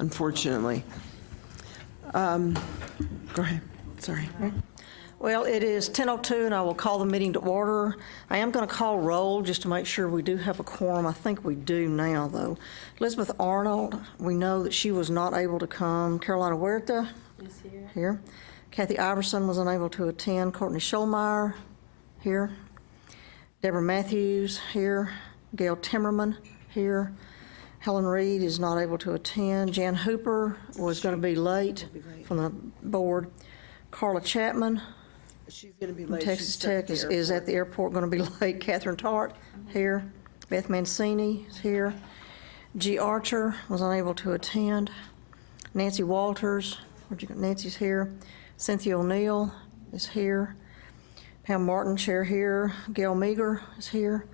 unfortunately. Go ahead, sorry. Well, it is 10:02, and I will call the meeting to order. I am going to call roll just to make sure we do have a quorum. I think we do now, though. Elizabeth Arnold, we know that she was not able to come. Carolina Huerta is here. Kathy Iverson was unable to attend. Courtney Scholmeyer, here. Deborah Matthews, here. Gail Timmerman, here. Helen Reed is not able to attend. Jan Hooper was going to be late from the board. Carla Chapman She's going to be from late. Texas She's stuck Tech is at the airport, going to be late. Catherine Tart, here. Beth Mancini is here. G. Archer was unable to attend. Nancy Walters, where'd you go? Nancy's here. Cynthia O'Neill is here. Pam Martin, chair here. Gail Meager is here.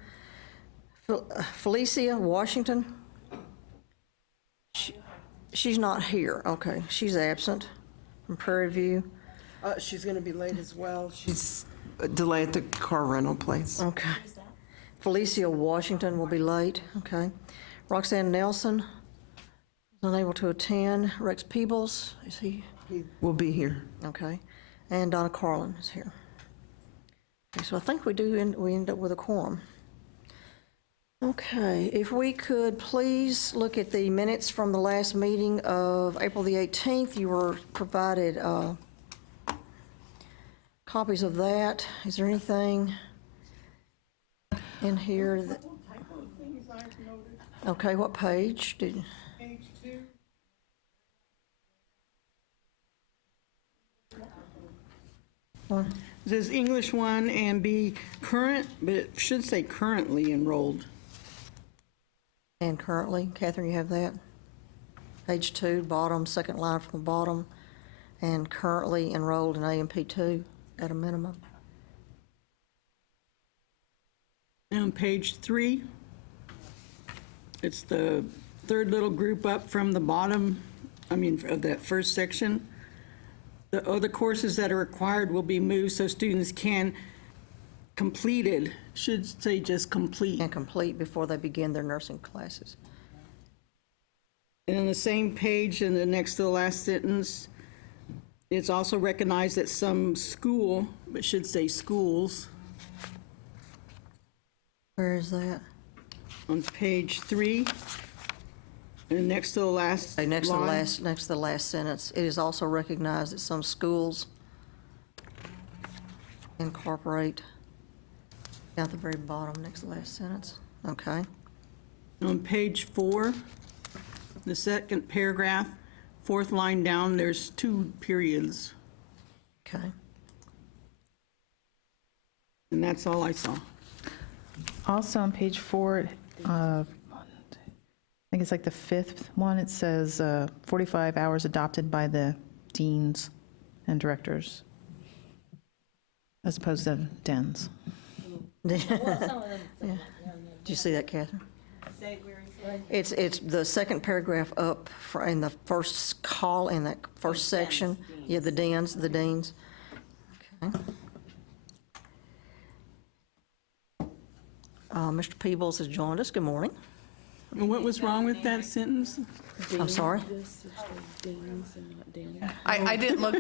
Felicia Washington. She's not here. Okay, she's absent from Prairie View. She's going to be late as well. She's delayed at the car rental place. Okay. Felicia Washington will be late. Okay. Roxanne Nelson is unable to attend. Rex Peebles, is he? He will be here. Okay. And Donna Carlin is here. Okay, so I think we end up with a quorum. Okay, if we could please look at the minutes from the last meeting of April the 18th. You were provided copies of that. Is there anything in here that... Okay, what page? Page 2. What? It says English 1 and B current, but it should say currently enrolled. And currently, Catherine, you have that? Page 2, bottom, second line from the bottom, and currently enrolled in AMP2 at a minimum. And on page 3, it's the third little group up from the bottom, of that first section. The other courses that are required will be moved so students can completed, should say just complete. And complete before they begin their nursing classes. And on the same page, in the next to the last sentence, it's also recognized that some school, but should say schools, Where is that? on page 3, and next to the last Okay, next to line. the last sentence, it is also recognized that some schools incorporate, down at the very bottom, next to the last sentence. Okay. On page 4, the second paragraph, fourth line down, there's 2 periods, Okay. and that's all I saw. Also on page 4, I think it's like the 5th one, it says 45 hours adopted by the deans and directors, as opposed to DENs. Did you see that, Catherine? It's the second paragraph up in the first call, in that first section. Yeah, the deans. Okay. Mr. Peebles has joined us. Good morning. And what was wrong with that sentence? I'm sorry. I didn't look,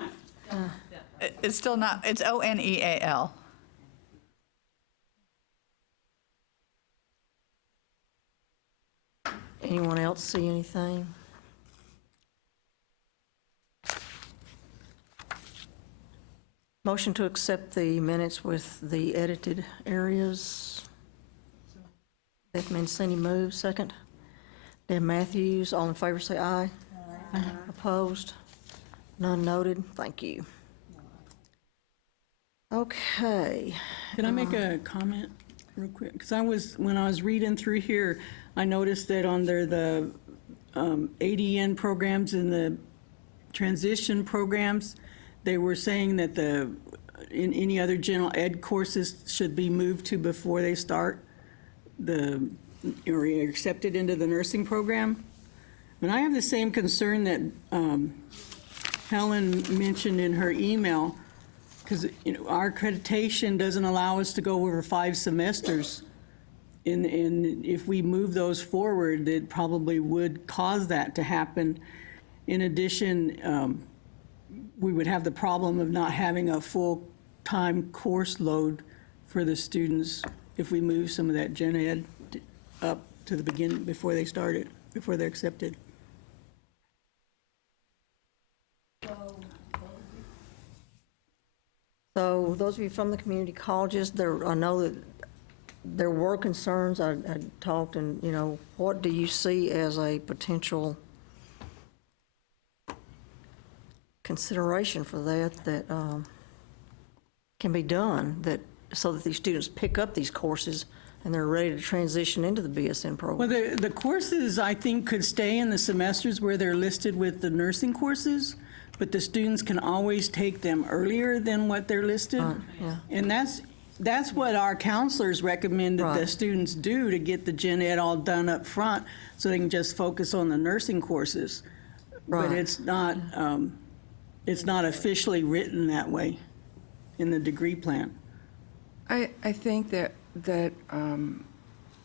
it's still not, it's ONEAL. Anyone else see anything? Motion to accept the minutes with the edited areas. Beth Mancini moves, second. Deb Matthews, all in favor say aye. Aye. Opposed? None noted. Thank you. Okay. Can I make a comment real quick? Because when I was reading through here, I noticed that under the ADN programs and the transition programs, they were saying that in any other general ed courses should be moved to before they start or are accepted into the nursing program. And I have the same concern that Helen mentioned in her email, because our accreditation doesn't allow us to go over 5 semesters. And if we move those forward, it probably would cause that to happen. In addition, we would have the problem of not having a full-time course load for the students if we move some of that gen ed up to the beginning, before they started, before they're accepted. So those of you from the community colleges, I know that there were concerns. I talked and, what do you see as a potential consideration for that can be done, so that these students pick up these courses and they're ready to transition into the BSN program? Well, the courses, I think, could stay in the semesters where they're listed with the nursing courses, but the students can always take them earlier than what they're listed. yeah. And that's what our counselors recommend that the Right. students do, to get the gen ed all done up front so they can just focus on the nursing courses. But Right. it's not officially written that way in the degree plan. I think that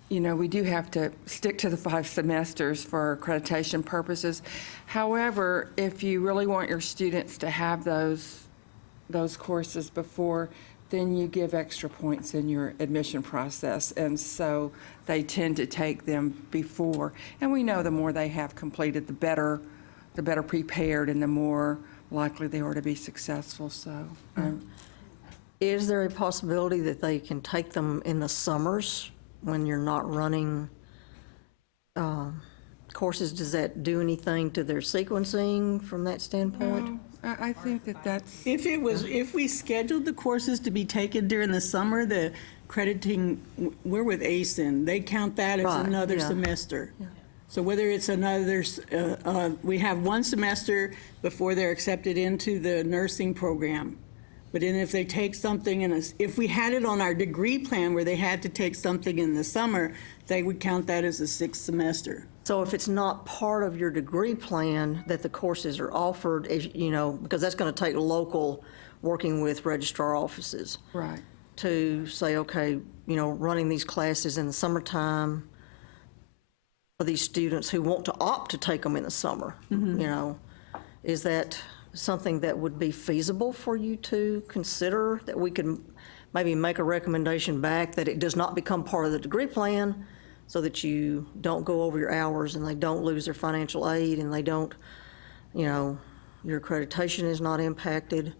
we do have to stick to the 5 semesters for accreditation purposes. However, if you really want your students to have those courses before, then you give extra points in your admission process, and so they tend to take them before. And we know the more they have completed, the better prepared, and the more likely they are to be successful. So. Is there a possibility that they can take them in the summers when you're not running courses? Does that do anything to their sequencing from that standpoint? I think that's. If we scheduled the courses to be taken during the summer, the crediting, we're with ASIN, they count that as Right, another yeah. semester. So whether it's another, we have 1 semester before they're accepted into the nursing program. But then if they take something if we had it on our degree plan where they had to take something in the summer, they would count that as a 6th semester. So if it's not part of your degree plan that the courses are offered, because that's going to take local working with registrar offices Right. to say, okay, running these classes in the summertime for these students who want to opt to take them in the summer, is that something that would be feasible for you to consider, that we could maybe make a recommendation back that it does not become part of the degree plan, so that you don't go over your hours and they don't lose their financial aid and they don't, your accreditation is not impacted?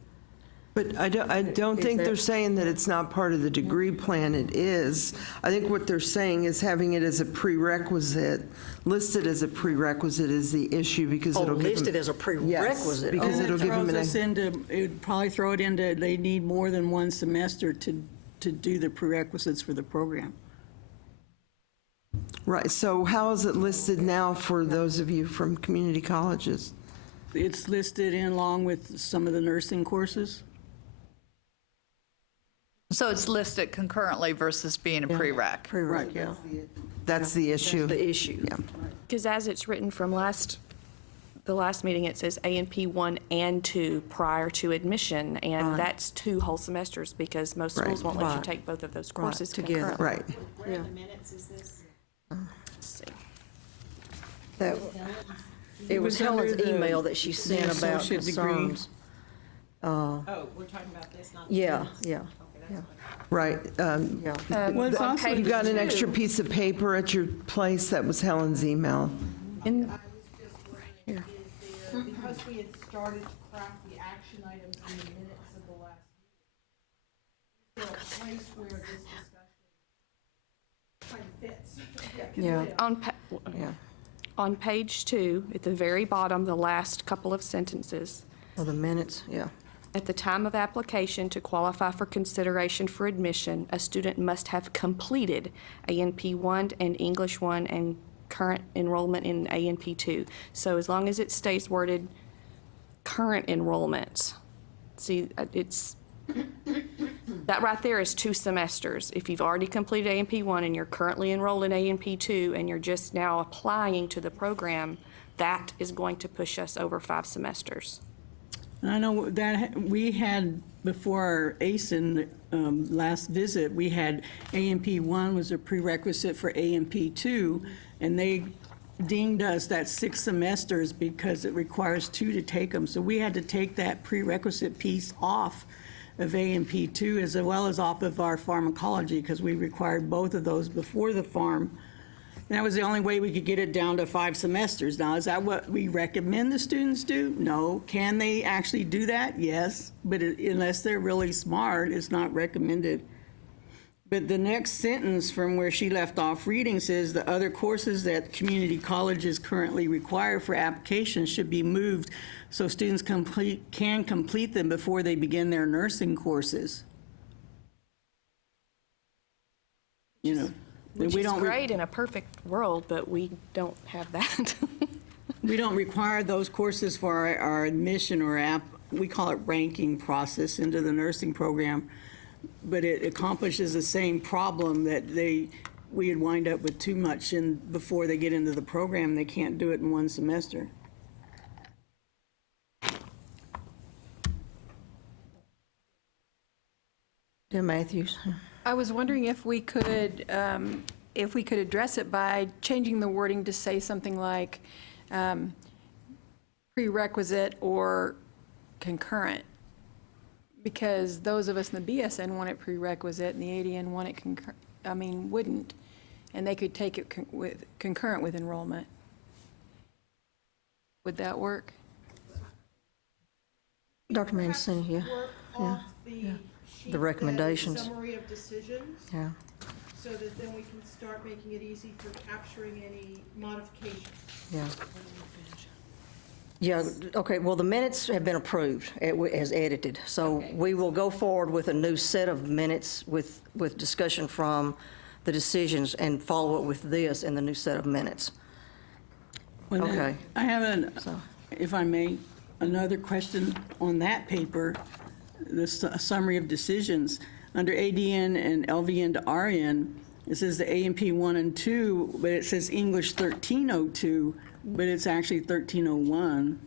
But I don't think they're saying that it's not part of the degree plan. It is. I think what they're saying is having it as a prerequisite, listed as a prerequisite is the issue, because Oh, it'll give them. listed as a prerequisite. because Oh. it'll give them It would probably throw it into, they need more than 1 semester to do the prerequisites for the program. Right, so how is it listed now for those of you from community colleges? It's listed in along with some of the nursing courses. So it's listed concurrently versus being a prereq. Prereq, yeah. That's the issue. The issue. Yeah. Because as it's written from the last meeting, it says A&P 1 and 2 prior to admission, and Right. that's 2 whole semesters, because most schools won't let you Right. take both of those Right, courses together. concurrently. Right. Where in the minutes is this? Let's see. That, it was was under Helen's the- email that she sent the about associate degree. concerns. Oh, we're talking about this, not the Yeah, minutes? yeah, Okay, that's Right. yeah. Well, it's On also- page You got an 2, extra piece of paper at your place? That was Helen's email. in- Is there, because we had started to craft the action items in the minutes of the last meeting, is there a place where this discussion kind of fits? Yeah, yeah. On page 2, at the very bottom, the last couple of sentences, Oh, the minutes, yeah. at the time of application to qualify for consideration for admission, a student must have completed A&P 1 and English 1 and current enrollment in A&P 2. So as long as it stays worded current enrollment, see, that right there is 2 semesters. If you've already completed A&P 1 and you're currently enrolled in A&P 2 and you're just now applying to the program, that is going to push us over 5 semesters. I know that we had, before our ASIN last visit, we had A&P 1 was a prerequisite for A&P 2, and they dinged us that 6 semesters because it requires 2 to take them. So we had to take that prerequisite piece off of A&P2 as well as off of our pharmacology because we required both of those before the pharm. That was the only way we could get it down to 5 semesters. Now, is that what we recommend the students do? No. Can they actually do that? Yes. But unless they're really smart, it's not recommended. But the next sentence from where she left off reading says the other courses that community colleges currently require for application should be moved so students can complete them before they begin their nursing courses. You know, Which we is don't great in a perfect world, but we don't have that. we don't require those courses for our admission or we call it ranking process into the nursing program. But it accomplishes the same problem that we'd wind up with too much before they get into the program. They can't do it in 1 semester. Jim Matthews? I was wondering if we could address it by changing the wording to say something like prerequisite or concurrent. Because those of us in the BSN want it prerequisite and the ADN want it wouldn't. And they could take it concurrent with enrollment. Would that work? Dr. Mancini, yeah. Work off the sheet The that is recommendations. Summary of decisions, Yeah. so that then we can start making it easy for capturing any modifications. Yeah. Yeah, okay, well, the minutes have been approved as edited, so we will go forward with a new set of minutes with discussion from the decisions and follow it with this in the new set of minutes. Well, then, Okay. I have So- if I may, another question on that paper, the summary of decisions. Under ADN and LVN to RN, it says the A&P 1 and 2, but it says English 1302, but it's actually 1301.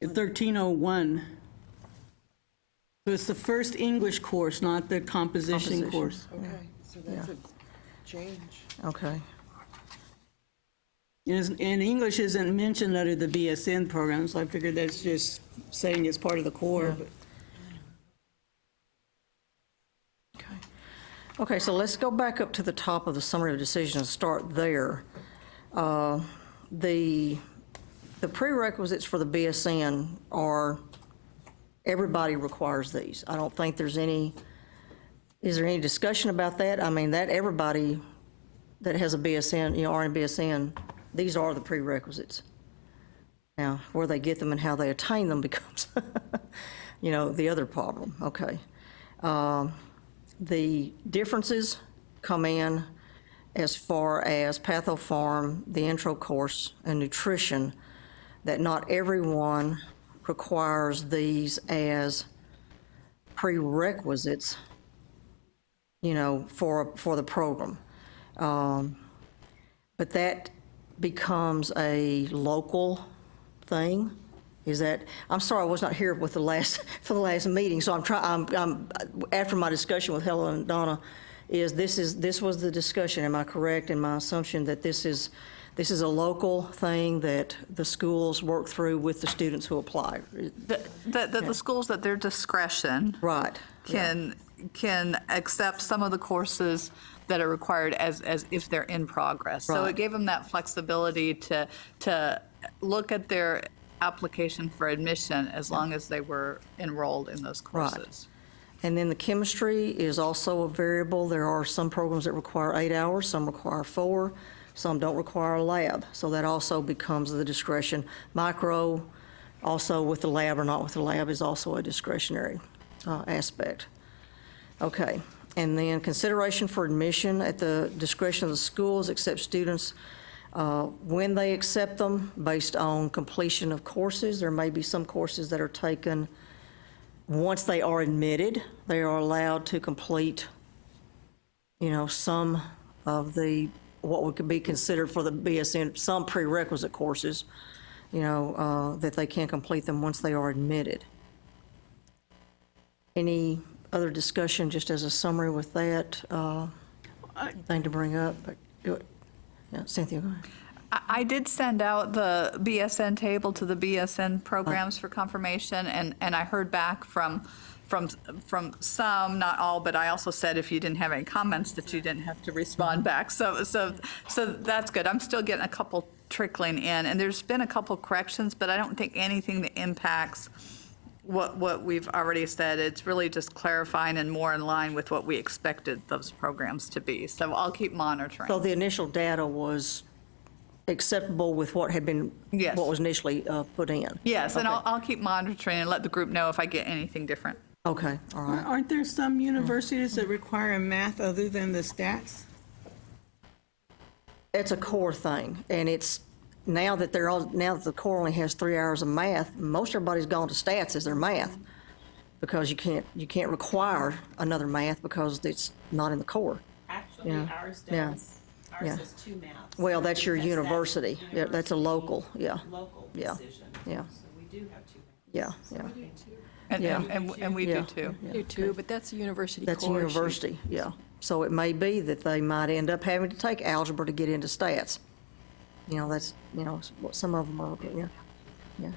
1301. So it's the first English course, not the composition course. Okay, so that's a change. Okay. And English isn't mentioned under the BSN program, so I figured that's just saying it's part of the core. but- Okay, so let's go back up to the top of the summary of decisions and start there. The prerequisites for the BSN are, everybody requires these. I don't think there's any, is there any discussion about that? I mean, that everybody that has a BSN, RN BSN, these are the prerequisites. Now, where they get them and how they attain them becomes, the other problem, okay. The differences come in as far as pathopharm, the intro course, and nutrition, that not everyone requires these as prerequisites, for the program. But that becomes a local thing. Is that, I'm sorry, I was not here with for the last meeting, so I'm after my discussion with Helen and Donna, this was the discussion, am I correct in my assumption that this is a local thing that the schools work through with the students who apply? The schools at their discretion Right. can accept some of the courses that are required as if they're in progress. So Right. it gave them that flexibility to look at their application for admission as long as they were enrolled in those courses. And then the chemistry is also a variable. There are some programs that require 8 hours, some require 4, some don't require a lab. So that also becomes the discretion. Micro, also with the lab or not with the lab, is also a discretionary aspect. Okay, and then consideration for admission at the discretion of the schools, except students when they accept them based on completion of courses. There may be some courses that are taken once they are admitted. They are allowed to complete, some of what would be considered for the BSN, some prerequisite courses, that they can complete them once they are admitted. Any other discussion, just as a summary with that? Anything to bring up, but, do it. Yeah, Cynthia, go ahead. I did send out the BSN table to the BSN programs for confirmation, and I heard back from some, not all, but I also said if you didn't have any comments, that you didn't have to respond back. So that's good. I'm still getting a couple trickling in, and there's been a couple corrections, but I don't think anything that impacts what we've already said. It's really just clarifying and more in line with what we expected those programs to be. So I'll keep monitoring. So the initial data was acceptable with what had been, Yes. what was initially put in? Yes, and Okay. I'll keep monitoring and let the group know if I get anything different. Okay, all right. Aren't there some universities that require math other than the stats? It's a core thing, and it's, now that the core only has 3 hours of math, most everybody's gone to stats as their math, because you can't require another math because it's not in the core. Actually, Yeah. ours Yeah. does. Yeah. Ours is 2 maths. Well, that's your Because university. Yeah, that's a local, yeah, Local Yeah. decision. Yeah. So we do have 2 maths. yeah, yeah. And we do Yeah. too. Do too, but that's a university That's a core issue. university, yeah. So it may be that they might end up having to take algebra to get into stats. That's, what some of them are, yeah, yeah.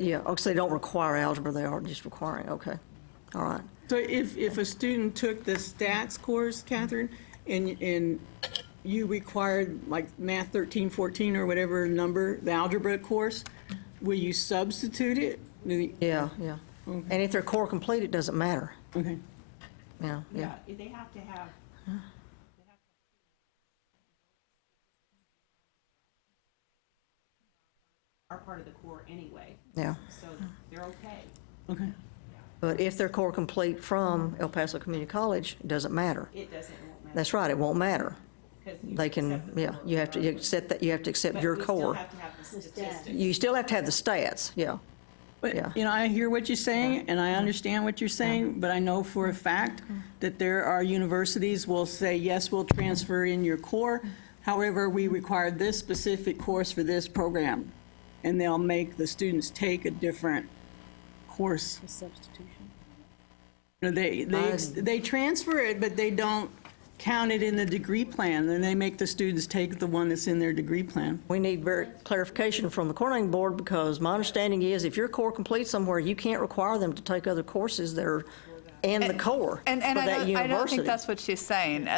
Yeah, oh, so they don't require algebra, they are just requiring, okay, all right. So if a student took the stats course, Catherine, and you required like math 13, 14 or whatever number, the algebra course, will you substitute it? Yeah, yeah. And if they're core complete, it doesn't matter, Okay. yeah, yeah. Yeah, they have to have. Are part of the core anyway, Yeah, so they're okay. Okay. but if they're core complete from El Paso Community College, it doesn't matter. It doesn't, it won't matter. That's right, it won't matter. 'Cause you They can, accept the yeah, core. you have to accept that, you have to accept your But we still core. have to have the statistics. You still have to have the stats, yeah. But, Yeah. I hear what you're saying, and I understand what you're saying, but I know for a fact that there are universities will say, yes, we'll transfer in your core. However, we require this specific course for this program. And they'll make the students take a different course. Substitution. They transfer it, but they don't count it in the degree plan. Then they make the students take the one that's in their degree plan. We need very clarification from the coordinating board, because my understanding is if you're core complete somewhere, you can't require them to take other courses that are in the core for And that I don't university. think that's what she's saying.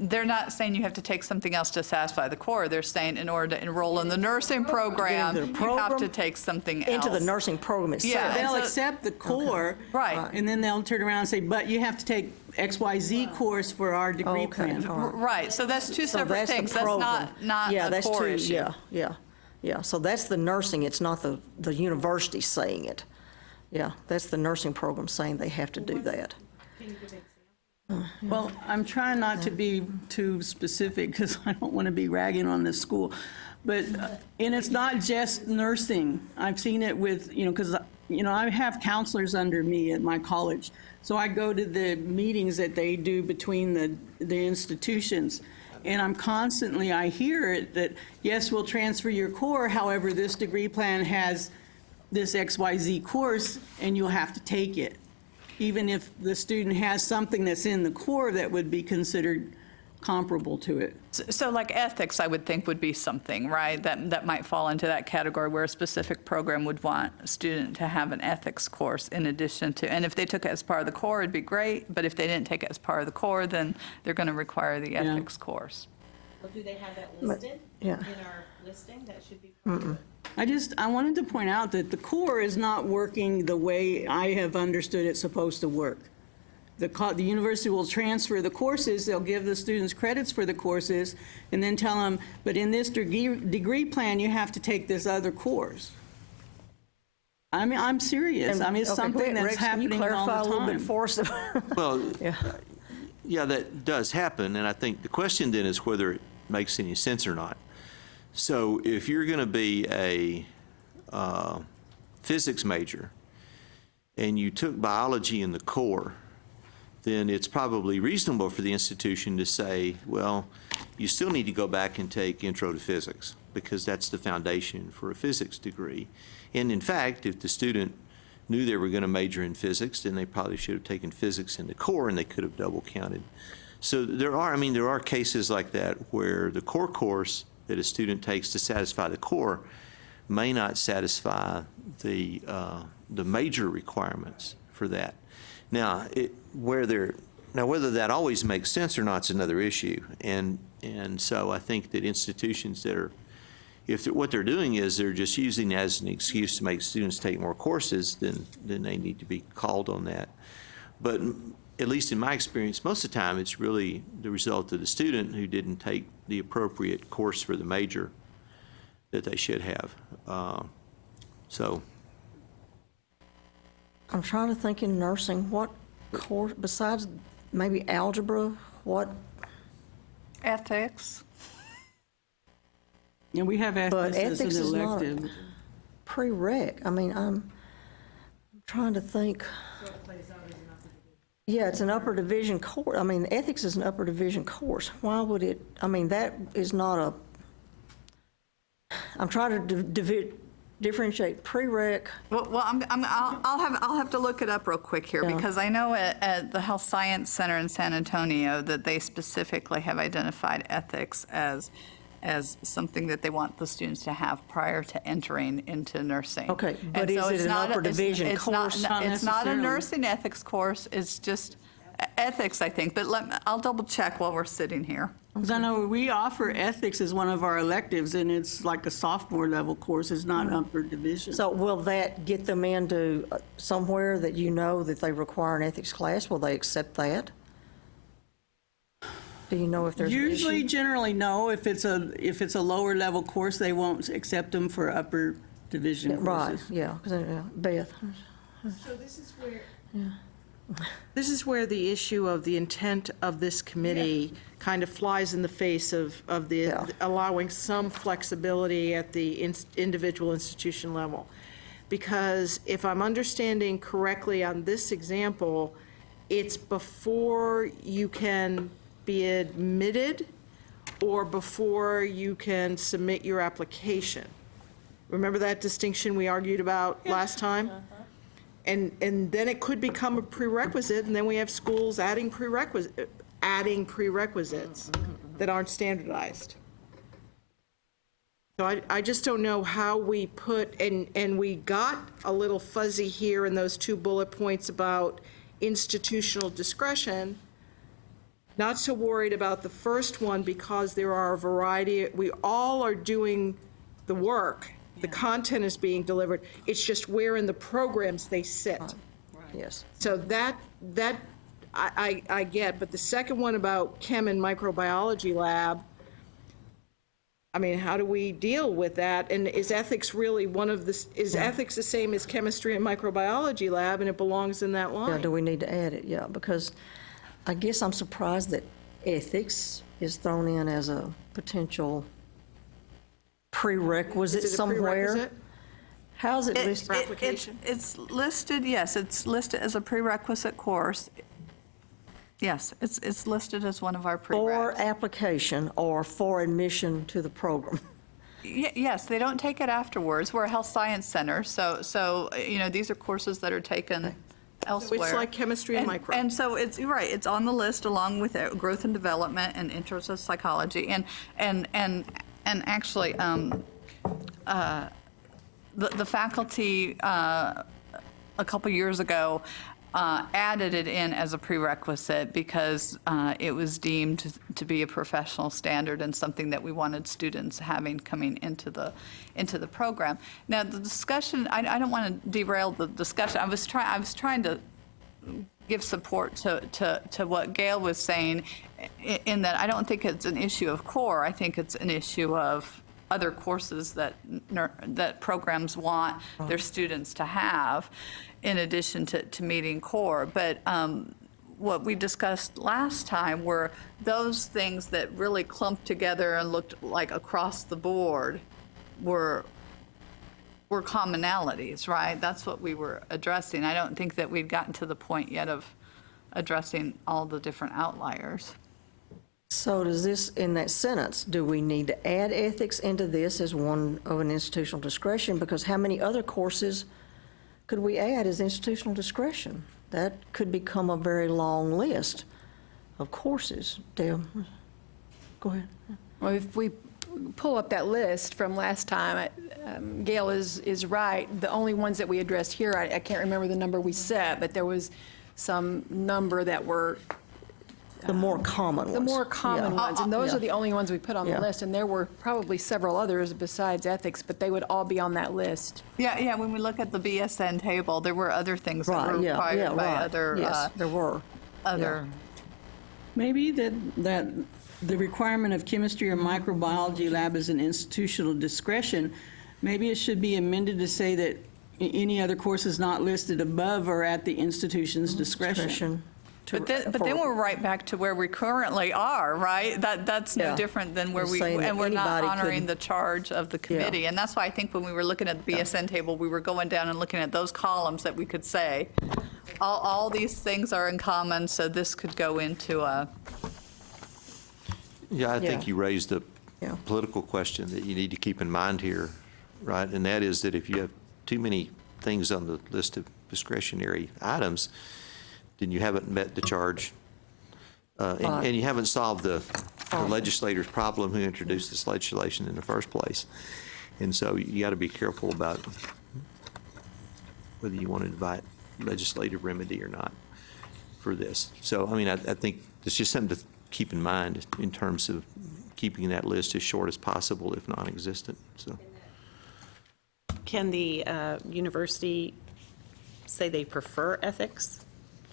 They're not saying you have to take something else to satisfy the core. They're saying in order to enroll in the nursing program, the you have program, to take something else. Into the nursing program itself. Yeah. They'll so- accept the core. Right. And then they'll turn around and say, but you have to take XYZ course for our degree Okay, plan. all right. Right, so that's two So separate that's the things. That's program. not Yeah, a that's core two- issue. Yeah, so that's the nursing, it's not the university saying it. Yeah, that's the nursing program saying they have to do that. Well, I'm trying not to be too specific because I don't want to be ragging on this school. But, and it's not just nursing. I've seen it with, because, I have counselors under me at my college. So I go to the meetings that they do between the institutions. And I hear it that, yes, we'll transfer your core, however, this degree plan has this XYZ course and you'll have to take it. Even if the student has something that's in the core that would be considered comparable to it. So like ethics, I would think would be something, right? That might fall into that category where a specific program would want a student to have an ethics course in addition to, and if they took it as part of the core, it'd be great, but if they didn't take it as part of the core, then they're going to require the ethics course. Well, do they have that listed yeah. in our listing? That should be part of it. I wanted to point out that the core is not working the way I have understood it's supposed to work. The university will transfer the courses, they'll give the students credits for the courses, and then tell them, but in this degree plan, you have to take this other course. I mean, I'm serious. I mean, it's Okay, something that's Rex, can you happening all clarify a the little bit time. for us? Well, Yeah. yeah, that does happen, and I think the question then is whether it makes any sense or not. So if you're going to be a physics major and you took biology in the core, then it's probably reasonable for the institution to say, well, you still need to go back and take intro to physics because that's the foundation for a physics degree. And in fact, if the student knew they were going to major in physics, then they probably should have taken physics in the core and they could have double counted So there are cases like that where the core course that a student takes to satisfy the core may not satisfy the major requirements for that. Now, whether that always makes sense or not is another issue. And so I think that institutions that are, what they're doing is they're just using it as an excuse to make students take more courses, then they need to be called on that. But at least in my experience, most of the time, it's really the result of the student who didn't take the appropriate course for the major that they should have. So. I'm trying to think in nursing, what course, besides maybe algebra, what, Ethics. And we have but ethics ethics as an is not elective. prereq. I mean, I'm trying to think. Yeah, it's an upper division course. I mean, ethics is an upper division course. Why would it, I mean, that is not a, I'm trying to differentiate prereq. Well, I'll have to look it up real quick here, Yeah. because I know at the Health Science Center in San Antonio that they specifically have identified ethics as something that they want the students to have prior to entering into nursing. Okay, And but is so it it's an not a- upper it's- division it's not- course? Not It's not a necessarily. nursing ethics course, it's just ethics, I think, but I'll double check while we're sitting here. Because I know we offer ethics as one of our electives, and it's like a sophomore level course, it's not upper division. So will that get them into somewhere that you know that they require an ethics class? Will they accept that? Do you know if there's an Usually, issue? generally, no. If it's a lower level course, they won't accept them for upper division Right, courses. yeah, 'cause, Beth. So this is where the issue of the intent of this committee kind of flies in the face of the, Yeah. allowing some flexibility at the individual institution level. Because if I'm understanding correctly on this example, it's before you can be admitted or before you can submit your application. Remember that distinction we argued about last time? And then it could become a prerequisite, and then we have schools adding prerequisites that aren't standardized. So I just don't know how we put, and we got a little fuzzy here in those 2 bullet points about institutional discretion. Not so worried about the first one because there are a variety, we all are doing the work. The content is being delivered. It's just where in the programs they sit. Yes. So that I get, but the second one about chem and microbiology lab, I mean, how do we deal with that? And is ethics really is ethics the same as chemistry and microbiology lab, and it belongs in that Yeah, line? do we need to add it? Yeah, because I guess I'm surprised that ethics is thrown in as a potential prerequisite Is it a somewhere. prerequisite? How's it listed? application? It's listed, yes, it's listed as a prerequisite course. Yes, it's listed as one of our For prereqs. application or for admission to the program? Yes, they don't take it afterwards. We're a health science center, so these are courses that are taken elsewhere. It's like chemistry and micro. And so it's, right, it's on the list along with growth and development and intros of psychology. And actually, the faculty, a couple years ago, added it in as a prerequisite because it was deemed to be a professional standard and something that we wanted students having coming into the program. Now, the discussion, I don't want to derail the discussion. I was trying to give support to what Gail was saying in that I don't think it's an issue of core. I think it's an issue of other courses that programs want their students to have in addition to meeting core. But what we discussed last time were those things that really clumped together and looked like across the board were commonalities, right? That's what we were addressing. I don't think that we'd gotten to the point yet of addressing all the different outliers. So does this, in that sentence, do we need to add ethics into this as one of an institutional discretion? Because how many other courses could we add as institutional discretion? That could become a very long list of courses. Dale, go ahead. Well, if we pull up that list from last time, Gail is right. The only ones that we addressed here, I can't remember the number we set, but there was some number that were The more common ones. the more common Yeah. ones, and those Yeah. are the only ones we put on the Yeah. list, and there were probably several others besides ethics, but they would all be on that list. Yeah, when we look at the BSN table, there were other things that were Right, yeah, yeah, required by right. other, Yes, there were. other. Maybe that the requirement of chemistry or microbiology lab is an institutional discretion, maybe it should be amended to say that any other courses not listed above are at the institution's discretion. Discretion to- But then we're right back to where we currently are, right? That's no Yeah. different than where We're we, saying that and we're not anybody honoring could- the charge of the committee. And that's why I think when we were looking at the BSN table, we were going down and looking at those columns that we could say, all these things are in common, so this could go into a, Yeah, I think Yeah. you raised a Yeah. political question that you need to keep in mind here, right? And that is that if you have too many things on the list of discretionary items, then you haven't met the charge, and you haven't solved the legislator's problem who introduced this legislation in the first place. And so you got to be careful about whether you want to invite legislative remedy or not for this. So, I mean, I think it's just something to keep in mind in terms of keeping that list as short as possible, if non-existent, so. Can the university say they prefer ethics?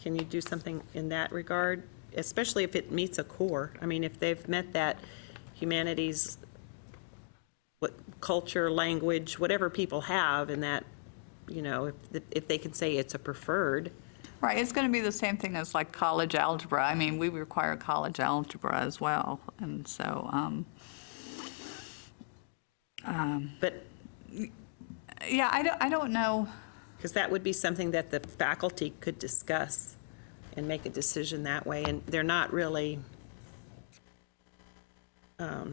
Can you do something in that regard, especially if it meets a core? I mean, if they've met that humanities, what, culture, language, whatever people have, and that, you know, if they can say it's a preferred. right, it's going to be the same thing as like college algebra. I mean, we require college algebra as well, and so, But, yeah, I don't know. because that would be something that the faculty could discuss and make a decision that way, and they're not really, I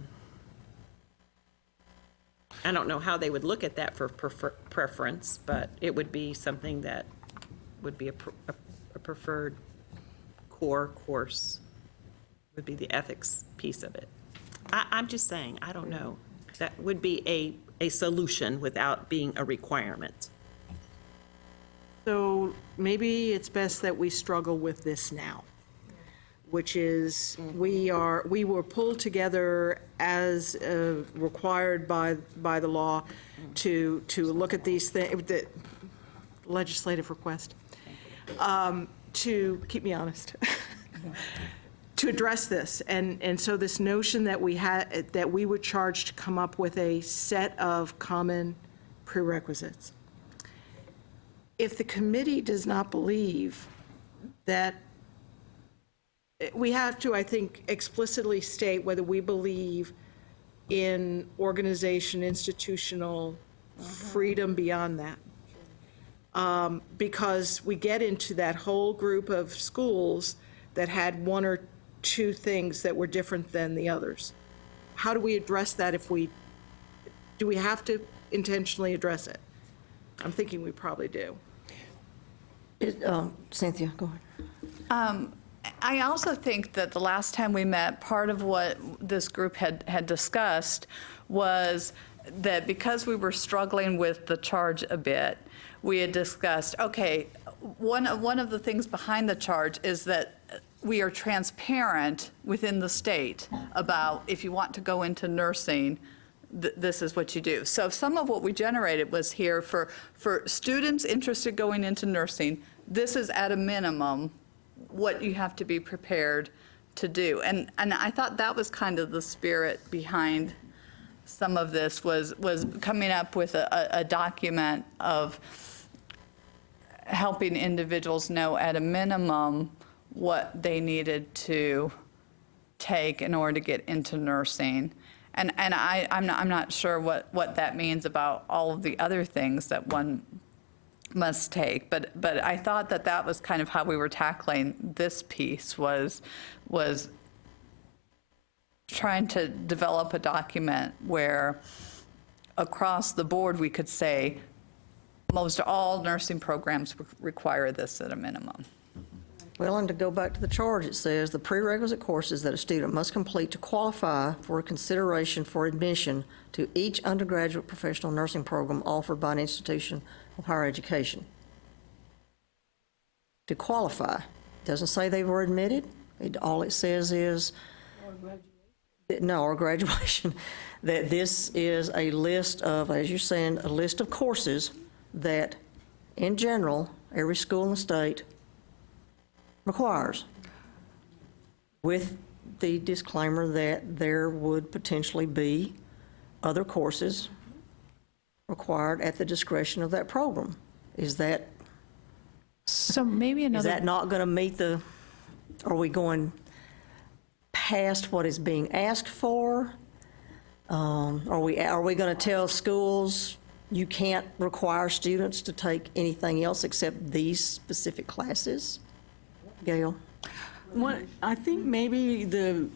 don't know how they would look at that for preference, but it would be something that would be a preferred core course, would be the ethics piece of it. I'm just saying, I don't know. That would be a solution without being a requirement. So maybe it's best that we struggle with this now, which is we were pulled together as required by the law to look at these things, the legislative request, to keep me honest, to address this. And so this notion that that we were charged to come up with a set of common prerequisites. If the committee does not believe that, we have to, I think, explicitly state whether we believe in organization, institutional freedom beyond that. Because we get into that whole group of schools that had one or two things that were different than the others. How do we address that do we have to intentionally address it? I'm thinking we probably do. Cynthia, go ahead. I also think that the last time we met, part of what this group had discussed was that because we were struggling with the charge a bit, we had discussed, okay, one of the things behind the charge is that we are transparent within the state about if you want to go into nursing, this is what you do. So some of what we generated was here for students interested going into nursing, this is at a minimum what you have to be prepared to do. And I thought that was kind of the spirit behind some of this was coming up with a document of helping individuals know at a minimum what they needed to take in order to get into nursing. And I'm not sure what that means about all of the other things that one must take, but I thought that was kind of how we were tackling this piece was trying to develop a document where across the board we could say most all nursing programs require this at a minimum. Well, and to go back to the charge, it says, "The prerequisite courses that a student must complete to qualify for consideration for admission to each undergraduate professional nursing program offered by an institution of higher education." To qualify, doesn't say they were admitted. All it says is, or graduation, that this is a list of, as you're saying, a list of courses that, in general, every school in the state requires, with the disclaimer that there would potentially be other courses required at the discretion of that program. Is that So maybe another. not going to meet are we going past what is being asked for? Are we going to tell schools you can't require students to take anything else except these specific classes? Gail? I think maybe the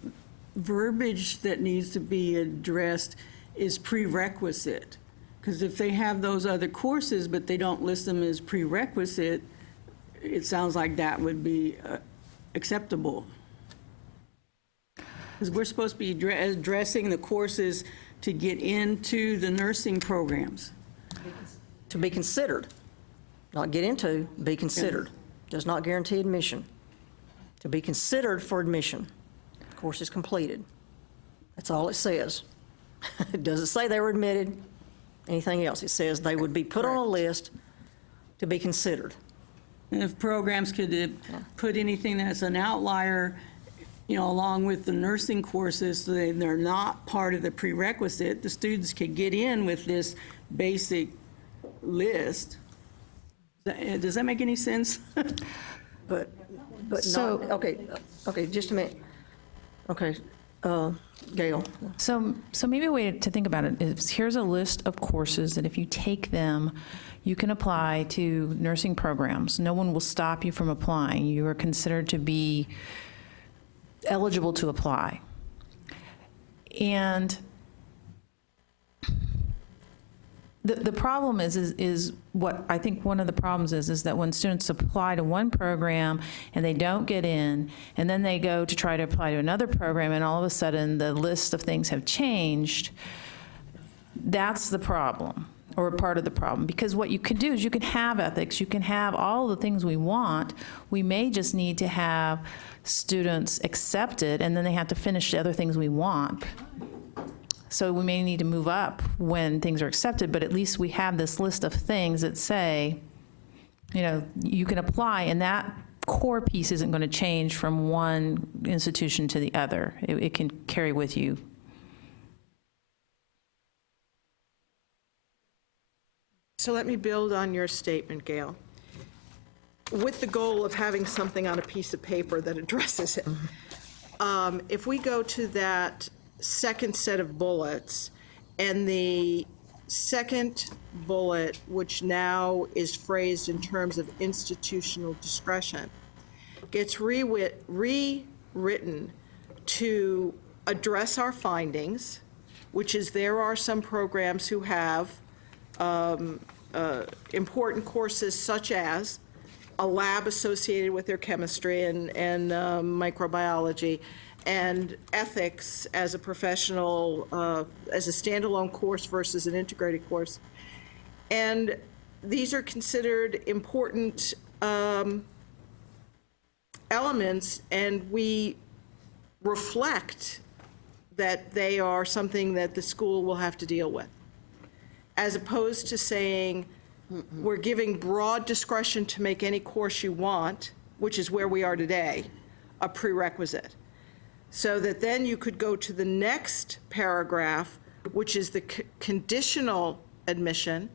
verbiage that needs to be addressed is prerequisite. Because if they have those other courses, but they don't list them as prerequisite, it sounds like that would be acceptable. Because we're supposed to be addressing the courses to get into the nursing programs. To be considered, not get into, be considered. Does not guarantee admission. To be considered for admission. Course is completed. That's all it says. It doesn't say they were admitted, anything else. It says they would be put on a list to be considered. And if programs could put anything that's an outlier, along with the nursing courses, so they're not part of the prerequisite, the students could get in with this basic list. Does that make any sense? But So- not, okay, just a minute. Okay, Gail. So maybe a way to think about it is, here's a list of courses that if you take them, you can apply to nursing programs. No one will stop you from applying. You are considered to be eligible to apply. And the problem is what I think one of the problems is that when students apply to one program and they don't get in, and then they go to try to apply to another program, and all of a sudden the list of things have changed, that's the problem, or part of the problem. Because what you can do is you can have ethics, you can have all the things we want. We may just need to have students accepted, and then they have to finish the other things we want. So we may need to move up when things are accepted, but at least we have this list of things that say, you can apply, and that core piece isn't going to change from one institution to the other. It can carry with you. So let me build on your statement, Gail. With the goal of having something on a piece of paper that addresses it. If we go to that second set of bullets, and the second bullet, which now is phrased in terms of institutional discretion, gets rewritten to address our findings, which is there are some programs who have important courses such as a lab associated with their chemistry and microbiology, and ethics as a professional, as a standalone course versus an integrated course. And these are considered important elements, and we reflect that they are something that the school will have to deal with, as opposed to saying, we're giving broad discretion to make any course you want, which is where we are today, a prerequisite. So that then you could go to the next paragraph, which is the conditional admission,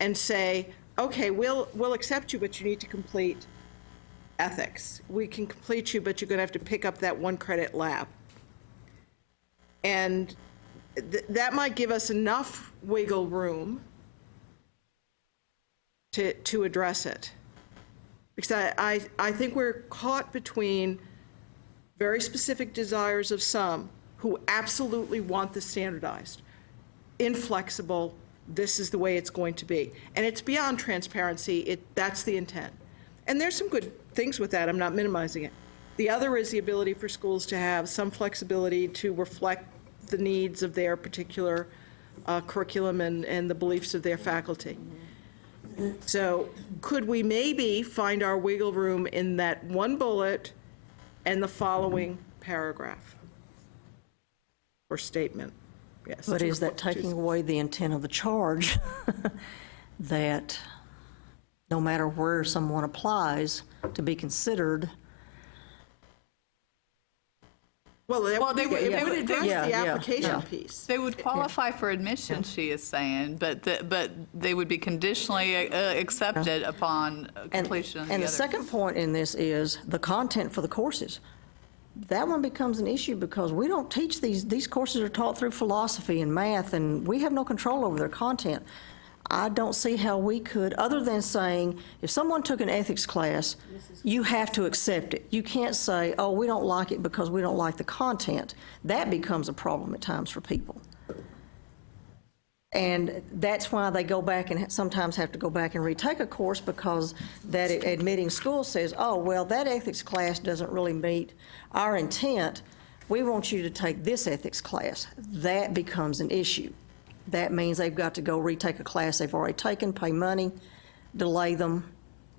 and say, okay, we'll accept you, but you need to complete ethics. We can complete you, but you're going to have to pick up that 1-credit lab. And that might give us enough wiggle room to address it. Because I think we're caught between very specific desires of some who absolutely want this standardized, inflexible, this is the way it's going to be. And it's beyond transparency, that's the intent. And there's some good things with that, I'm not minimizing it. The other is the ability for schools to have some flexibility to reflect the needs of their particular curriculum and the beliefs of their faculty. So could we maybe find our wiggle room in that one bullet and the following paragraph? Or statement, yes. But is that taking away the intent of the charge? That no matter where someone applies to be considered, Well, Well, it they would- would they would- address yeah, the yeah, application yeah. piece. They would qualify for admission, she is saying, but they would be conditionally accepted upon and, completion of the and the other. second point in this is the content for the courses. That one becomes an issue because we don't teach these courses are taught through philosophy and math, and we have no control over their content. I don't see how we could, other than saying, if someone took an ethics class, you have to accept it. You can't say, oh, we don't like it because we don't like the content. That becomes a problem at times for people. And that's why they go back and sometimes have to go back and retake a course because that admitting school says, oh, well, that ethics class doesn't really meet our intent. We want you to take this ethics class. That becomes an issue. That means they've got to go retake a class they've already taken, pay money, delay them,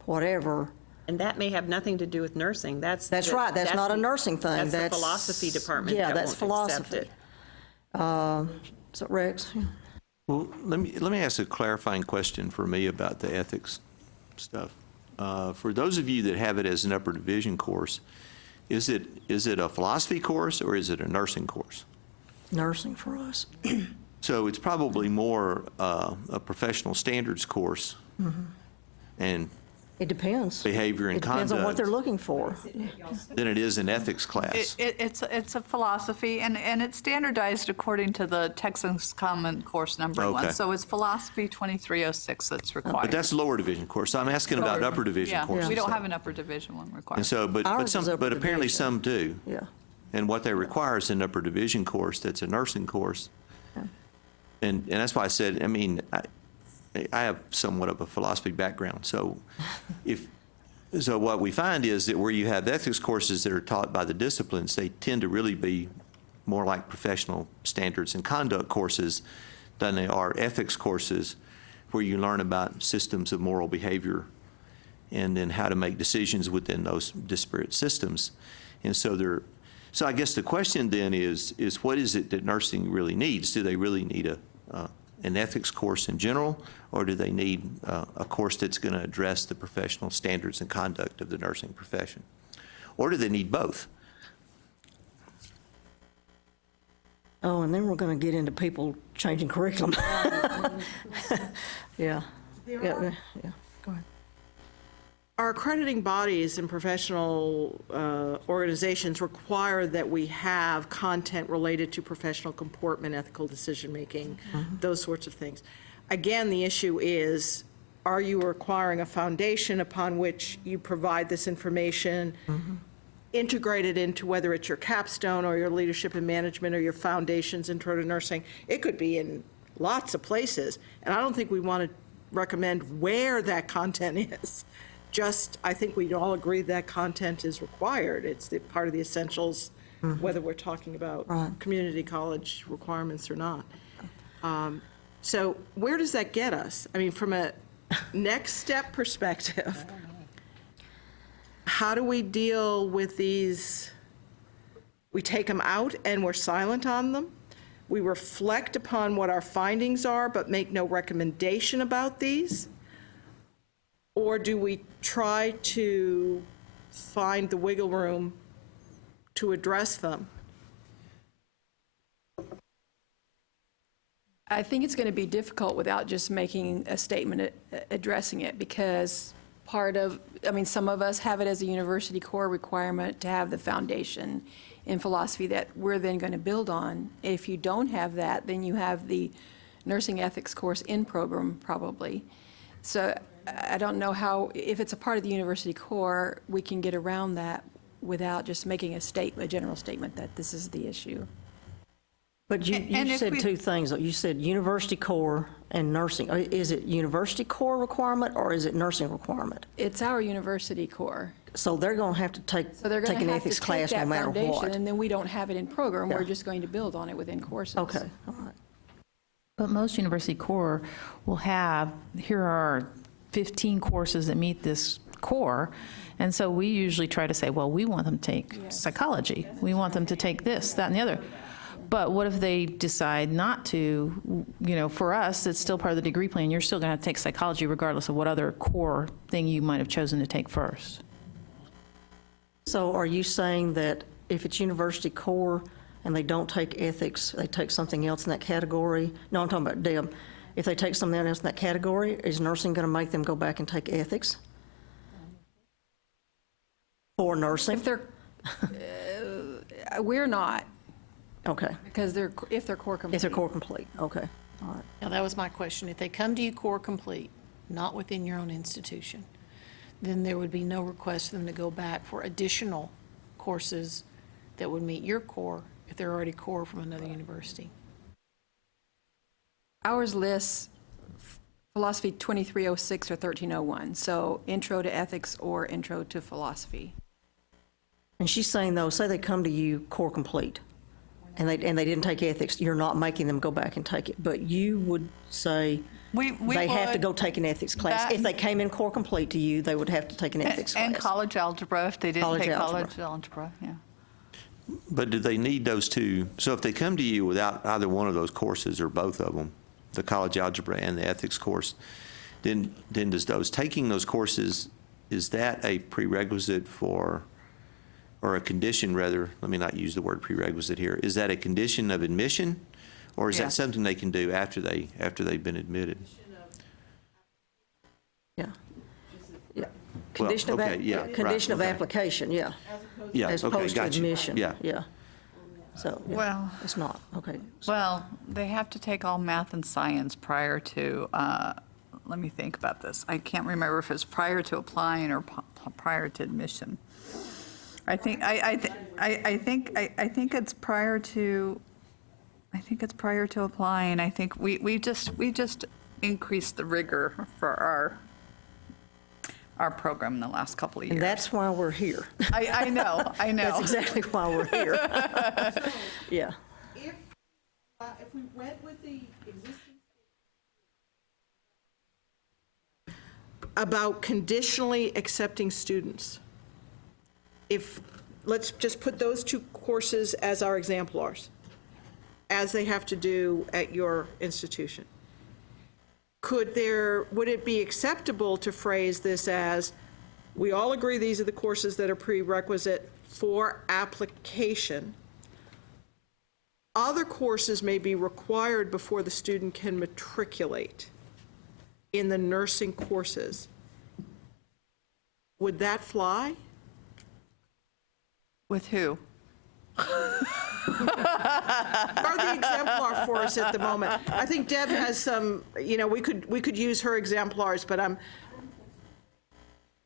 whatever. And that may have nothing to do with nursing. That's Right, that's not a the- nursing thing. That's the philosophy department Yeah, that that's won't accept philosophy. it. So Rex? Well, let me ask a clarifying question for me about the ethics stuff. For those of you that have it as an upper division course, is it a philosophy course or is it a nursing course? Nursing for us. So it's probably more a professional standards course and It depends. behavior and It depends on what conduct they're looking for. than it is an ethics class. It's a philosophy, and it's standardized according to the Texas Common Course number one. Okay. So it's philosophy 2306 that's required. But that's a lower division course. So I'm asking about upper division Yeah, courses. we don't have an upper division one required. And so, Ours is upper but apparently division. some do. Yeah. And what they require is an upper division course that's a nursing course. And that's why I said, I mean, I have somewhat of a philosophy background. So so what we find is that where you have ethics courses that are taught by the disciplines, they tend to really be more like professional standards and conduct courses than they are ethics courses where you learn about systems of moral behavior and then how to make decisions within those disparate systems. And so so I guess the question then is what is it that nursing really needs? Do they really need an ethics course in general, or do they need a course that's going to address the professional standards and conduct of the nursing profession? Or do they need both? Oh, and then we're going to get into people changing curriculum. Yeah. Yeah. Go ahead. Our accrediting bodies and professional organizations require that we have content related to professional comportment, ethical decision-making, those sorts of things. Again, the issue is, are you requiring a foundation upon which you provide this information, integrated into whether it's your capstone or your leadership and management or your foundations intro to nursing? It could be in lots of places, and I don't think we want to recommend where that content is. Just, I think we'd all agree that content is required. It's part of the essentials, whether we're talking about community college requirements or not. So where does that get us? I mean, from a next step perspective, how do we deal with these? We take them out and we're silent on them? We reflect upon what our findings are, but make no recommendation about these? Or do we try to find the wiggle room to address them? I think it's going to be difficult without just making a statement addressing it, because some of us have it as a university core requirement to have the foundation in philosophy that we're then going to build on. If you don't have that, then you have the nursing ethics course in program probably. So I don't know how, if it's a part of the university core, we can get around that without just making a general statement that this is the issue. But you And if said we- two things, though. You said university core and nursing. Is it university core requirement or is it nursing requirement? It's our university core. So they're going to have to take So they're going an to have to ethics take class no that matter foundation, what. and then we don't have it in program. We're Yeah. just going to build on it within courses. Okay, all right. But most university core will have, here are 15 courses that meet this core, and so we usually try to say, well, we want them to take psychology. We want them to take this, that, and the other. But what if they decide not to? You know, for us, it's still part of the degree plan. You're still going to have to take psychology regardless of what other core thing you might have chosen to take first. So are you saying that if it's university core and they don't take ethics, they take something else in that category? No, I'm talking about Deb. If they take something else in that category, is nursing going to make them go back and take ethics? For nursing? If they're, we're not, Okay, because if they're core complete. if they're core complete, okay, all right. Now, that was my question. If they come to you core complete, not within your own institution, then there would be no request for them to go back for additional courses that would meet your core if they're already core from another university. Ours lists philosophy 2306 or 1301, so intro to ethics or intro to philosophy. And she's saying, though, say they come to you core complete, and they didn't take ethics, you're not making them go back and take it, but you would say We they have to would- go take an ethics class. that- If they came in core complete to you, they would have to take an ethics class. And college algebra, if they didn't College take algebra. college algebra, yeah. But do they need those two? So if they come to you without either one of those courses or both of them, the college algebra and the ethics course, then does taking those courses, is that a prerequisite for, or a condition rather, let me not use the word prerequisite here, is that a condition of admission? Or is Yeah. that something they can do after they've been admitted? Yeah. Yeah. Condition of, okay, yeah, right, condition of okay. application, yeah, Yeah, as okay, opposed to got you. admission. Yeah. Yeah. So, yeah, Well- it's not, okay. Well, they have to take all math and science prior to, let me think about this. I can't remember if it's prior to applying or prior to admission. I think it's prior to, applying. I think we just increased the rigor for our program in the last couple of years. And that's why we're here. I know. That's exactly why we're here. Yeah. If we went with the existing about conditionally accepting students, let's just put those two courses as our exemplars, as they have to do at your institution. Would it be acceptable to phrase this as, we all agree these are the courses that are prerequisite for application. Other courses may be required before the student can matriculate in the nursing courses. Would that fly? With who? Are the exemplar for us at the moment? I think Deb has some, we could use her exemplars, but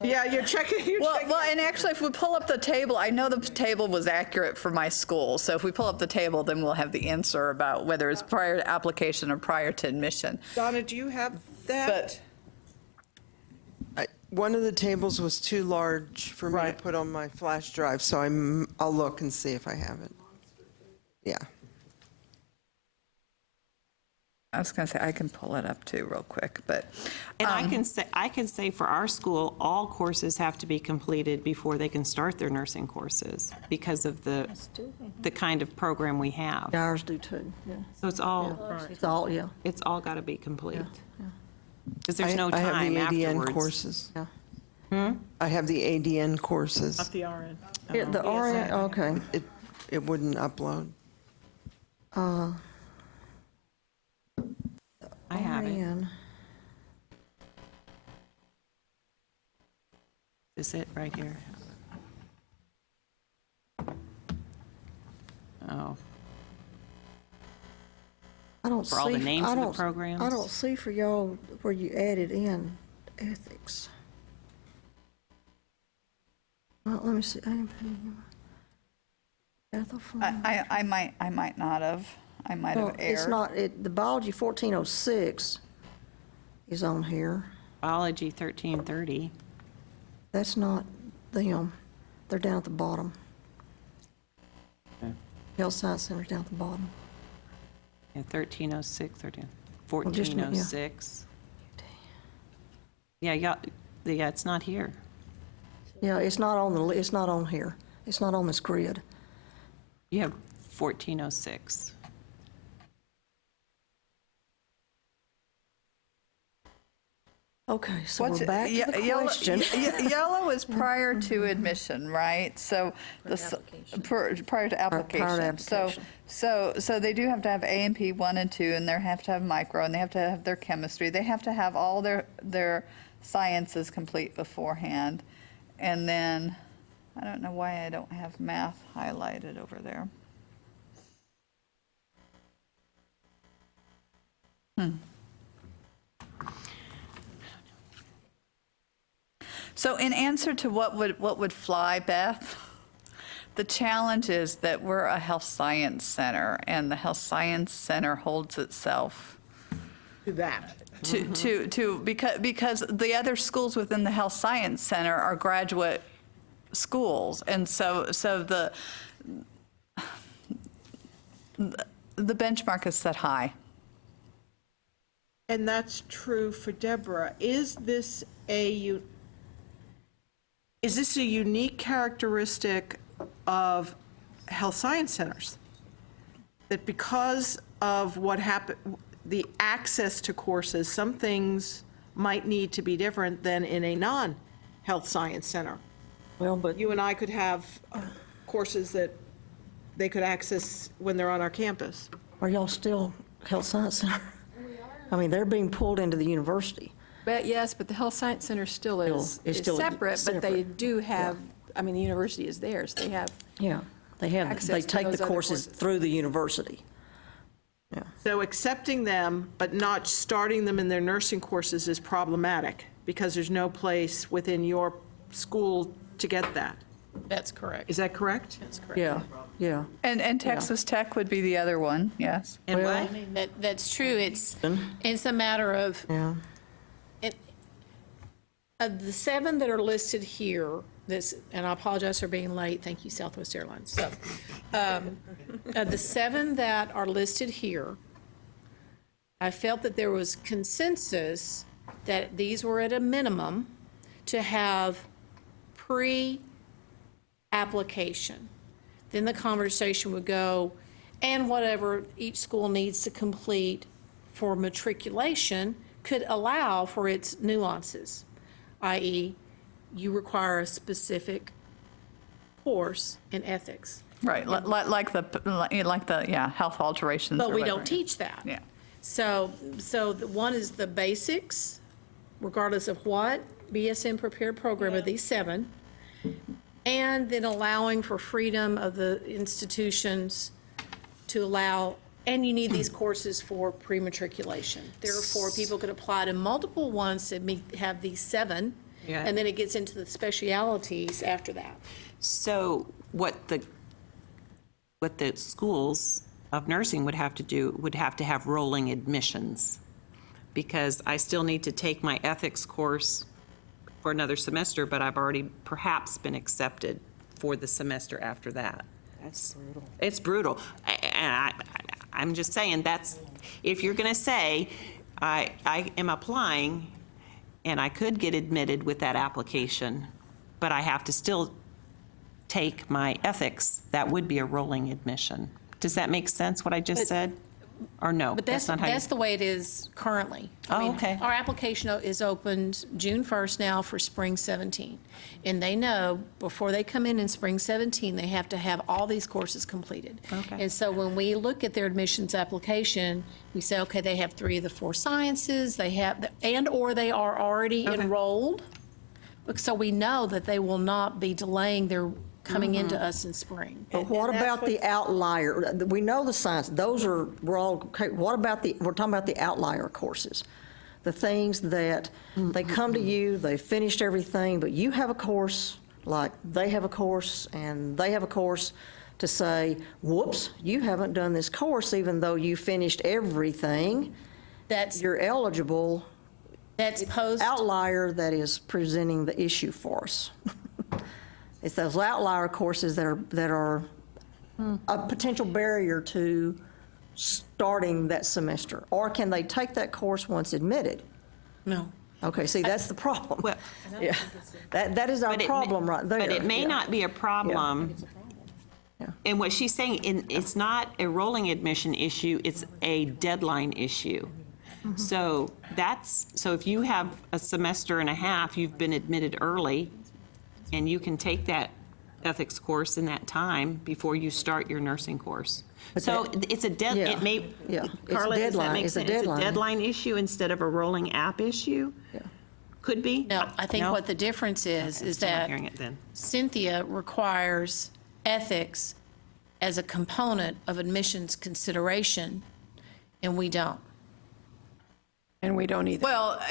yeah, you're checking. Well, and actually, if we pull up the table, I know the table was accurate for my school. So if we pull up the table, then we'll have the answer about whether it's prior to application or prior to admission. Donna, do you have that? One of the tables was too large for me to put on my flash drive, so I'll look and see if I have it. Yeah. I was going to say, I can pull it up too real quick, but. And I can say for our school, all courses have to be completed before they can start their nursing courses because of the kind of program we have. Ours do too, yeah. So it's all, It's all, yeah. it's all got to be complete. Because there's no I have time the ADN afterwards. courses. Yeah. I have the ADN courses. The RN. Yeah, the RN, okay. It wouldn't upload. I have it. RN. Is it right here? Oh, I don't see. For all the names I of the don't- programs? I don't see for y'all where you added in ethics. Well, let me see. I might not have. I might Well, have erred. it's not, the biology 1406 is on here. Biology 1330. That's not them. They're down at the bottom. Health Science Center's down at the bottom. Yeah, 1306, just a minute, yeah. 1406. Yeah, it's not here. Yeah, it's not on it's not on here. It's not on this grid. You have 1406. Okay, so What's we're it- back to the question. Yellow is prior to admission, right? So prior to application. application. So they do have to have A and P 1 and 2, and they have to have micro, and they have to have their chemistry. They have to have all their sciences complete beforehand. And then, I don't know why I don't have math highlighted over there. So in answer to what would fly, Beth, the challenge is that we're a health science center, and the health science center holds itself Do that. because the other schools within the health science center are graduate schools, and so the benchmark is set high. And that's true for Deborah. Is this a unique characteristic of health science centers? That because of what happened, the access to courses, some things might need to be different than in a non-health science center? Well, but You and I could have courses that they could access when they're on our campus. are y'all still Health Science Center? I mean, they're being pulled into the university. But yes, but the Health Science Center still is It's still separate, but they separate. do have, I mean, the university is theirs. They have, Yeah, they Access to take those the other courses courses. through the university. Yeah. So accepting them, but not starting them in their nursing courses is problematic, because there's no place within your school to get that. That's correct. Is that correct? That's correct. Yeah, yeah. And Texas Tech would be the other one, yes. And Well, what? I mean, that's true. It's a matter of, Yeah. of the 7 that are listed here, and I apologize for being late, thank you, Southwest Airlines. So, of the 7 that are listed here, I felt that there was consensus that these were at a minimum to have pre-application. Then the conversation would go, and whatever each school needs to complete for matriculation could allow for its nuances, i.e., you require a specific course in ethics. Right, like the health alterations. But or we whatever. don't teach that. Yeah. So the one is the basics, regardless of what BSN prepared program of these 7, and then allowing for freedom of the institutions to allow, and you need these courses for pre-matriculation. Therefore, people could apply to multiple ones that have these 7, Yeah. and then it gets into the specialities after that. So what the schools of nursing would have to do, would have to have rolling admissions, because I still need to take my ethics course for another semester, but I've already perhaps been accepted for the semester after that. That's brutal. It's brutal. And I'm just saying, that's, if you're going to say, I am applying, and I could get admitted with that application, but I have to still take my ethics, that would be a rolling admission. Does that make sense, what I just said? Or no? But that's not how you- the way it is currently. I Oh, mean, okay. Our application is opened June 1st now for spring 17. And they know before they come in spring 17, they have to have all these courses completed. Okay. And so when we look at their admissions application, we say, okay, they have 3 of the 4 sciences, they have, and/or they are already enrolled. So we know that they will not be delaying their coming into us in spring. But what about the outlier? We know the science, those are, we're all, okay, what about we're talking about the outlier courses? The things that they come to you, they finished everything, but you have a course, like they have a course, and they have a course, to say, whoops, you haven't done this course even though you finished everything. That's, You're eligible. that's post, Outlier that is presenting the issue for us. It's those outlier courses that are a potential barrier to starting that semester. Or can they take that course once admitted? no. Okay, see, that's the problem. Well, Yeah, that is our But it may- problem right there. But it may Yeah. not be a problem. Yeah. And what she's saying, it's not a rolling admission issue, it's a deadline issue. Mm-hmm. So so if you have a semester and a half, you've been admitted early, and you can take that ethics course in that time before you start your nursing course. So it's a Yeah, it may, yeah. It's Carla, does that deadline. make It's a sense? It's a deadline. deadline issue instead of a rolling app issue? Yeah. Could be? No, I think No? what the difference is Okay, still not that hearing it then. Cynthia requires ethics as a component of admissions consideration, and we don't. And we don't either. Well,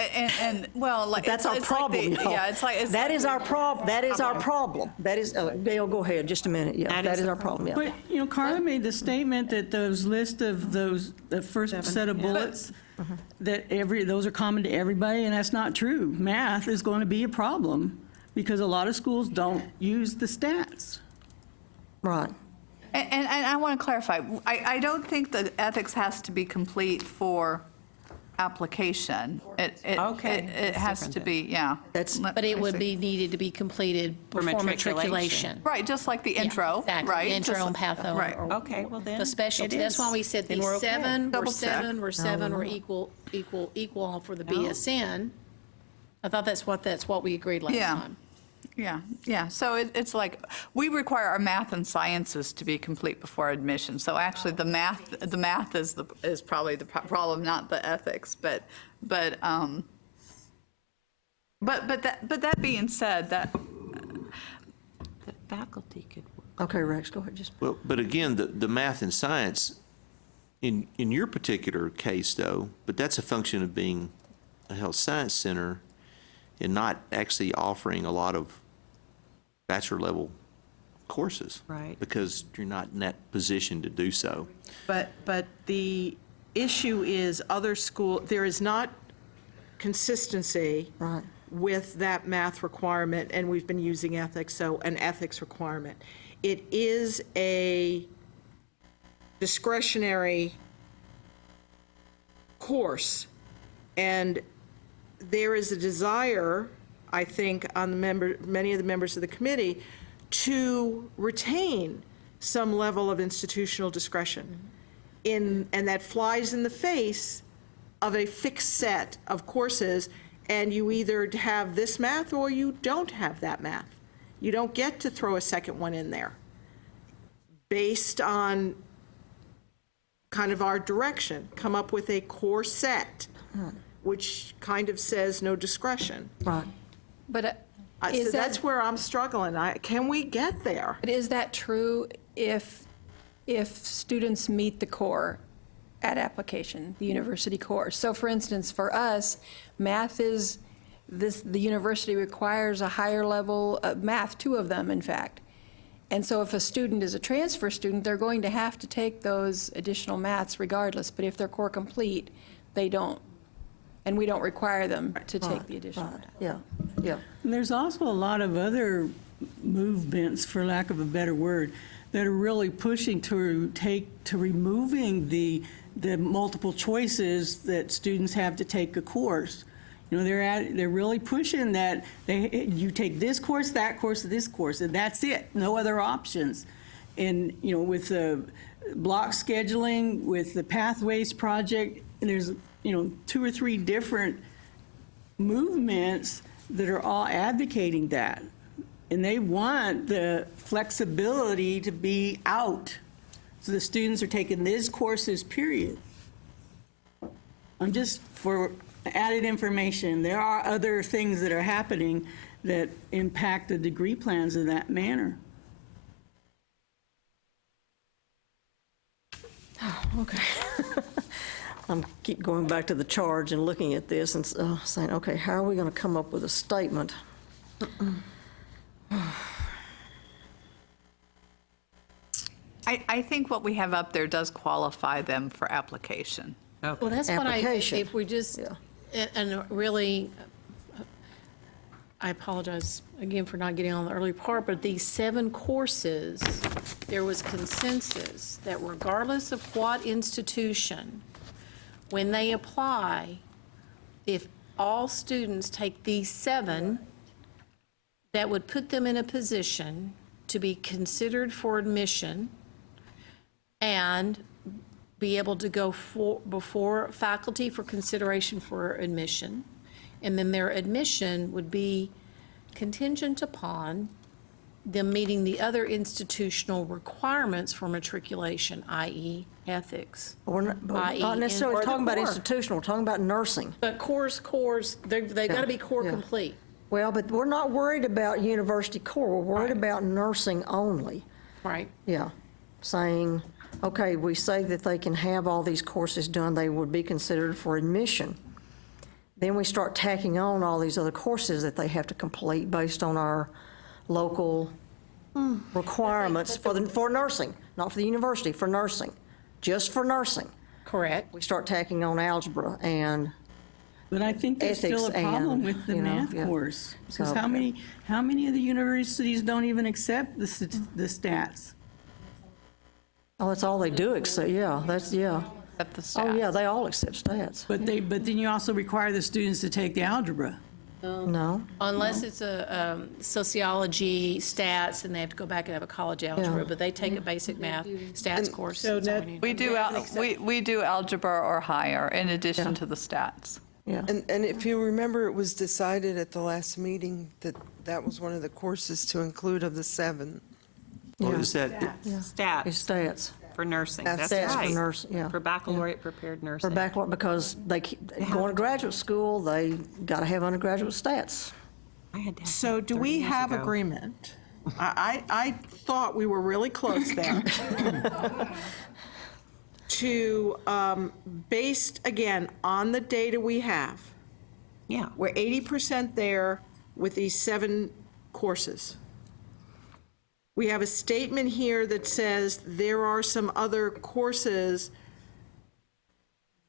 well, like. That's our it's like problem, the- y'all. Yeah, it's like. That is our problem. That is our problem. That is, Gail, go ahead, just a minute. Yeah, that is our problem, yeah. But, you know, Carla made the statement that those list of those, the first set of bullets, that those are common to everybody, and that's not true. Math is going to be a problem because a lot of schools don't use the stats. Right. And I want to clarify, I don't think that ethics has to be complete for application. Okay, It that's has different to then. be, yeah. That's- But it would be needed to be completed For before matriculation. matriculation. Right, just like the Yeah, intro, exactly. right? Intro Just- and patho. Right. or- Okay, well then. The specialty. it That's why is. we said Then these we're okay. seven, Double check. we're seven, we're equal for the BSN. I thought that's what we agreed last Yeah. time. Yeah. So it's like, we require our math and sciences to be complete before admission. So actually, the math is probably the problem, not the ethics. But that being said, that The faculty could work. Okay, Rex, go ahead, just. Well, but again, the math and science, in your particular case though, but that's a function of being a health science center and not actually offering a lot of bachelor level courses. Right. Because you're not in that position to do so. But the issue is there is not consistency Right. with that math requirement, and we've been using ethics, so an ethics requirement. It is a discretionary course, and there is a desire, I think, on many of the members of the committee to retain some level of institutional discretion. And that flies in the face of a fixed set of courses, and you either have this math or you don't have that math. You don't get to throw a second one in there based on kind of our direction, come up with a core set, which kind of says no discretion. Right. But So is that's that, where I'm struggling. Can we get there? but is that true if students meet the core at application, the university core? So for instance, for us, math is, the university requires a higher level of math, 2 of them, in fact. And so if a student is a transfer student, they're going to have to take those additional maths regardless. But if they're core complete, they don't. And we don't require them to take the additional. Right, yeah, yeah. And there's also a lot of other movements, for lack of a better word, that are really pushing to removing the multiple choices that students have to take a course. You know, they're really pushing that you take this course, that course, this course, and that's it, no other options. And, you know, with the block scheduling, with the Pathways Project, and there's, 2 or 3 different movements that are all advocating that. And they want the flexibility to be out. So the students are taking these courses, period. I'm just for added information. There are other things that are happening that impact the degree plans in that manner. Okay. Keep going back to the charge and looking at this and saying, okay, how are we going to come up with a statement? I think what we have up there does qualify them for application. Well, that's what Application. if we just, and really, I apologize again for not getting on the early part, but these 7 courses, there was consensus that regardless of what institution, when they apply, if all students take these 7, that would put them in a position to be considered for admission and be able to go before faculty for consideration for admission. And then their admission would be contingent upon them meeting the other institutional requirements for matriculation, i.e. ethics. We're not i.e. not necessarily in- talking about core. institutional, we're talking about nursing. But cores, they got to be core Yeah. complete. Well, but we're not worried about university core, we're worried about nursing only. Right. Yeah, saying, okay, we say that they can have all these courses done, they would be considered for admission. Then we start tacking on all these other courses that they have to complete based on our local requirements for nursing, not for the university, for nursing, just for nursing. Correct. We start tacking on algebra and, But I think there's still a Ethics problem and, with the you know, math yeah. course. Because So- how many of the universities don't even accept the stats? oh, that's all they do, except, yeah, that's, yeah. At the Oh, stats. yeah, they all accept stats. But then you also require the students to take the algebra. No, Unless it's a sociology, stats, and they have to go back and have a college algebra, but they take a basic math stats course. That's all we need. We do algebra or higher in addition to the stats. yeah. And if you remember, it was decided at the last meeting that that was one of the courses to include of the 7. Or is that, It's Stats stats. for nursing, That's that's Stats right. for nursing, yeah. For baccalaureate prepared For nursing. bachelor, because going to graduate school, they got to have undergraduate stats. I had to have So that do 30 we years have ago. agreement? I thought we were really close there. To, based, again, on the data we have, Yeah. we're 80% there with these 7 courses. We have a statement here that says there are some other courses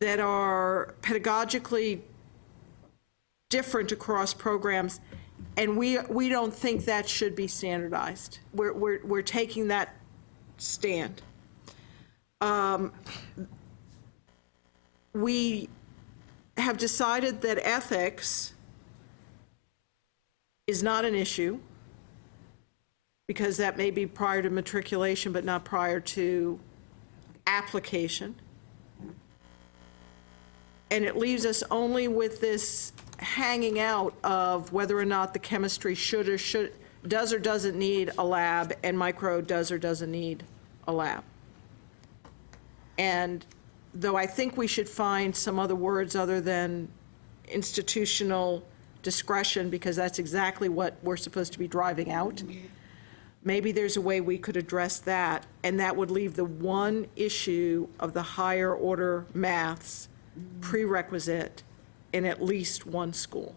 that are pedagogically different across programs, and we don't think that should be standardized. We're taking that stand. We have decided that ethics is not an issue, because that may be prior to matriculation, but not prior to application. And it leaves us only with this hanging out of whether or not the chemistry does or doesn't need a lab, and micro does or doesn't need a lab. And though I think we should find some other words other than institutional discretion, because that's exactly what we're supposed to be driving out, maybe there's a way we could address that, and that would leave the one issue of the higher order maths prerequisite in at least one school.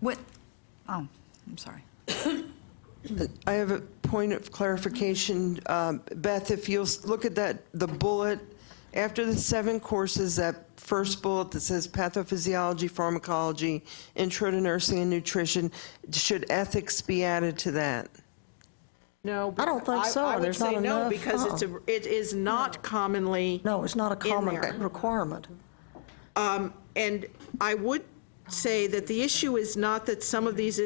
What, oh, I'm sorry. I have a point of clarification. Beth, if you'll look at that, the bullet, after the 7 courses, that first bullet that says pathophysiology, pharmacology, intro to nursing and nutrition, should ethics be added to that? No. I don't think so. I would There's say not no, enough. because it is not commonly. No, it's not a common there. requirement. And I would say that the issue is not that some of these,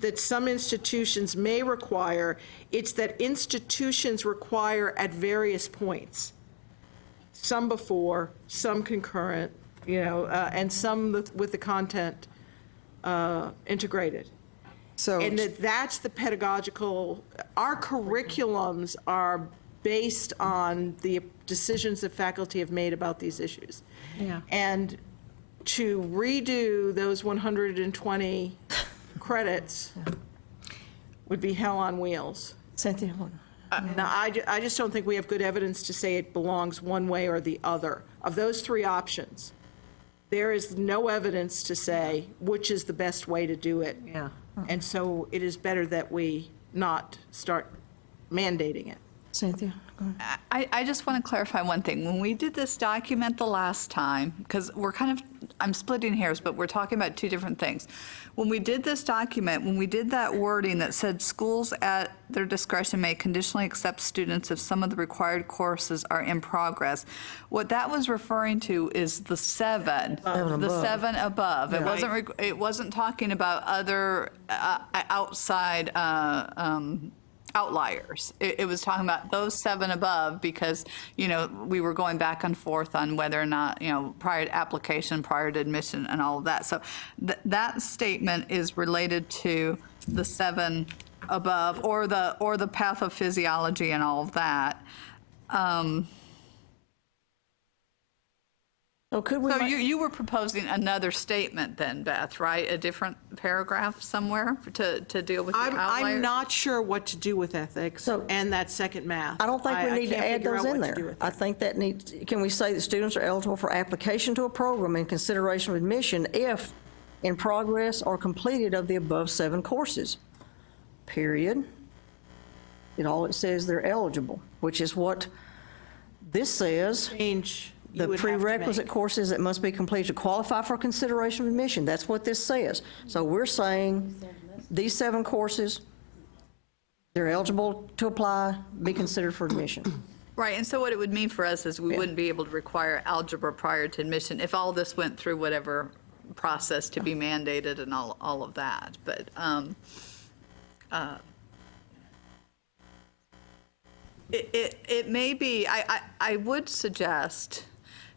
that some institutions may require, it's that institutions require at various points. Some before, some concurrent, and some with the content integrated. So, And that's the pedagogical, our curriculums are based on the decisions that faculty have made about these issues. Yeah. And to redo those 120 credits would be hell on wheels. Cynthia? Now, I just don't think we have good evidence to say it belongs one way or the other. Of those 3 options, there is no evidence to say which is the best way to do it. Yeah. And so it is better that we not start mandating it. Cynthia, go ahead. I just want to clarify one thing. When we did this document the last time, because I'm splitting hairs, but we're talking about two different things. When we did this document, when we did that wording that said schools at their discretion may conditionally accept students if some of the required courses are in progress, what that was referring to is the seven above. It wasn't talking about other outside outliers. It was talking about those 7 above because, we were going back and forth on whether or not, prior to application, prior to admission and all of that. So that statement is related to the 7 above or the pathophysiology and all of that. So could we, So you were proposing another statement then, Beth, right? A different paragraph somewhere to deal with the outliers? I'm not sure what to do with ethics and that second math. I don't think we need to can't add figure those out in what to do there. with I that. think that needs, can we say that students are eligible for application to a program in consideration of admission if in progress or completed of the above 7 courses? Period. All it says they're eligible, which is what this says. Change you The would have to prerequisite make. courses that must be completed to qualify for consideration of admission. That's what this says. So we're saying these 7 courses, they're eligible to apply, be considered for admission. Right, and so what it would mean for us is we wouldn't be able to require algebra prior to admission if all this went through whatever process to be mandated and all of that. But it may be, I would suggest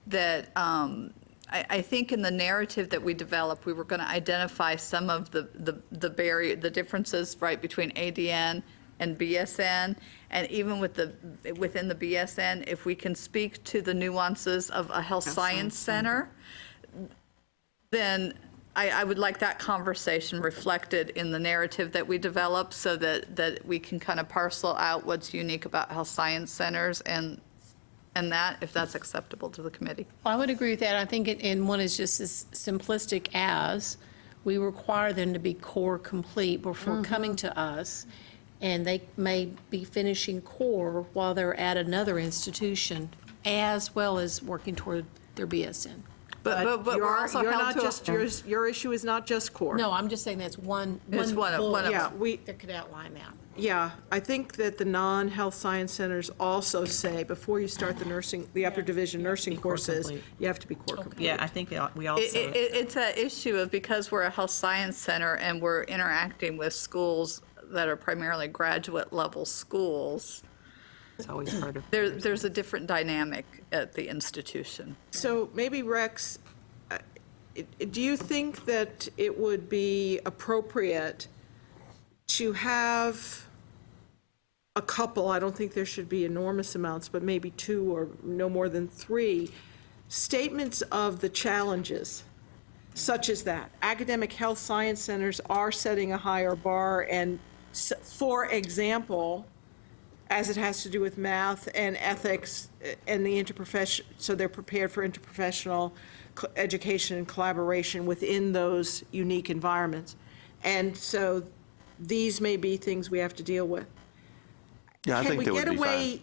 that I think in the narrative that we developed, we were going to identify some of the differences, right, between ADN and BSN, and even within the BSN, if we can speak to the nuances of a health science center, then I would like that conversation reflected in the narrative that we develop so that we can kind of parcel out what's unique about health science centers and that, if that's acceptable to the committee. Well, I would agree with that. I think and one is just as simplistic as we require them to be core complete before coming to us, and they may be finishing core while they're at another institution, as well as working toward their BSN. But we're also You're held not to just, your issue is not just core. No, I'm just saying that's one It's one of- bullet Yeah, that could outline that. Yeah, I think that the non-health science centers also say, before you start the upper division nursing courses, you have to be core complete. Yeah, I think we also. It's an issue of, because we're a health science center and we're interacting with schools that are primarily graduate level schools, It's always part of. there's a different dynamic at the institution. So maybe Rex, do you think that it would be appropriate to have a couple, I don't think there should be enormous amounts, but maybe 2 or no more than 3, statements of the challenges, such as that? Academic health science centers are setting a higher bar, and for example, as it has to do with math and ethics and the interprofession, so they're prepared for interprofessional education and collaboration within those unique environments. And so these may be things we have to deal with. Yeah, I think that would be Can we get fine. away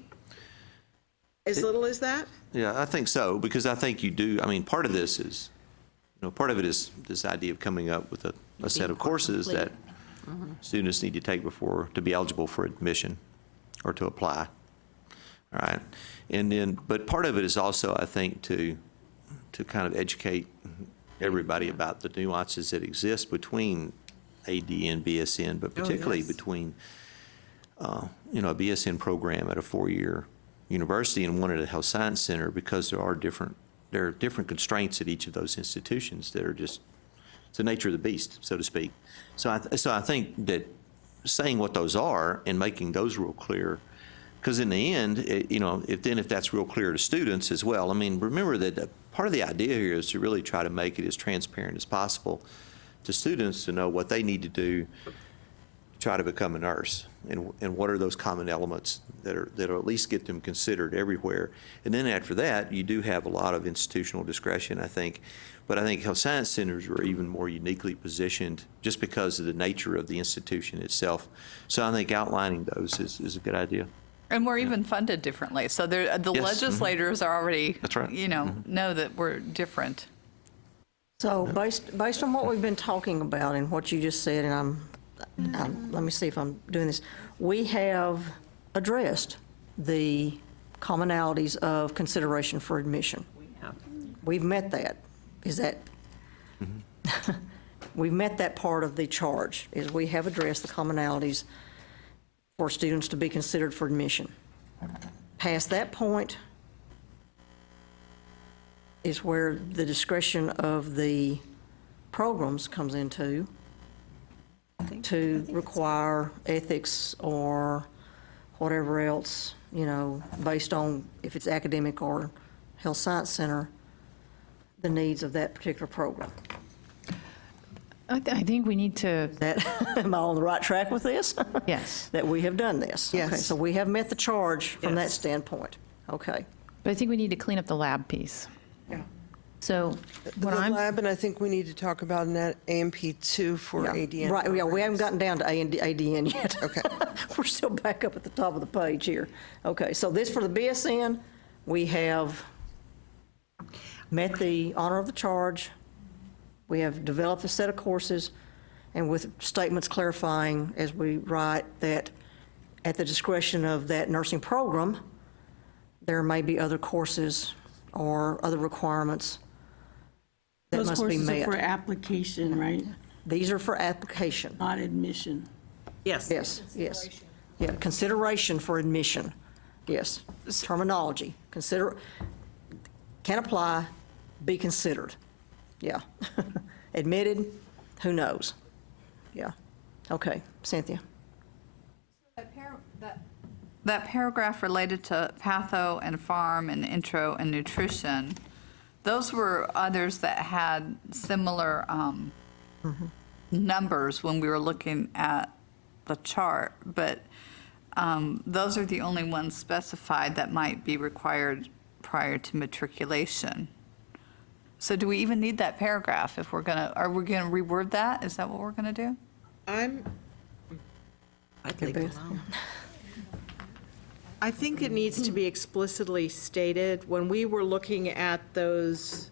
as little as that? Yeah, I think so, because I think you do, part of this is, part of it is this idea of coming up with a set of courses that students need to take to be eligible for admission or to apply. All right. And then, but part of it is also, I think, to kind of educate everybody about the nuances that exist between AD and BSN, but particularly between, a BSN program at a 4-year university and one at a health science center, because there are different constraints at each of those institutions that are just, it's the nature of the beast, so to speak. So I think that saying what those are and making those real clear, because in the end, if that's real clear to students as well. Remember that part of the idea here is to really try to make it as transparent as possible to students to know what they need to do to try to become a nurse, and what are those common elements that'll at least get them considered everywhere. And then after that, you do have a lot of institutional discretion, I think. But I think health science centers are even more uniquely positioned just because of the nature of the institution itself. So I think outlining those is a good idea. And we're even funded differently. So the Yes, mhm. legislators are already, That's right. know that we're different. So based on what we've been talking about and what you just said, and let me see if I'm doing this, we have addressed the commonalities of consideration for admission. We've met that. Is that, we've met that part of the charge, is we have addressed the commonalities for students to be considered for admission. Past that point is where the discretion of the programs comes into to require ethics or whatever else, based on if it's academic or health science center, the needs of that particular program. I think we need to, That, am I on the right track with this? yes. That we have done this? Yes. Okay, so we have met the charge from that Yes. standpoint. Okay. But I think we need to clean up the lab piece. Yeah. So The what I'm, lab, and I think we need to talk about an AMP2 for Yeah. ADN. Right, yeah, we haven't gotten down to ADN yet. Okay. We're still back up at the top of the page here. Okay, so this for the BSN, we have met the honor of the charge. We have developed a set of courses, and with statements clarifying as we write that at the discretion of that nursing program, there may be other courses or other requirements that Those must be courses are met. for application, right? These are for application. Not admission. Yes. Yes, yes. Yeah, consideration for admission, yes. Terminology, can apply, be considered, yeah. Admitted, who knows? Yeah, okay, Cynthia. That paragraph related to patho and farm and intro and nutrition, those were others that had similar numbers when we were looking at the chart, but those are the only ones specified that might be required prior to matriculation. So do we even need that paragraph if are we gonna reword that? Is that what we're gonna do? I think it needs to be explicitly stated. When we were looking at those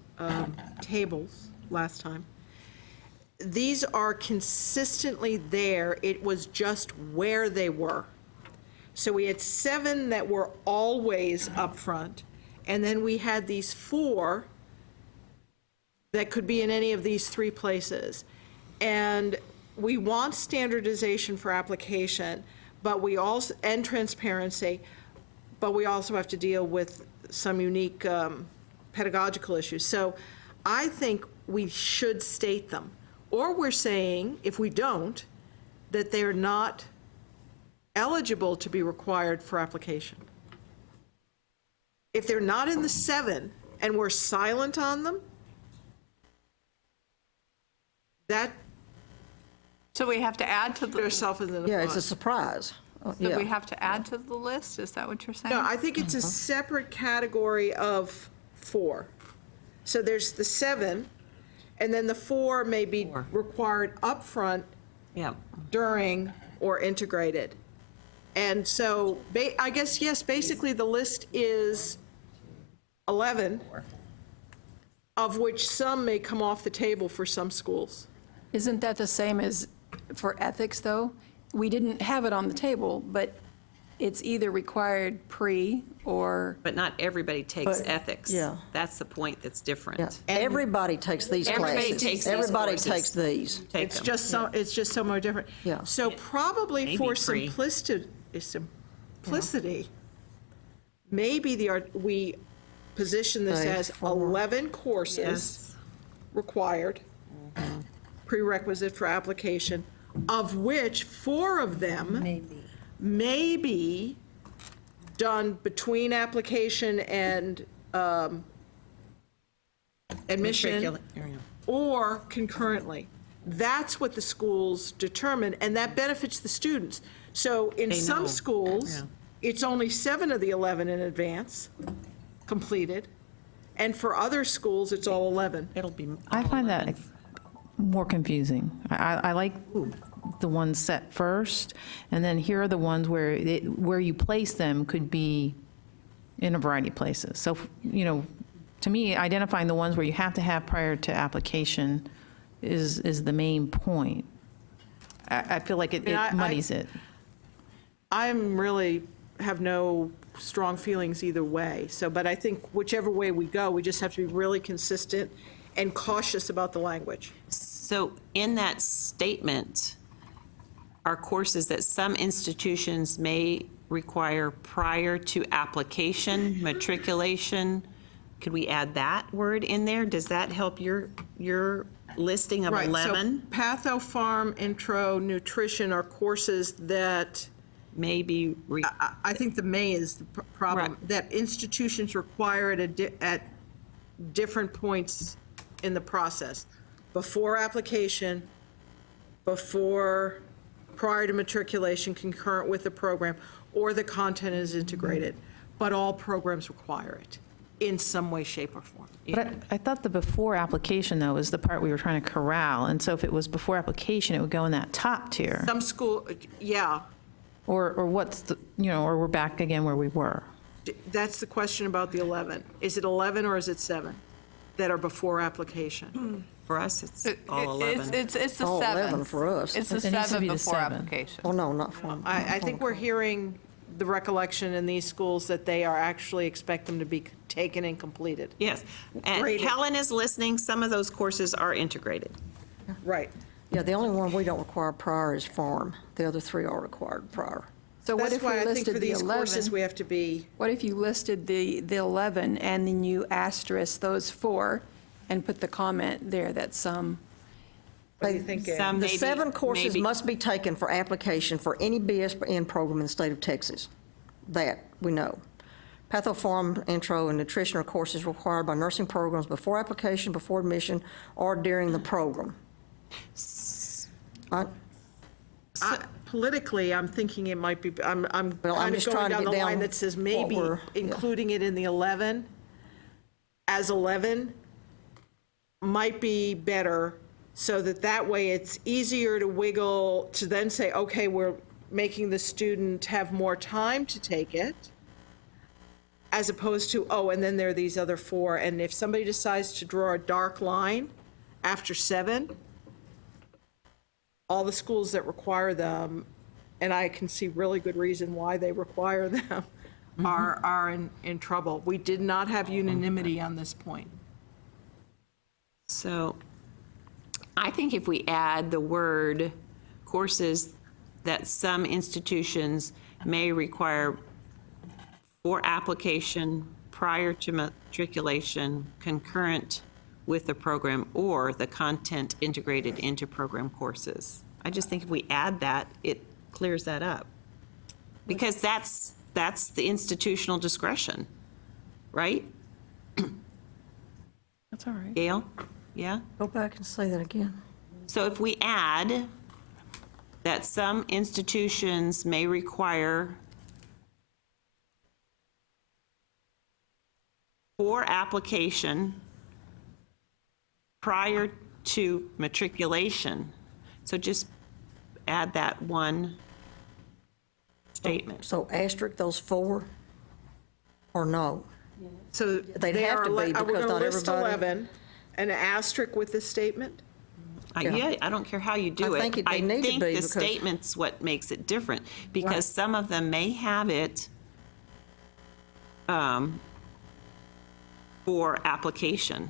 tables last time, these are consistently there. It was just where they were. So we had 7 that were always up front, and then we had these 4 that could be in any of these 3 places. And we want standardization for application, but we also, and transparency, but we also have to deal with some unique pedagogical issues. So I think we should state them. Or we're saying, if we don't, that they're not eligible to be required for application. If they're not in the 7 and we're silent on them, that So we have to add to put the, ourselves in the Yeah, it's a bind. surprise. so Yeah. we have to add to the list? Is that what you're saying? No, I think it's a separate category of 4. So there's the 7, and then the 4 may be required upfront, Yeah. during, or integrated. And so, I guess, yes, basically the list is 11, of which some may come off the table for some schools. Isn't that the same as for ethics, though? We didn't have it on the table, but it's either required pre or, But not everybody takes But- ethics. yeah. That's the point that's different. Yeah. Everybody takes these Everybody classes. takes these Everybody courses. takes these. Take It's them. just so much different. Yeah. So probably Maybe for pre. simplicity, maybe we position this Say as 4. 11 courses Yes. required, prerequisite for application, of which 4 of them may be done between application and admission, or concurrently. That's what the schools determine, and that benefits the students. So in They some know. schools, Yeah. it's only 7 of the 11 in advance completed, and for other schools, it's all 11. It'll be. I find that more confusing. I like the ones set first, and then here are the ones where where you place them could be in a variety of places. So, you know, to me, identifying the ones where you have to have prior to application is the main point. I feel like it mean, I- muddies it. I'm really have no strong feelings either way. So, but I think whichever way we go, we just have to be really consistent and cautious about the language. So in that statement, are courses that some institutions may require prior to application, matriculation. Could we add that word in there? Does that help your listing of Right, 11? so patho, farm, intro, nutrition are courses that, Maybe, I think the may is the problem, Right. that institutions require at different points in the process. Before application, prior to matriculation, concurrent with the program, or the content is integrated. But all programs require it in some way, shape, or form. But I thought the before application, though, is the part we were trying to corral. And so if it was before application, it would go in that top tier. Some school, yeah, Or what's the, you know, or we're back again where we were. that's the question about the 11. Is it 11 or is it 7 that are before application? for us, it's all 11. It's the All 11 seven. for us. It's the It needs to seven be the before 7. application. Oh, no, not for them. I think we're hearing the recollection in these schools that they are actually expect them to be taken and completed. Yes, and Graded. Helen is listening, some of those courses are integrated. Right. Yeah, the only one we don't require prior is farm. The other 3 are required prior. So what That's if we why I think for listed the these courses, 11? we have to be, What if you listed the 11 and then you asterisk those 4 and put the comment there that some, what do you think, Ed? Some The maybe- 7 courses maybe- must be taken for application for any BSN program in the state of Texas. That, we know. Patho-Farm, Intro, and Nutrition are courses required by nursing programs before application, before admission, or during the program. Right? Politically, I'm thinking it might be, I'm Well, I'm kind of just going trying to down the get line down that says what maybe we're- yeah. including it in the 11 as 11 might be better, so that way it's easier to wiggle, to then say, okay, we're making the student have more time to take it, as opposed to, oh, and then there are these other 4, and if somebody decides to draw a dark line after 7, all the schools that require them, and I can see really good reason why they require them, are in trouble. We did not have unanimity on this point. So I think if we add the word courses that some institutions may require for application prior to matriculation, concurrent with the program, or the content integrated into program courses. I just think if we add that, it clears that up. Because that's the institutional discretion, right? That's all right. Gail? Yeah? Go back and say that again. So if we add that some institutions may require for application prior to matriculation, so just add that one statement. So asterisk those 4, or no? So They'd they have are, to be we're because going to not list everybody- 11, an asterisk with this statement? Yeah, I don't care how you do it. I think they need to be I think because- the statement's what makes it different, because some of them may have it for application.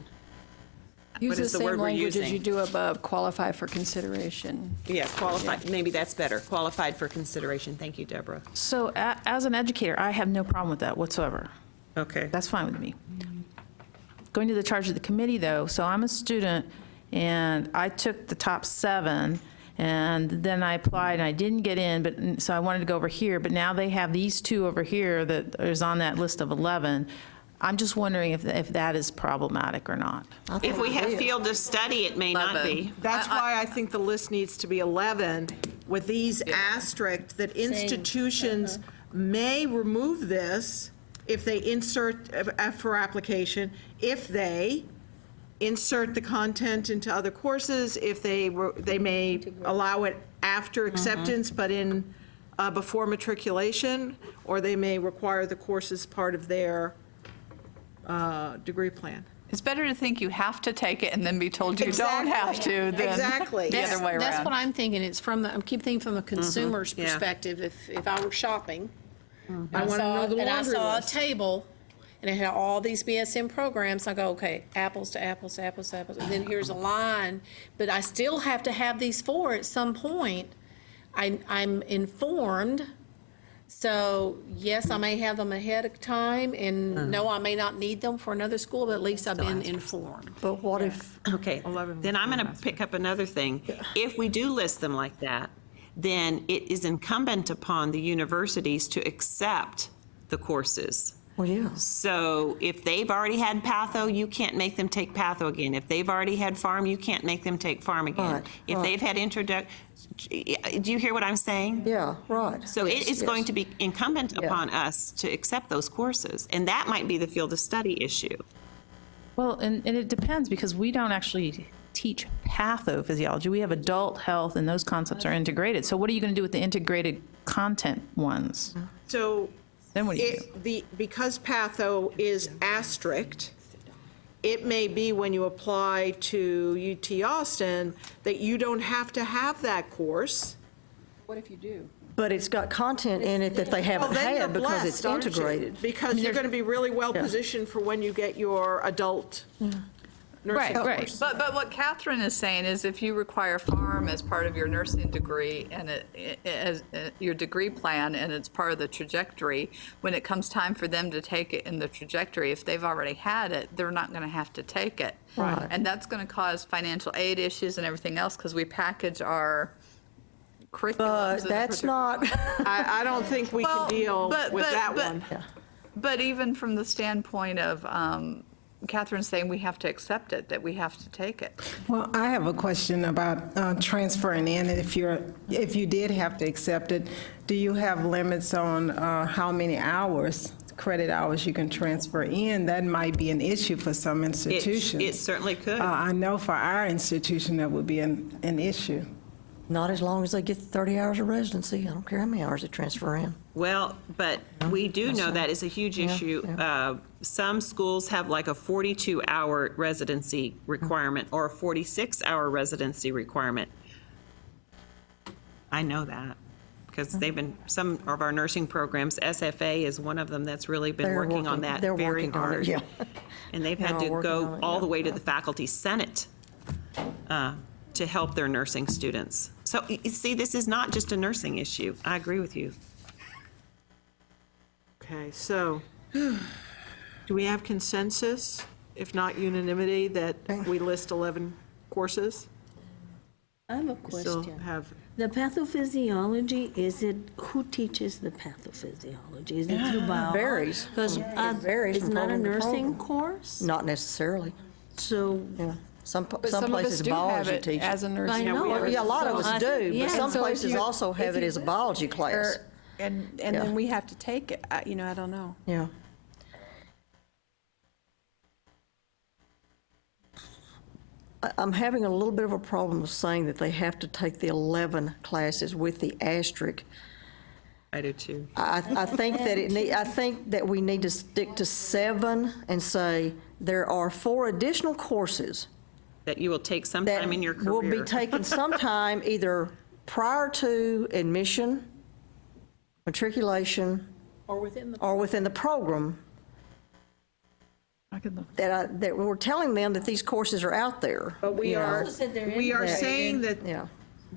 use What the is the same word we're language as using? you do above, qualify for consideration. Yeah, qualified, maybe that's better, qualified for consideration. Thank you, Deborah. So as an educator, I have no problem with that whatsoever. Okay. That's fine with me. Going to the charge of the committee, though, so I'm a student, and I took the top 7, and then I applied, and I didn't get in, but, so I wanted to go over here, but now they have these 2 over here that is on that list of 11. I'm just wondering if that is problematic or not. If we have field of study, it may not be. That's why I think the list needs to be 11, with these asterisks, that institutions may remove this if they insert for application, if they insert the content into other courses, if they may allow it after acceptance, but before matriculation, or they may require the course as part of their degree plan. It's better to think you have to take it and then be told you don't have to than Exactly. the other way around. That's what I'm thinking. It's I keep thinking from a consumer's perspective. If I were shopping, I want to know the and I laundry saw a list. table, and it had all these BSN programs, I go, okay, apples to apples to apples to apples, and then here's a line, but I still have to have these four at some point. I'm informed, so yes, I may have them ahead of time, and no, I may not need them for another school, but at least I've been informed. But what if, Okay, then I'm going to pick up another thing. If we do list them like that, then it is incumbent upon the universities to accept the courses. well, yeah. So if they've already had patho, you can't make them take patho again. If they've already had farm, you can't make them take farm again. Right, If right. they've had do you hear what I'm saying? Yeah, right. So it is going yes. to be incumbent Yeah. upon us to accept those courses, and that might be the field of study issue. Well, and it depends, because we don't actually teach pathophysiology. We have adult health, and those concepts are integrated. So what are you going to do with the integrated content ones? So Then what do you do? because patho is asterisked, it may be when you apply to UT Austin that you don't have to have that course. What if you do? But it's got content in it that they haven't Well, then you're had because it's blessed, aren't you? integrated. Because you're going to be really well positioned for when you get your adult nursing Right. course. But what Catherine is saying is if you require farm as part of your nursing degree and as your degree plan and it's part of the trajectory, when it comes time for them to take it in the trajectory, if they've already had it, they're not going to have to take it. Right. And that's going to cause financial aid issues and everything else because we package our curriculums. But in a that's particular- not, I don't think we Well, can deal but- with but- that but- one. But even from the standpoint of Catherine saying we have to accept it, that we have to take it. Well, I have a question about transferring in. If you did have to accept it, do you have limits on how many hours, credit hours you can transfer in? That might be an issue for some institutions. It certainly could. I know for our institution, that would be an issue. not as long as they get 30 hours of residency. I don't care how many hours they transfer in. Well, but we do know that is a huge issue. Some schools have like a 42-hour residency requirement or a 46-hour residency requirement. I know that because they've been, some of our nursing programs, SFA is one of them that's really been They're working on that they're very working on it, hard. yeah. And they've had They're to all working go on it, all yeah. the way to the faculty senate to help their nursing students. So you see, this is not just a nursing issue. I agree with you. Okay, so, do we have consensus, if not unanimity, that we list 11 courses? I have a We still question. have, The pathophysiology, who teaches the pathophysiology? Is it through biology? Varies. Because It varies it's from not a program to nursing program. course? Not necessarily, So, yeah. Some But some some of us places do have biology it teach as a it. nursing I know. course. Yeah, a lot of So us I do, think- but yeah. some So if places you- also have if it you as a biology class. Or- And Yeah. then we have to take it, I don't know. Yeah. I'm having a little bit of a problem with saying that they have to take the 11 classes with the asterisk. I do too. I think that I think that we need to stick to 7 and say there are 4 additional courses That you will take that sometime in your career. will be taken sometime either prior to admission, matriculation, Or within the or within the program, I could look. that we're telling them that these courses are out there. but we you know? are, said they're we are integrated. saying that, Yeah.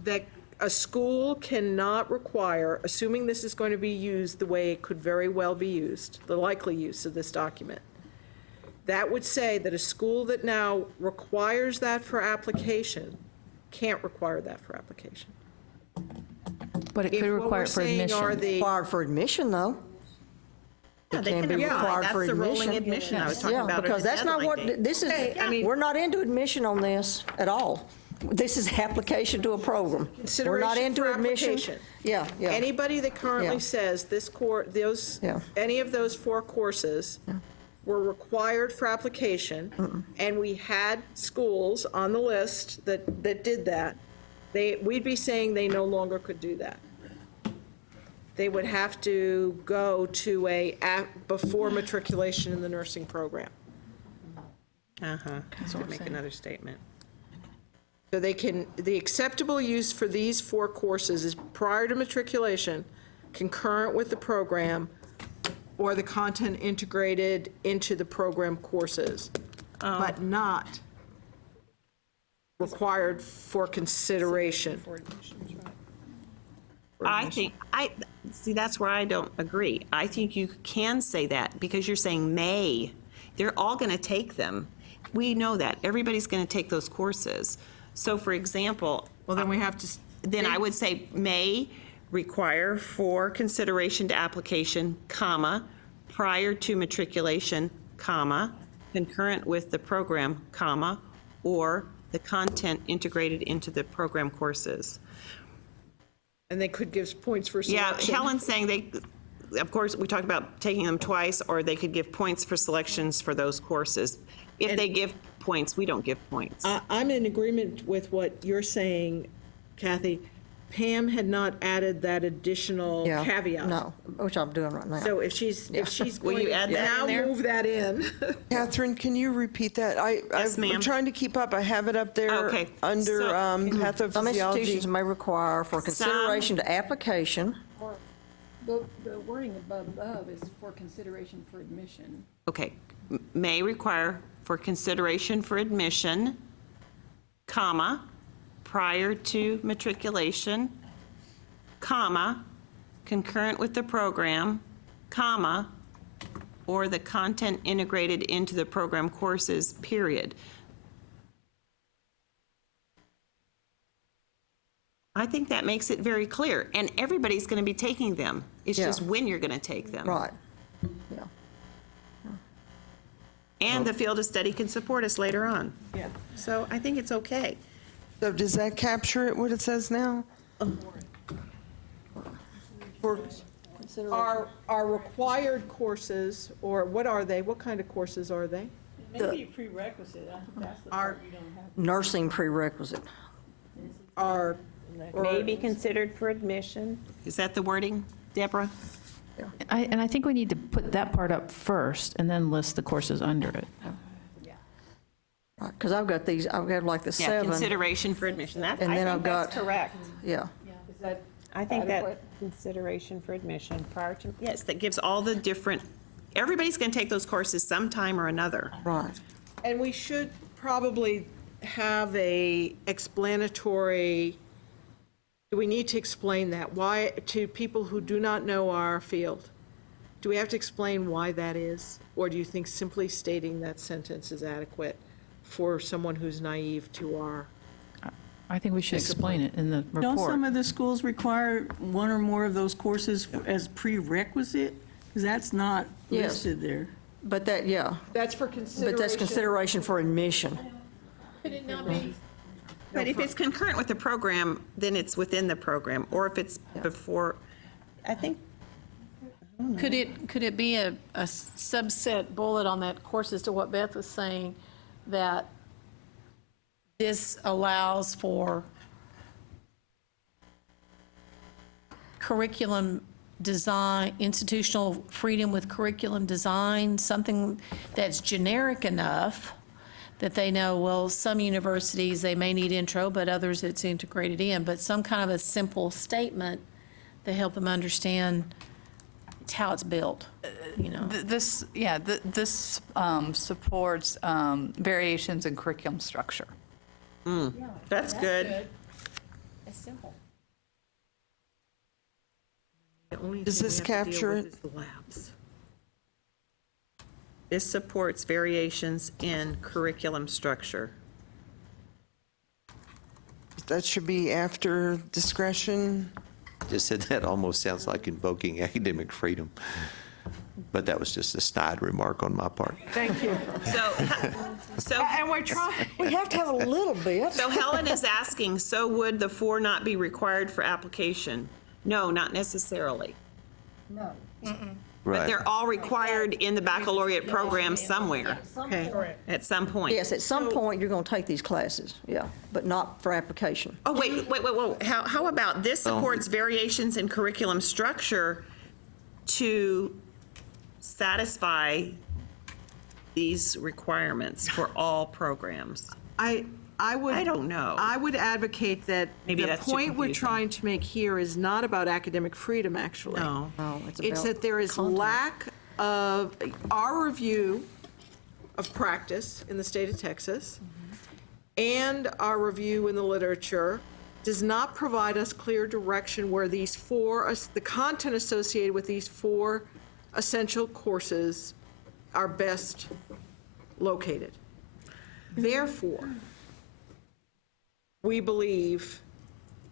that a school cannot require, assuming this is going to be used the way it could very well be used, the likely use of this document, that would say that a school that now requires that for application can't require that for application. But it If could what require we're it for saying are admission. the, Required for admission, though. Yeah, It they can can be apply. required That's for the rolling admission. admission I was talking Yeah, about. or because the that's not deadline what, date. this is, we're not into admission on this at all. This is application to a program. We're not Consideration into for admission. application. Yeah, yeah. anybody that Yeah. currently says this course, Yeah. any of those 4 courses were required for application, and we had schools on the list that did that, we'd be saying they no longer could do that. They would have to go to before matriculation in the nursing program. Make another statement. So the acceptable use for these 4 courses is prior to matriculation, concurrent with the program, or the content integrated into the program courses, but not required for consideration. See, that's where I don't agree. I think you can say that because you're saying may. They're all going to take them. We know that. Everybody's going to take those courses. So for example. Well, then we have to. Then I would say may require for consideration to application, comma, prior to matriculation, comma, concurrent with the program, comma, or the content integrated into the program courses. And they could give points for Yeah, selection. Helen's saying of course, we talked about taking them twice, or they could give points for selections for those courses. If they give points, we don't give points. I'm in agreement with what you're saying, Kathy. Pam had not added that additional Yeah, caveat. no, which I'm doing right now. So if she's Will going you to add that in now there? move that in. Catherine, can you repeat that? Yes, ma'am. I'm trying to keep up. I have it up there Okay, under so- Some pathophysiology. institutions may require for consideration to application. The wording above is for consideration for admission. Okay, may require for consideration for admission, comma, prior to matriculation, comma, concurrent with the program, comma, or the content integrated into the program courses, period. I think that makes it very clear, and everybody's going to be taking them. It's Yeah. just when you're going to take them. Right. Yeah. And the field of study can support us later on. Yeah. So I think it's okay. So does that capture it, what it says now? For Our required courses, or what are they? What kind of courses are they? Maybe prerequisite, I think that's the part you don't have. Nursing prerequisite. Our, May be considered for admission. Is that the wording, Deborah? And I think we need to put that part up first and then list the courses under it. Because I've got like the Yeah, 7. consideration for admission. That, And I then think I've that's got- correct. Yeah. I think that consideration for admission prior to, yes, that gives all the different, everybody's going to take those courses sometime or another. Right. and we should probably have a explanatory, do we need to explain that? Why, to people who do not know our field? Do we have to explain why that is? Or do you think simply stating that sentence is adequate for someone who's naive to our? I think we should explain it in the Don't report. some of the schools require one or more of those courses as prerequisite? Because that's not Yes. listed there. But that, yeah, That's for consideration. but that's consideration for admission. Could it not be? But if it's concurrent with the program, then it's within the program, or if it's before, I think, Could it be a subset bullet on that course as to what Beth was saying, that this allows for curriculum design, institutional freedom with curriculum design, something that's generic enough that they know, well, some universities, they may need intro, but others it's integrated in, but some kind of a simple statement to help them understand it's how it's built, you know? This supports variations in curriculum structure. that's good. It's simple. Does this capture it? This supports variations in curriculum structure. That should be after discretion. Just said that almost sounds like invoking academic freedom. But that was just a snide remark on my part. Thank you. So, And we're trying. We have to have a little bit. so Helen is asking, so would the 4 not be required for application? No, not necessarily. But Right. they're all required in the baccalaureate program somewhere, Okay. at some point. Yes, at some point, you're going to take these classes, yeah, but not for application. Oh, wait. How about this supports variations in curriculum structure to satisfy these requirements for all programs? I would. I don't know. I would advocate that Maybe the that's too point we're confusing. trying to make here is not about academic freedom, actually. No. No, it's It's about that there is content. lack of, our review of practice in the state of Texas and our review in the literature does not provide us clear direction where these four, the content associated with these four essential courses are best located. Therefore, we believe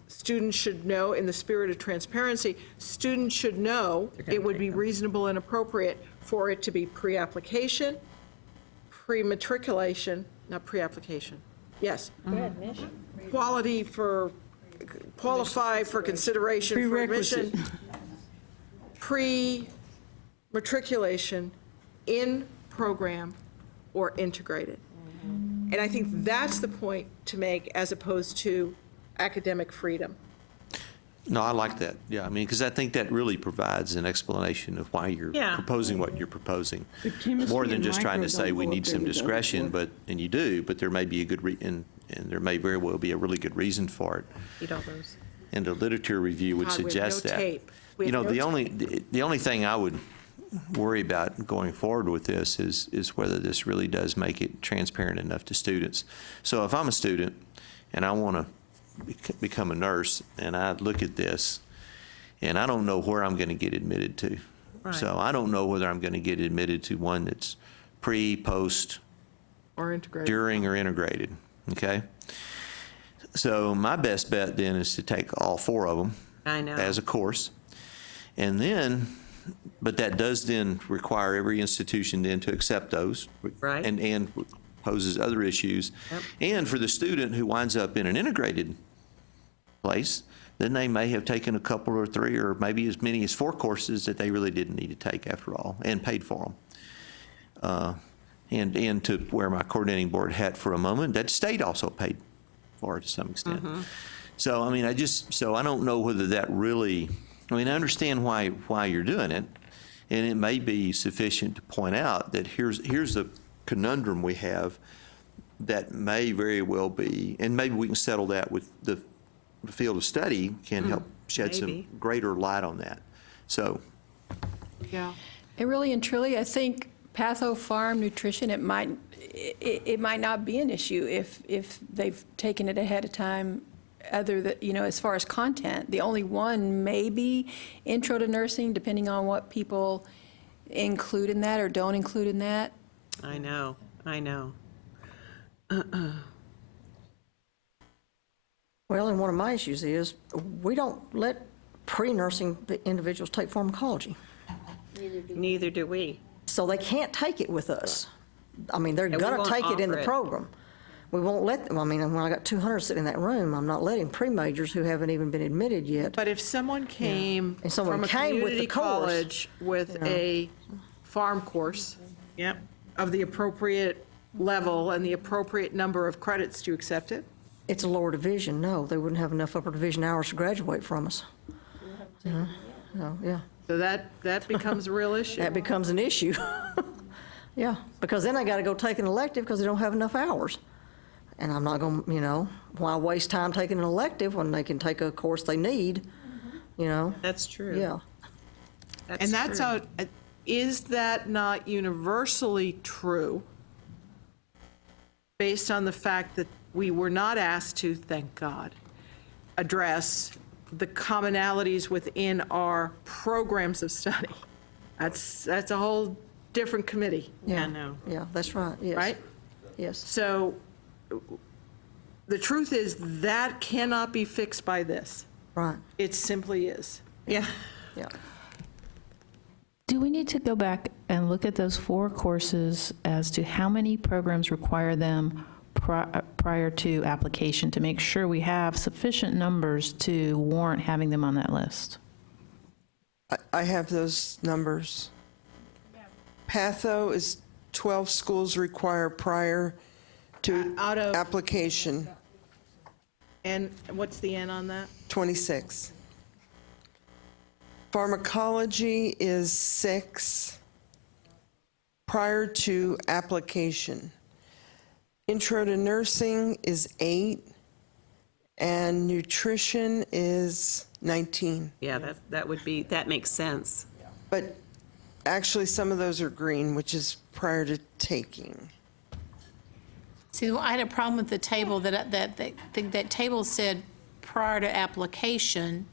students should know, in the spirit of transparency, students should know it would be reasonable and appropriate for it to be pre-application, pre-matriculation, not pre-application, yes. Quality for, qualify for consideration for admission. Pre-matriculation, in program, or integrated. And I think that's the point to make as opposed to academic freedom. No, I like that. Yeah, I mean, because I think that really provides an explanation of why you're Yeah. proposing what you're proposing. The chemistry More than and just trying micro to say don't we go need up there some with those discretion, before. but, and you do, but there may be a good, and there may very well be a really good reason for it. Eat all those. And the literature review would God, we have suggest no that. tape. We You have know, no the only thing I would worry about going forward with this is whether this really does make it transparent enough to students. So if I'm a student and I want to become a nurse and I look at this and I don't know where I'm going to get admitted to. So I don't know whether I'm going to get admitted to one that's pre, post, Or integrated. during, or integrated, okay? So my best bet then is to take all four of them I know. as a course. And then, but that does then require every institution then to accept those. Right. And poses other issues. And for the student who winds up in an integrated place, then they may have taken a couple or three or maybe as many as four courses that they really didn't need to take after all, and paid for them. And to wear my coordinating board hat for a moment, that state also paid for it to some extent. So, I mean, I don't know whether that really, I mean, I understand why you're doing it, and it may be sufficient to point out that here's the conundrum we have that may very well be, and maybe we can settle that with the field of study can help shed some maybe. greater light on that. So, Yeah. And really and truly, I think patho farm nutrition, it might not be an issue if they've taken it ahead of time, other than, as far as content. The only one may be intro to nursing, depending on what people include in that or don't include in that. I know. Well, and one of my issues is, we don't let pre-nursing individuals take pharmacology, Neither do we. so they can't take it with us. I mean, they're And we gonna won't take it in offer the it. program. We won't let them, I mean, when I got 200 sitting in that room, I'm not letting pre-majors who haven't even been admitted yet. But if someone came And someone from a came with the community course, college with a farm course Yep. of the appropriate level and the appropriate number of credits, do you accept it? It's a lower division, no, they wouldn't have enough upper division hours to graduate from us. So, yeah, So that becomes a real issue. that becomes an issue. Yeah, because then they gotta go take an elective because they don't have enough hours. And I'm not gonna, why waste time taking an elective when they can take a course they need, That's true. Yeah. And that's true. is that not universally true, based on the fact that we were not asked to, thank God, address the commonalities within our programs of study? That's a whole different committee, Yeah, no. Yeah, that's right, yes. right? Yes. So the truth is that cannot be fixed by this. Right, It simply is. Yeah. yeah. Do we need to go back and look at those four courses as to how many programs require them prior to application to make sure we have sufficient numbers to warrant having them on that list? I have those numbers. Patho is 12 schools require prior to Out of- application, And what's the N on that? 26. Pharmacology is 6 prior to application. Intro to nursing is 8, and nutrition is 19. Yeah, that makes sense. But actually, some of those are green, which is prior to taking. See, I had a problem with the table that table said prior to application,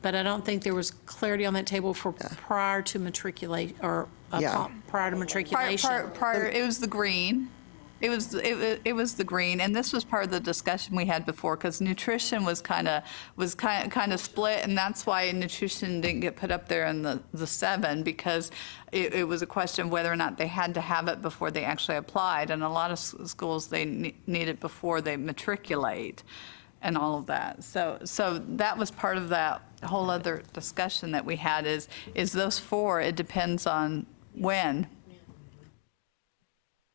but I don't think there was clarity on that table for prior to matriculate, or Yeah. prior to matriculation. Prior, it was the green. It was the green, and this was part of the discussion we had before, because nutrition was kind of split, and that's why nutrition didn't get put up there in the 7, because it was a question of whether or not they had to have it before they actually applied, and a lot of schools, they need it before they matriculate and all of that. So that was part of that whole other discussion that we had, is those 4, it depends on when.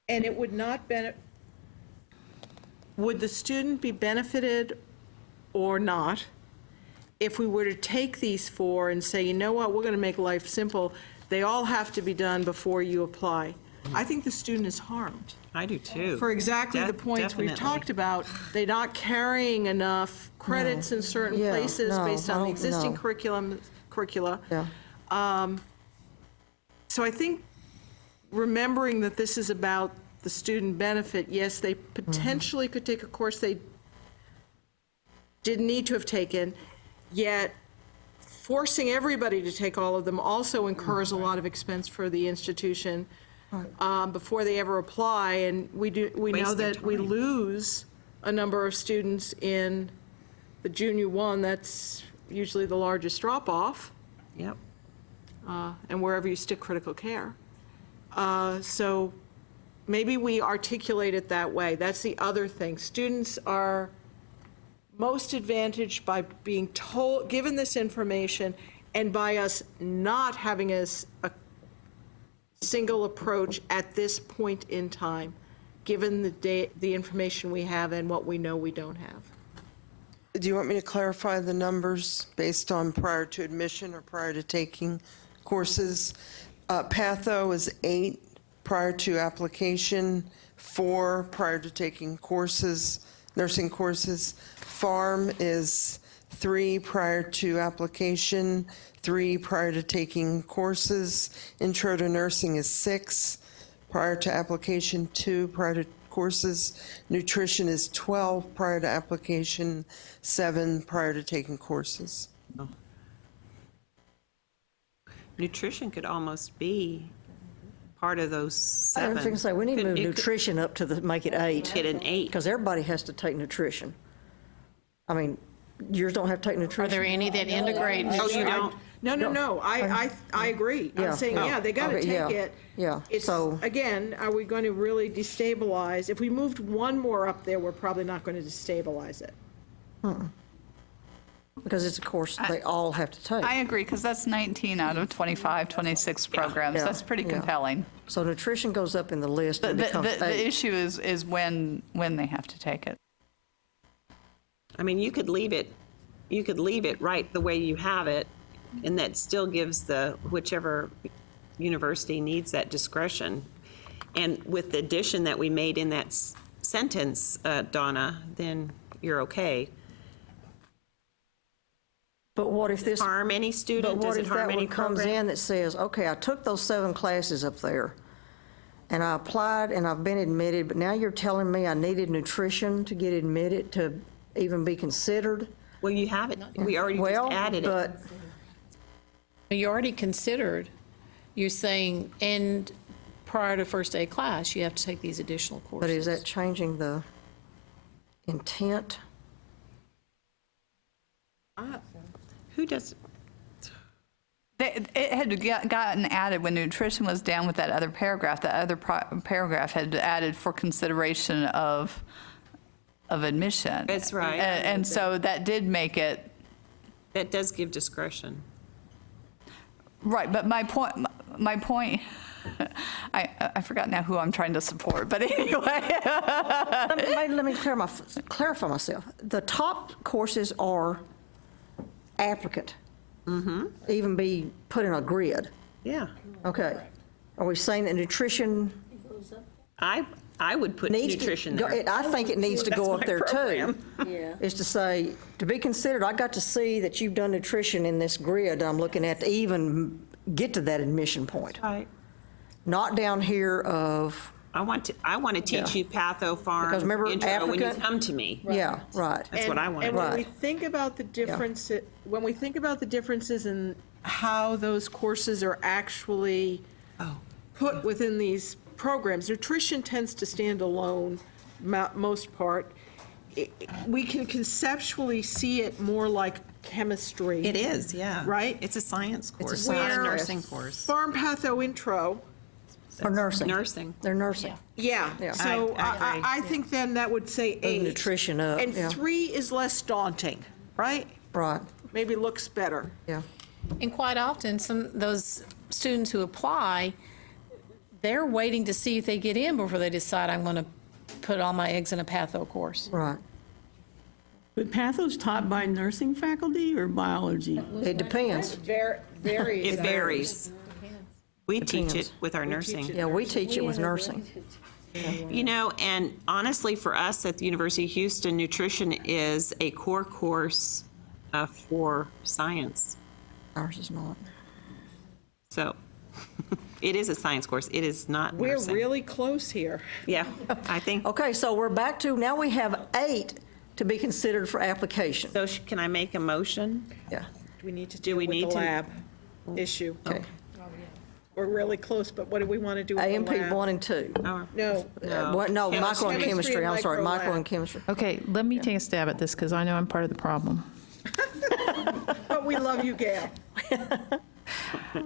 And it would not would the student be benefited or not if we were to take these 4 and say, you know what, we're going to make life simple, they all have to be done before you apply? I think the student is harmed. I do too. For exactly the points we've Definitely. talked about, they're not carrying enough credits in certain Yeah, places no, based I on the don't- existing no. curricula. Yeah. So I think remembering that this is about the student benefit, yes, they potentially could take a course they didn't need to have taken, yet forcing everybody to take all of them also incurs a lot of expense for the institution before they ever apply, and we know Waste their that we time. lose a number of students in the junior 1, that's usually the largest drop-off, Yep. and wherever you stick critical care. So maybe we articulate it that way. That's the other thing. Students are most advantaged by being told, given this information, and by us not having a single approach at this point in time, given the information we have and what we know we don't have. Do you want me to clarify the numbers based on prior to admission or prior to taking courses? Patho is 8 prior to application, 4 prior to taking courses, nursing courses. Pharm is 3 prior to application, 3 prior to taking courses. Intro to nursing is 6 prior to application, 2 prior to courses. Nutrition is 12 prior to application, 7 prior to taking courses. Nutrition could almost be part of those I 7. was going to say, we need to move It could nutrition up to make it 8, Get an 8. because everybody has to take nutrition. I mean, yours don't have to take Are nutrition? there any that integrate? Oh, you don't? No, I agree. Yeah. I'm saying, yeah, they got to Okay, yeah. take it. Yeah, It's, so- again, are we going to really destabilize? If we moved 1 more up there, we're probably not going to destabilize it. Because it's a course they all have to take. I agree, because that's 19 out of 25, 26 programs. Yeah, That's pretty yeah. compelling. So nutrition goes up in the list The, and the, becomes the 8. issue is when they have to take it. I mean, you could leave it right the way you have it, and that still gives whichever university needs that discretion. And with the addition that we made in that sentence, Donna, then you're okay. But what if this? Harm any But student? what Does it if that harm any one comes program? in that says, okay, I took those 7 classes up there, and I applied, and I've been admitted, but now you're telling me I needed nutrition to get admitted, to even be considered? Well, you have it. We already just Well, added it. but You already considered, you're saying, and prior to first day of class, you have to take these additional courses. But is that changing the intent? Who does? It had gotten added when nutrition was down with that other paragraph. That other paragraph had added for consideration of admission. That's right. And so that did make it, That does give discretion. right, but my point I forgot now who I'm trying to support, but anyway. Let me clarify myself. The top courses are applicant. Even be put in a grid. Yeah. Okay. Are we saying that nutrition I would put needs nutrition to, there. I think it needs to That's go up my there too. program. Yeah. Is to say, to be considered, I got to see that you've done nutrition in this grid I'm looking at to even get to that admission point. Right. Not down here of, I want to teach you patho, farm, Because remember, intro when you applicant- come to me. yeah, right. That's what I want to And do. when we Right. think about the differences in how those courses are actually put within these programs, nutrition tends to stand alone, most part. We can conceptually see it more like chemistry. It is, yeah. Right? It's a science course, science not a course. nursing course. Farm patho intro, Or nursing. Nursing. They're nursing. yeah. Yeah. So I agree. I think then that would say Move 8. nutrition up, And yeah. 3 is less daunting, right? Right, Maybe looks better. yeah. And quite often, those students who apply, they're waiting to see if they get in before they decide, I'm going to put all my eggs in a patho course. Right. But patho's taught by nursing faculty or biology? It depends. Varies. It varies. We teach Depends. it with our nursing. Yeah, we teach it with nursing. You know, and honestly, for us at the University of Houston, nutrition is a core course for science. Ours is not. So it is a science course. It is not We're nursing. really close here. Yeah, I think. Okay, so we're back to, now we have 8 to be considered for application. So can I make a motion? Yeah, We need to Do deal we with need the to- lab issue. okay. We're really close, but what do we want to do with the AMP lab? 1 and 2. Or- No. No, micro and Chemistry chemistry, and I'm sorry, micro micro lab. and chemistry. Okay, let me take a stab at this because I know I'm part of the problem. But we love you, Gail.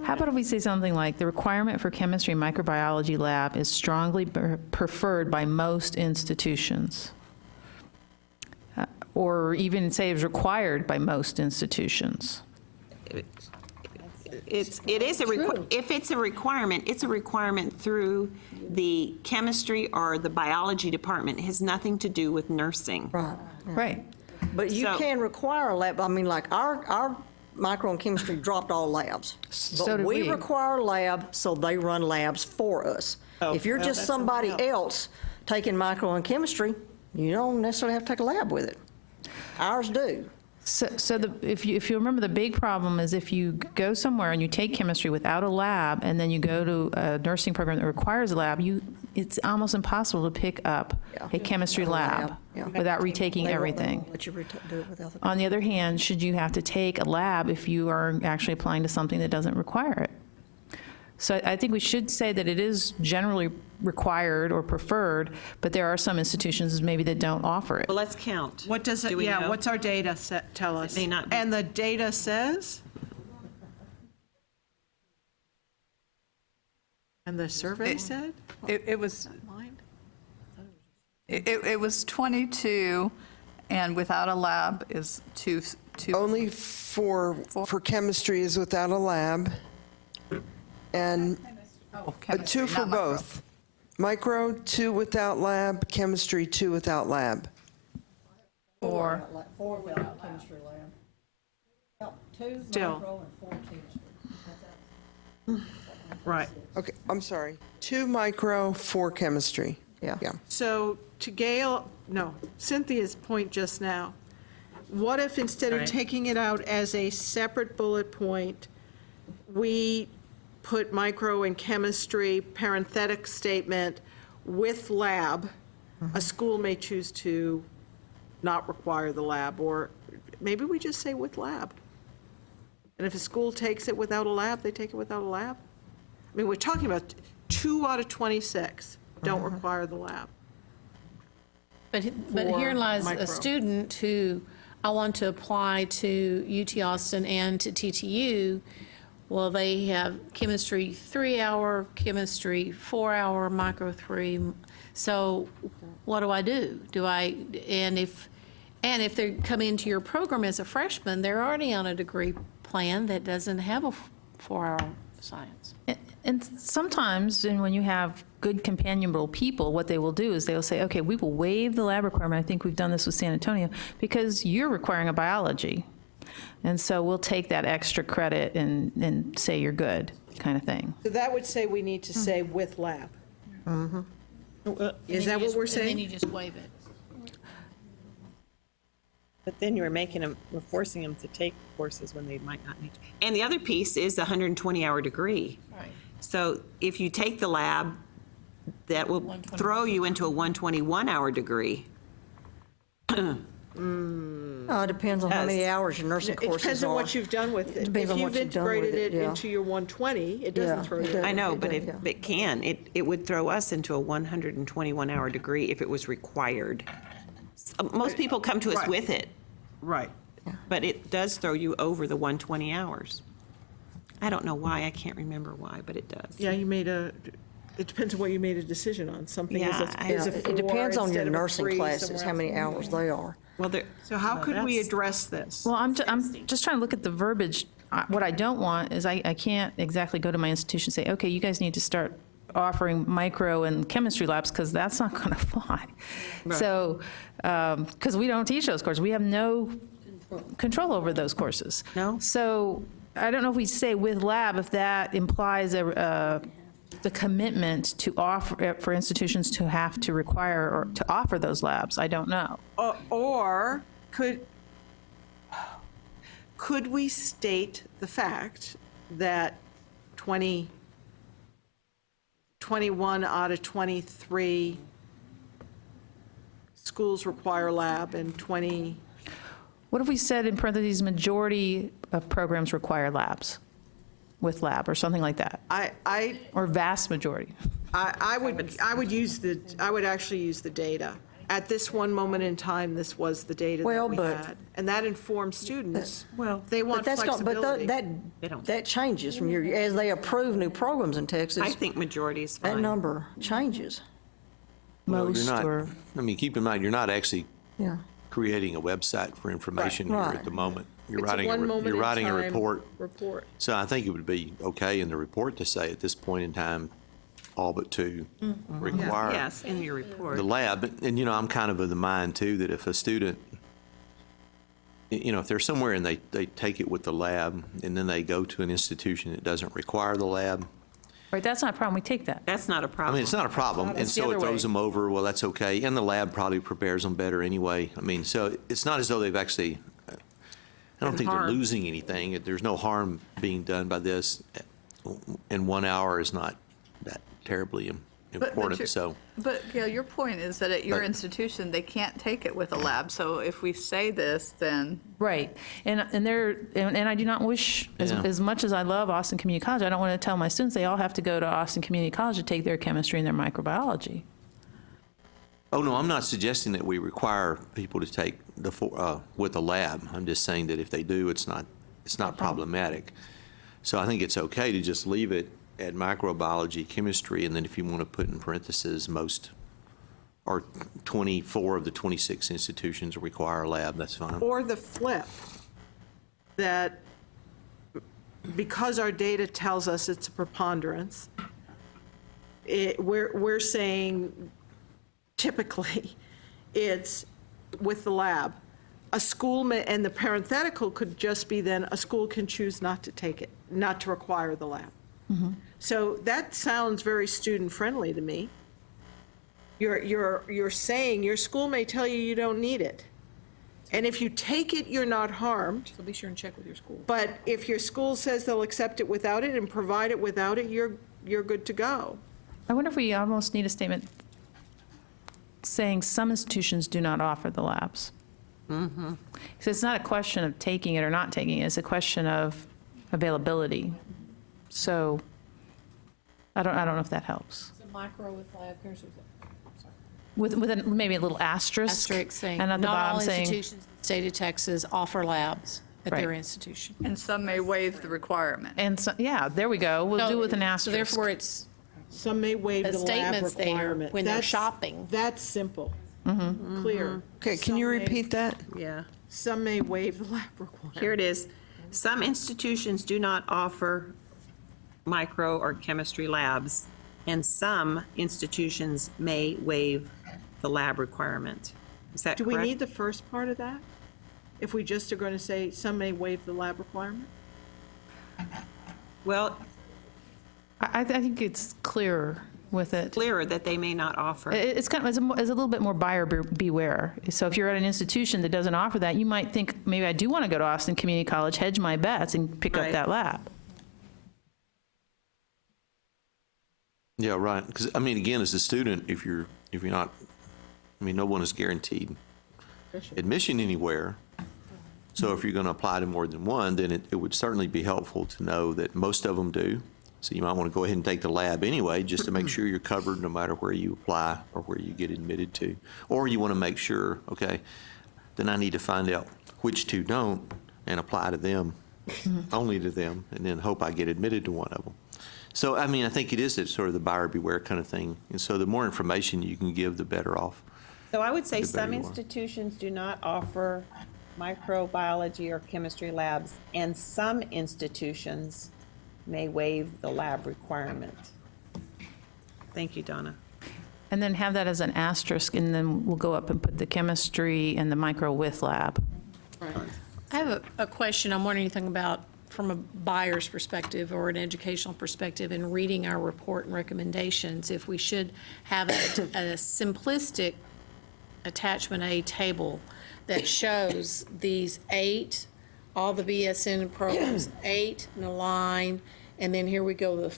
How about if we say something like, the requirement for chemistry and microbiology lab is strongly preferred by most institutions? Or even say is required by most institutions? It is if it's a requirement, it's a requirement through the chemistry or the biology department. It has nothing to do with nursing. Right. Right. But you So- can require a lab, I mean, like, our micro and chemistry dropped all labs. So But did we we. require a lab, so they run labs for us. If you're well, just that's somebody something else taking micro and chemistry, you don't necessarily have to take a lab with it. Ours do. So if you remember, the big problem is if you go somewhere and you take chemistry without a lab, and then you go to a nursing program that requires a lab, it's almost impossible to pick up a chemistry lab yeah. without retaking They won't everything. let you do it without the. On the other hand, should you have to take a lab if you are actually applying to something that doesn't require it? So I think we should say that it is generally required or preferred, but there are some institutions maybe that don't offer it. Well, let's count. What does Do it, we yeah, know? what's our data set tell us? may not be- And the data says? And the survey said? It was, it was 22, and without a lab is two. Only for chemistry is without a lab, and Oh, 2 chemistry, for not micro. both. Micro, 2 without lab, chemistry, 2 without lab. Or, Still. Right. Okay, I'm sorry. 2 micro, 4 chemistry. Yeah. Yeah. So to Cynthia's point just now, what if instead of Right. taking it out as a separate bullet point, we put micro and chemistry, parenthetic statement, with lab? A school may choose to not require the lab, or maybe we just say with lab. And if a school takes it without a lab, they take it without a lab? I mean, we're talking about 2 out of 26 don't require the lab. But For herein lies micro. a student who, I want to apply to UT Austin and to TTU. Well, they have chemistry 3-hour, chemistry 4-hour, micro 3. So what do I do? And if they come into your program as a freshman, they're already on a degree plan that doesn't have a 4-hour science. And And sometimes, and when you have good companionable people, what they will do is they'll say, okay, we will waive the lab requirement. I think we've done this with San Antonio, because you're requiring a biology. And so we'll take that extra credit and say you're good, kind of thing. So that would say we need to say with lab. Is that what we're And then saying? you just waive it. But then you're we're forcing them to take courses when they might not need to. And the other piece is the 120-hour degree. Right. So if you take the lab, that will throw you into a 121-hour degree. It depends on how many hours your nursing It courses depends on are. what you've done with it. Depends If on what you've you've done with integrated it, it yeah. into your 120, it Yeah, doesn't throw it you. does. I know, but Yeah. it can. It would throw us into a 121-hour degree if it was required. Most people come to us Right. with it, Right. but it does throw you over the 120 hours. I don't know why. I can't remember why, but it does. Yeah, it depends on what you made a decision on. Something is Yeah, a, I- is a It 4 depends on your instead of a nursing 3 classes, somewhere how many else. hours they are. Well, So how could we that's- address this? Well, I'm just trying to look at the verbiage. What I don't want is I can't exactly go to my institution and say, okay, you guys need to start offering micro and chemistry labs, because that's not going to fly. So, because we don't teach those courses. We have no control over those courses. No. So I don't know if we say with lab, if that implies the commitment to offer, for institutions to have to require or to offer those labs. I don't know. Or could we state the fact that 21 out of 23 schools require lab and 20, What if we said in parentheses, majority of programs require labs, with lab, or something like that? Or vast majority? I would actually use the data. At this one moment in time, this was the data Well, that we but- had. And that informs students. Well, they But want that's flexibility. that changes from year, as they approve new programs in Texas, I think majority is that fine. number changes. Well, you're Most not- or, I mean, keep in mind, you're not actually Yeah. creating a website for information here Right. at the moment. You're It's a writing one moment you're in writing a time report. report. So I think it would be okay in the report to say at this point in time, all but two require Yes, in your report. the lab. And, I'm kind of the mind too, that if a student, if they're somewhere and they take it with the lab and then they go to an institution that doesn't require the lab, right, that's not a problem, we take that. That's not a I problem. mean, it's not a problem, and It's the so it other throws way. them over, well, that's okay, and the lab probably prepares them better anyway. I mean, so it's not as though they've actually, I don't think they're harmed. losing anything. There's no harm being done by this, and 1 hour is not that terribly important, so. But, Gail, your point is that at your But- institution, they can't take it with a lab. So if we say this, then Right, and I do not wish, Yeah. as much as I love Austin Community College, I don't want to tell my students they all have to go to Austin Community College to take their chemistry and their microbiology. Oh, no, I'm not suggesting that we require people to take with a lab. I'm just saying that if they do, it's not problematic. So I think it's okay to just leave it at microbiology, chemistry, and then if you want to put in parentheses, most, or 24 of the 26 institutions require a lab, that's fine. Or the flip, that because our data tells us it's a preponderance, we're saying typically it's with the lab. A school may, and the parenthetical could just be then, a school can choose not to take it, not to require the lab. So that sounds very student-friendly to me. You're saying your school may tell you you don't need it. And if you take it, you're not harmed. So be sure and check with your school. But if your school says they'll accept it without it and provide it without it, you're good to go. I wonder if we almost need a statement saying some institutions do not offer the labs. Because it's not a question of taking it or not taking it, it's a question of availability. So I don't know if that helps. So micro with lab, here's what. With maybe a little asterisk. Asterisk saying, And at the not all bottom saying, institutions in the state of Texas offer labs at their Right. institution. and some may waive the requirement. and so, yeah, there we go, we'll do it with an So asterisk. therefore, it's, Some may waive The the lab statement's there requirement. when they're That's- shopping. That's simple, clear. Okay, can you Some may- repeat that? Yeah. Some may waive the lab requirement. Here it is. Some institutions do not offer micro or chemistry labs, and some institutions may waive the lab requirement. Is that Do correct? we need the first part of that? If we just are going to say some may waive the lab requirement? Well, I think it's clearer with it. clearer that they may not offer. It's kind of, it's a little bit more buyer beware. So if you're at an institution that doesn't offer that, you might think, maybe I do want to go to Austin Community College, hedge my bets, and pick up Right. that lab. Yeah, right. Because, I mean, again, as a student, if you're not, I mean, no one is guaranteed admission anywhere. So if you're going to apply to more than one, then it would certainly be helpful to know that most of them do. So you might want to go ahead and take the lab anyway, just to make sure you're covered no matter where you apply or where you get admitted to. Or you want to make sure, okay, then I need to find out which two don't and apply to them, only to them, and then hope I get admitted to one of them. So, I mean, I think it is that sort of the buyer beware kind of thing. And so the more information you can give, the better off. So I would say The better some you are. institutions do not offer microbiology or chemistry labs, and some institutions may waive the lab requirement. Thank you, Donna. And then have that as an asterisk, and then we'll go up and put the chemistry and the micro with lab. I have a question. I'm wondering anything about, from a buyer's perspective or an educational perspective, in reading our report and recommendations, if we should have a simplistic attachment A table that shows these 8, all the BSN programs, 8 in a line, and then here we go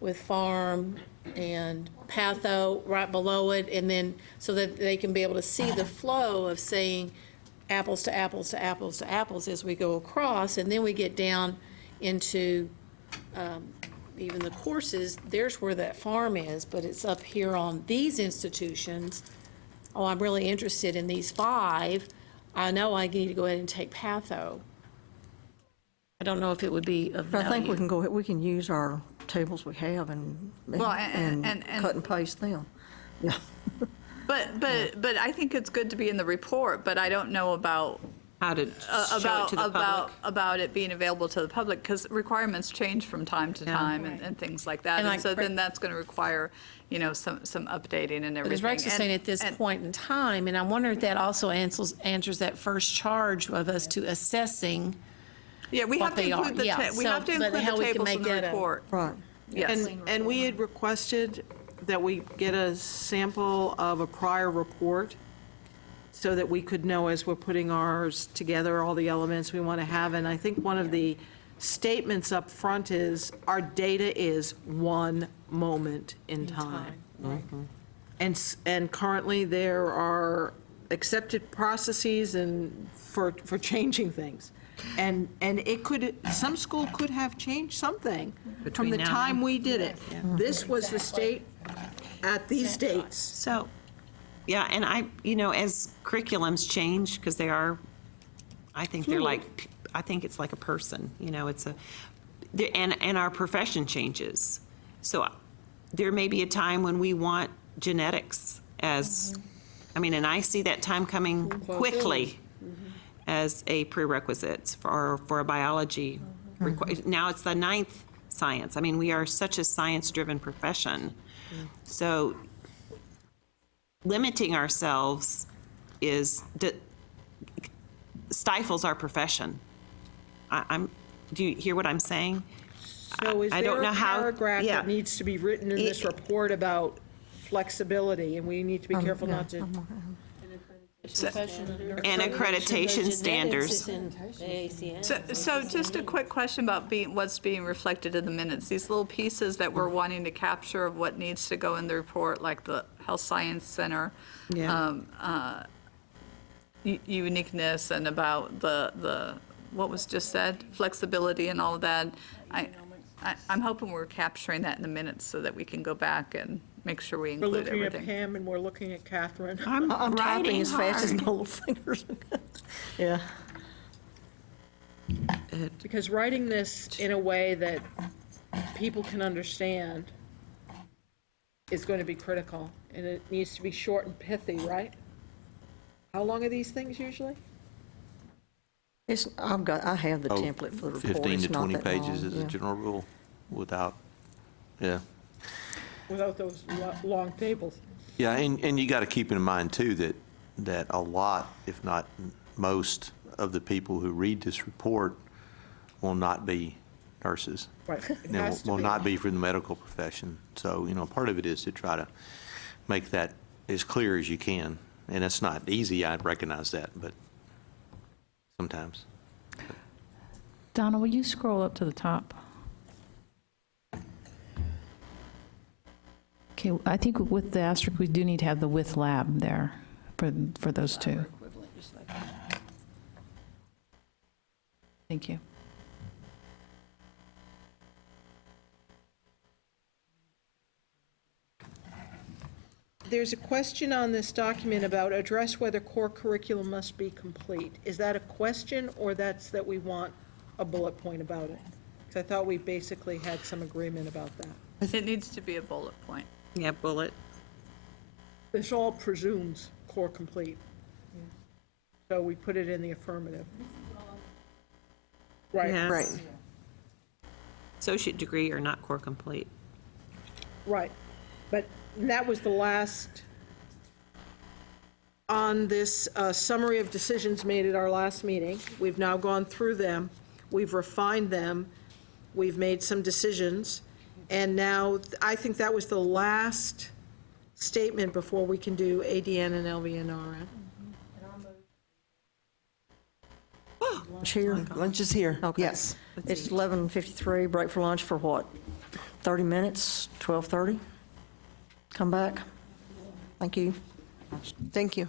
with farm and patho right below it, and then so that they can be able to see the flow of saying apples to apples to apples to apples as we go across, and then we get down into even the courses. There's where that farm is, but it's up here on these institutions. Oh, I'm really interested in these 5. I know I need to go ahead and take patho. I don't know if it would be of But I think we value. can go, we can use our tables we have and Well, and- cut and paste them. Yeah. But I think it's good to be in the report, but I don't know about How to show it to the public. about it being available to the public, because requirements change from time to time and things like that. And And like so Re- then that's going to require, some updating and everything. Because Rex is And- saying at this and- point in time, and I wonder if that also answers that first charge of us to assessing. Yeah, we what have to they are. include Yeah, we have to so, but include how the we can tables in make the that a- report. Right. Yes. And we had requested that we get a sample of a prior report so that we could know as we're putting ours together, all the elements we want to have. And I think one of the statements up front is, our data is one moment in time. And currently, there are accepted processes and for changing things. And it could, some school could have changed something from Between the now and time then. we did it. This was the state at these dates. So, yeah, and as curriculums change, because they are, I think they're like, I think it's like a person, it's and our profession changes. So there may be a time when we want genetics as, and I see that time coming quickly as a prerequisite for a biology. Now it's the 9th science. We are such a science-driven profession. So limiting ourselves stifles our profession. Do you hear what I'm saying? So is I there don't know a how- paragraph yeah. that needs to be written in this report about flexibility? And we need to be careful not to. And accreditation standards. So just a quick question about what's being reflected in the minutes. These little pieces that we're wanting to capture of what needs to go in the report, like the Health Science Center, uniqueness, and about the what was just said, flexibility and all of that. I'm hoping we're capturing that in the minutes so that we can go back and make sure we We're include looking at everything. Pam and we're looking at Catherine. I'm typing as fast as my little fingers. Yeah. Because writing this in a way that people can understand is going to be critical, and it needs to be short and pithy, right? How long are these things usually? I have the template for the report. 15 to It's not 20 that pages long, is a yeah. general rule. without, yeah. Without those long tables. Yeah, and you got to keep in mind, too, that a lot, if not most, of the people who read this report will not be nurses. Right. It And has to will be. not be from the medical profession. So, part of it is to try to make that as clear as you can. And it's not easy, I recognize that, but sometimes. Donna, will you scroll up to the top? Okay, I think with the asterisk, we do need to have the with lab there for those two. Thank you. There's a question on this document about address whether core curriculum must be complete. Is that a question, or that we want a bullet point about it? Because I thought we basically had some agreement about that. It needs to be a bullet point. Yeah, bullet. This all presumes core complete. So we put it in the affirmative. Right. Yes. Right. Associate degree or not core complete. Right. But that was the last, on this summary of decisions made at our last meeting. We've now gone through them, we've refined them, we've made some decisions, and now I think that was the last statement before we can do ADN and LVNRN. Lunch here? Lunch is here, Okay. yes. It's 11:53, break for lunch for what? 30 minutes, 12:30? Come back. Thank you. Thank you.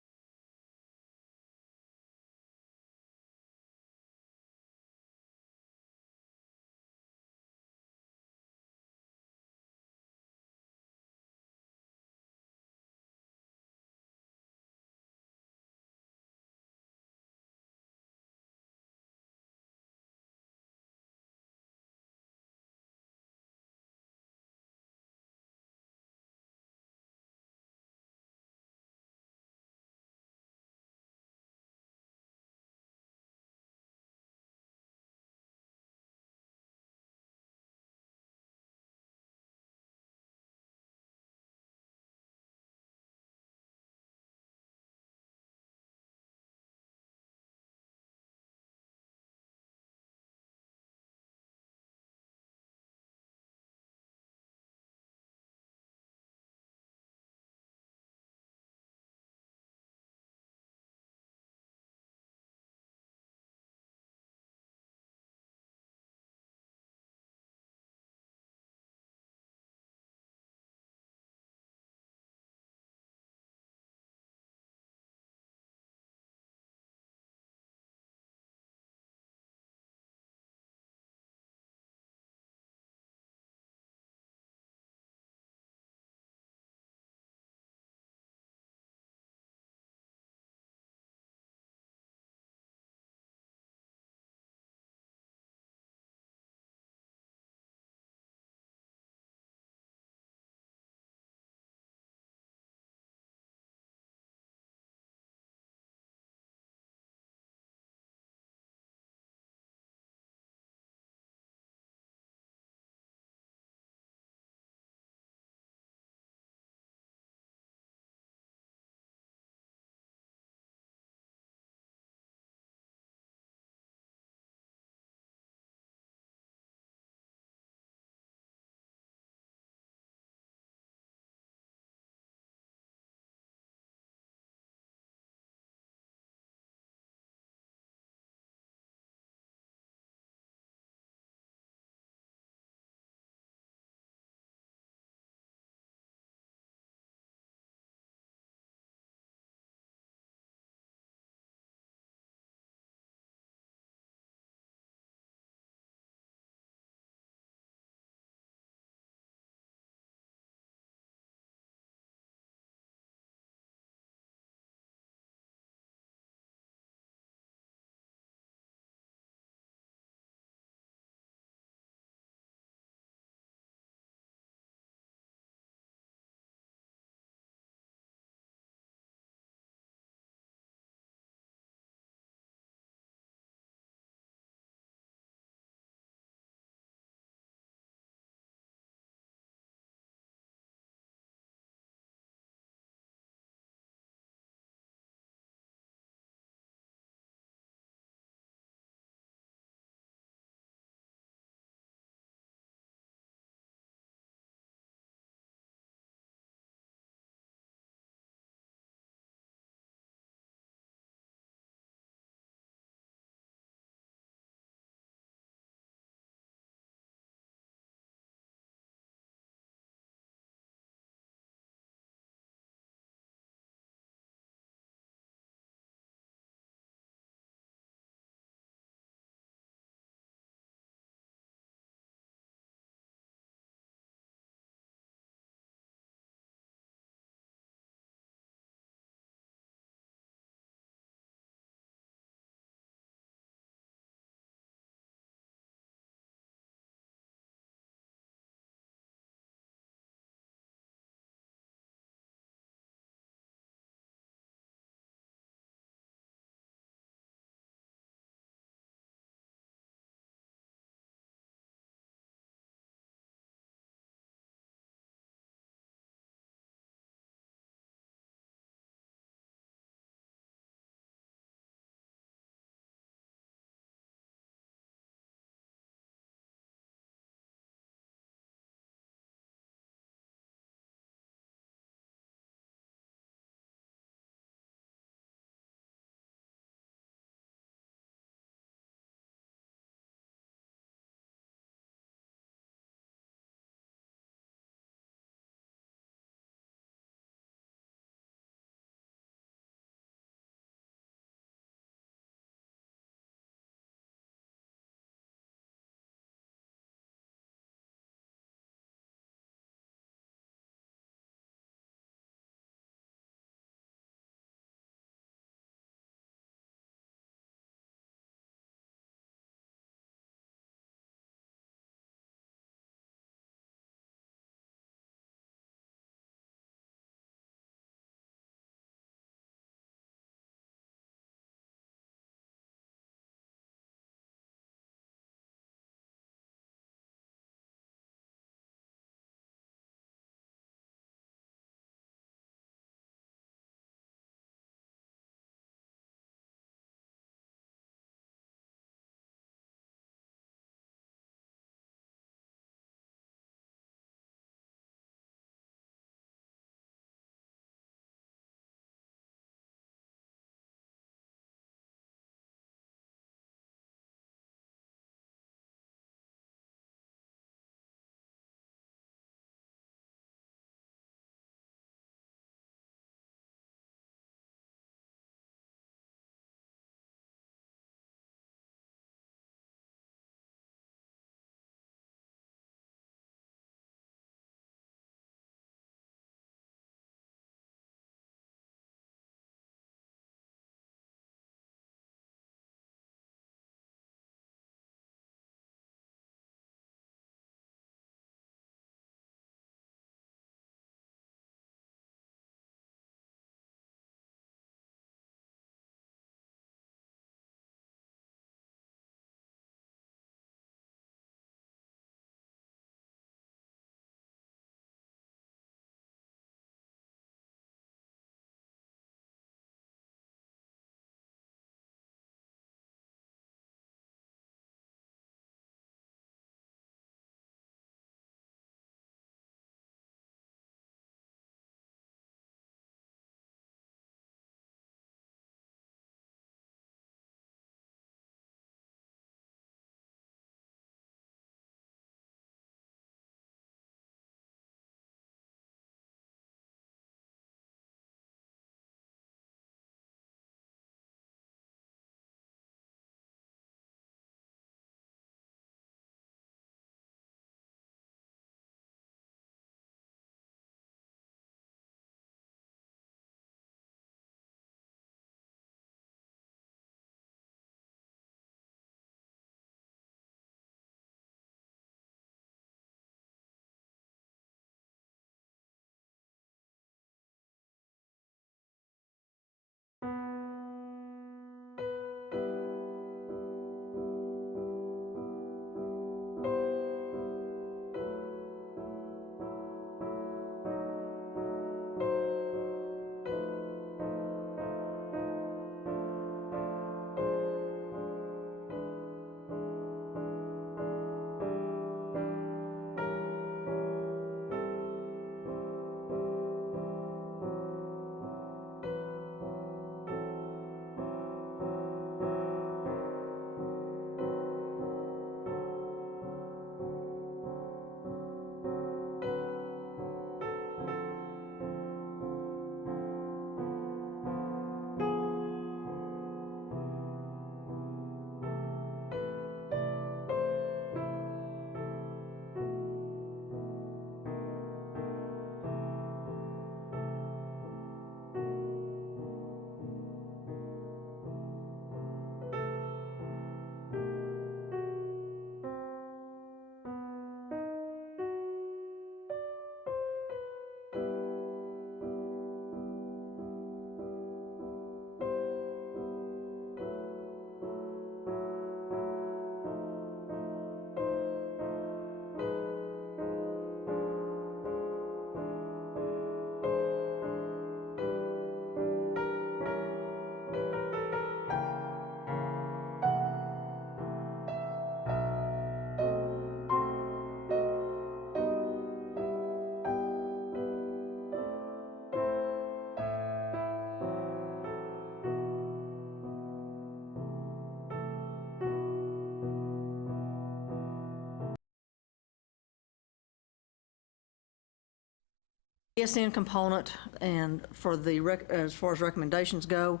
BSN component and for the, as far as recommendations go.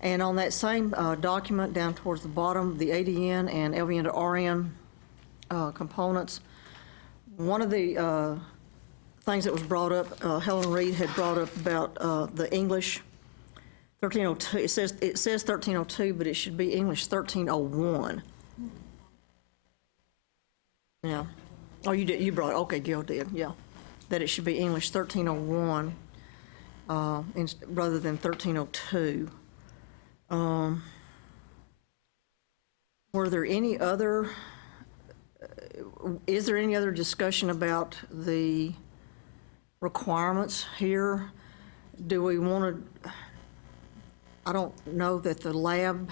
And on that same document down towards the bottom, the ADN and LVN to RN components, one of the things that was brought up, Helen Reed had brought up about the English 1302. It says 1302, but it should be English 1301. Yeah. Oh, you did, you brought it, okay, Gil did, yeah. That it should be English 1301 rather than 1302. Were there any other, is there any other discussion about the requirements here? Do we want to, I don't know that the lab,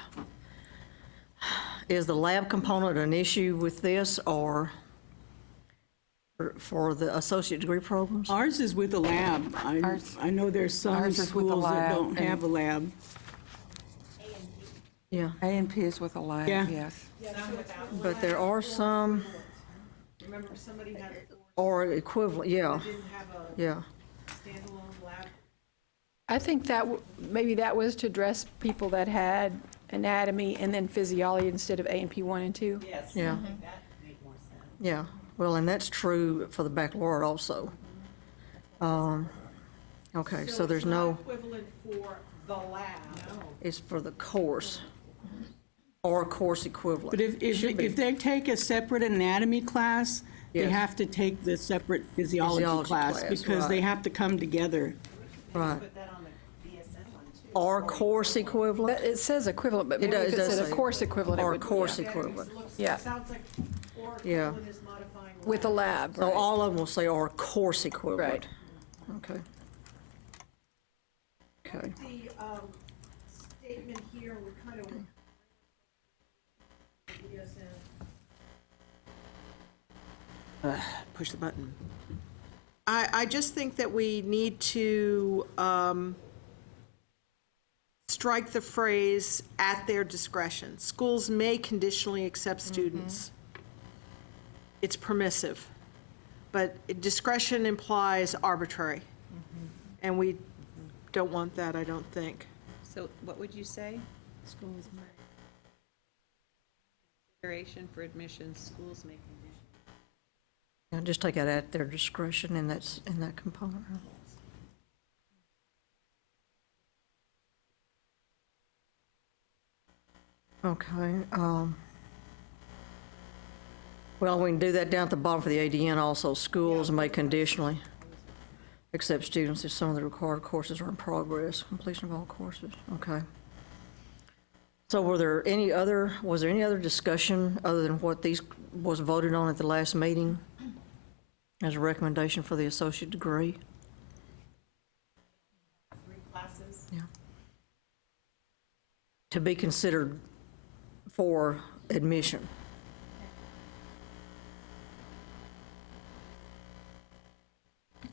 is the lab component an issue with this or for the associate degree programs? Ours is with a lab. I know there's some Ours is with a schools that lab, don't and- have a lab. Yeah, A&P is with a lab, Yeah. yes. but there are some, Remember, somebody had or equivalent, yeah, didn't have a yeah. standalone lab. I think that, maybe that was to address people that had anatomy and then physiology instead of A&P 1 and 2. Yes. Yeah. Yeah, well, and that's true for the baccalaureate also. Okay, so there's no, Equivalent for the lab. it's for the course, or course equivalent. But if they take a separate anatomy class, they Yes. have to take the separate physiology Physiology class class, because they right. have to come together. Right. Or course equivalent? It says equivalent, but It maybe if does it said say- a course equivalent, it Or would, course yeah. equivalent. Yeah. Sounds like or Yeah. equivalent is modifying. With a lab, So right. all of them will say or course equivalent. Right. Okay. Okay. The statement here, we kind of. Push the button. I just think that we need to strike the phrase "at their discretion." Schools may conditionally accept students. It's permissive, but discretion implies arbitrary. And we don't want that, I don't think. So what would you say? Schools may. Consideration for admissions, schools may condition. Yeah, just take it at their discretion in that component. Okay, well, we can do that down at the bottom for the ADN also. Schools may conditionally accept students if some of the required courses are in progress, completion of all courses. Okay. So was there any other discussion other than what these was voted on at the last meeting as a recommendation for the associate degree? 3 classes? Yeah. To be considered for admission.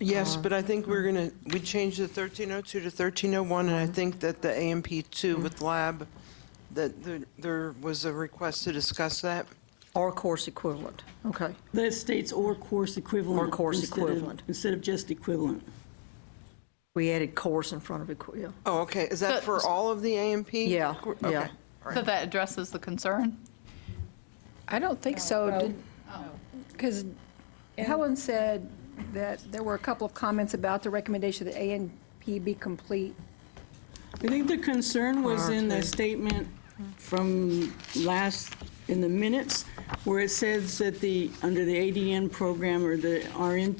Yes, but I think we changed the 1302 to 1301, and I think that the AMP2 with lab, that there was a request to discuss that. Or course equivalent, okay. That states or course equivalent. Or course instead of- equivalent. Instead of just equivalent. We added course in front of it, yeah. Oh, okay, is that for all of the AMP? Yeah, Okay, yeah. all So right. that addresses the concern? I don't think so, because Helen said that there were a couple of comments about the recommendation that A and P be complete. I think the concern was in the statement from in the minutes, where it says that under the ADN program or the RN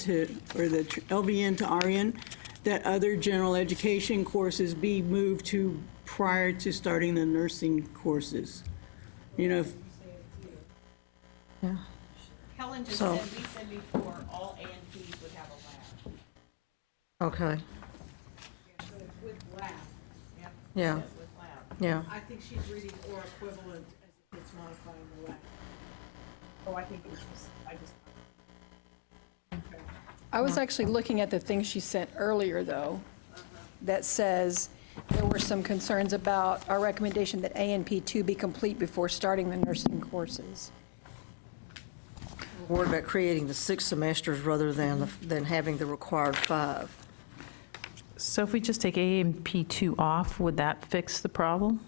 or the LVN to RN, that other general education courses be moved to prior to starting the nursing courses. You know, Yeah. Helen just So- said, we said before, all A&Ps would have a lab. Okay, So it's with lab. Yep. yeah, With lab. yeah. I think she's reading or equivalent as if it's modifying the lab. Oh, I think it was just, I was actually looking at the thing she sent earlier, though, that says there were some concerns about our recommendation that A and P2 be complete before starting the nursing courses. Worried about creating the 6 semesters rather than having the required 5. So if we just take A and P2 off, would that fix the problem?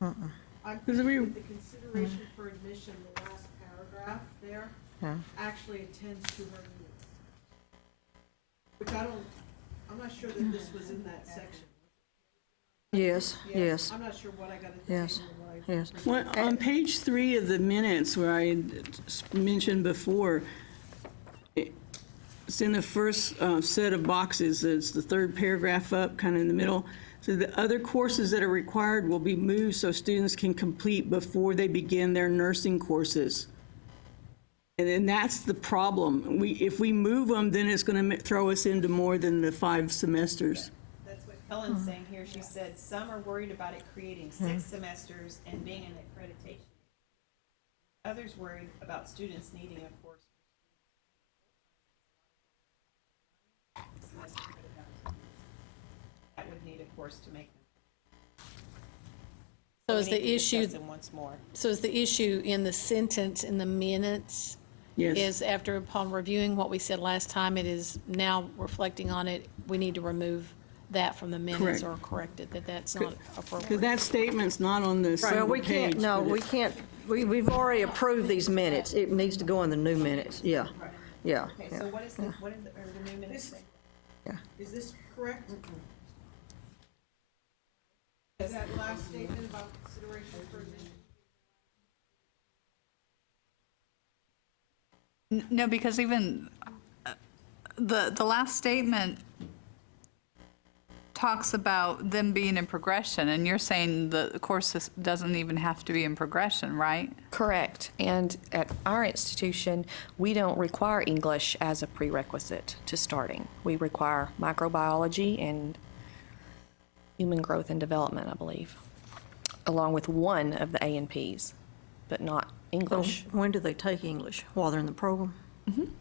Because we, The consideration for admission, the last paragraph there, Yeah. actually attends to her needs. Which I'm not sure that this was in that section. Yes, yes, I'm not sure what I got at the yes, table and what I. yes. well, on page 3 of the minutes where I had mentioned before, it's in the first set of boxes, it's the third paragraph up, kind of in the middle. So the other courses that are required will be moved so students can complete before they begin their nursing courses. And then that's the problem. If we move them, then it's going to throw us into more than the 5 semesters. That's what Helen's saying here. She said some are worried about it creating 6 semesters and being an accreditation. Others worried about students needing a course. That would need a course to make them. So We is need the to discuss issue, them once more. so is the issue in the sentence, in the minutes, Yes. is after upon reviewing what we said last time, it is now reflecting on it, we need to remove that from the minutes Correct. or correct it, that that's not Because appropriate. that statement's not on the Well, single we page. can't, no, but we it- can't, we've already approved these minutes. It needs to go in the new minutes, yeah, yeah, Okay, yeah. so what is the, what is the, are the new minutes say? Is this correct? Is that last statement about consideration for admission? No, because even the last statement talks about them being in progression, and you're saying the course doesn't even have to be in progression, right? Correct. And at our institution, we don't require English as a prerequisite to starting. We require microbiology and human growth and development, I believe, along with one of the A&Ps, but not So English. when do they take English? While they're in the program?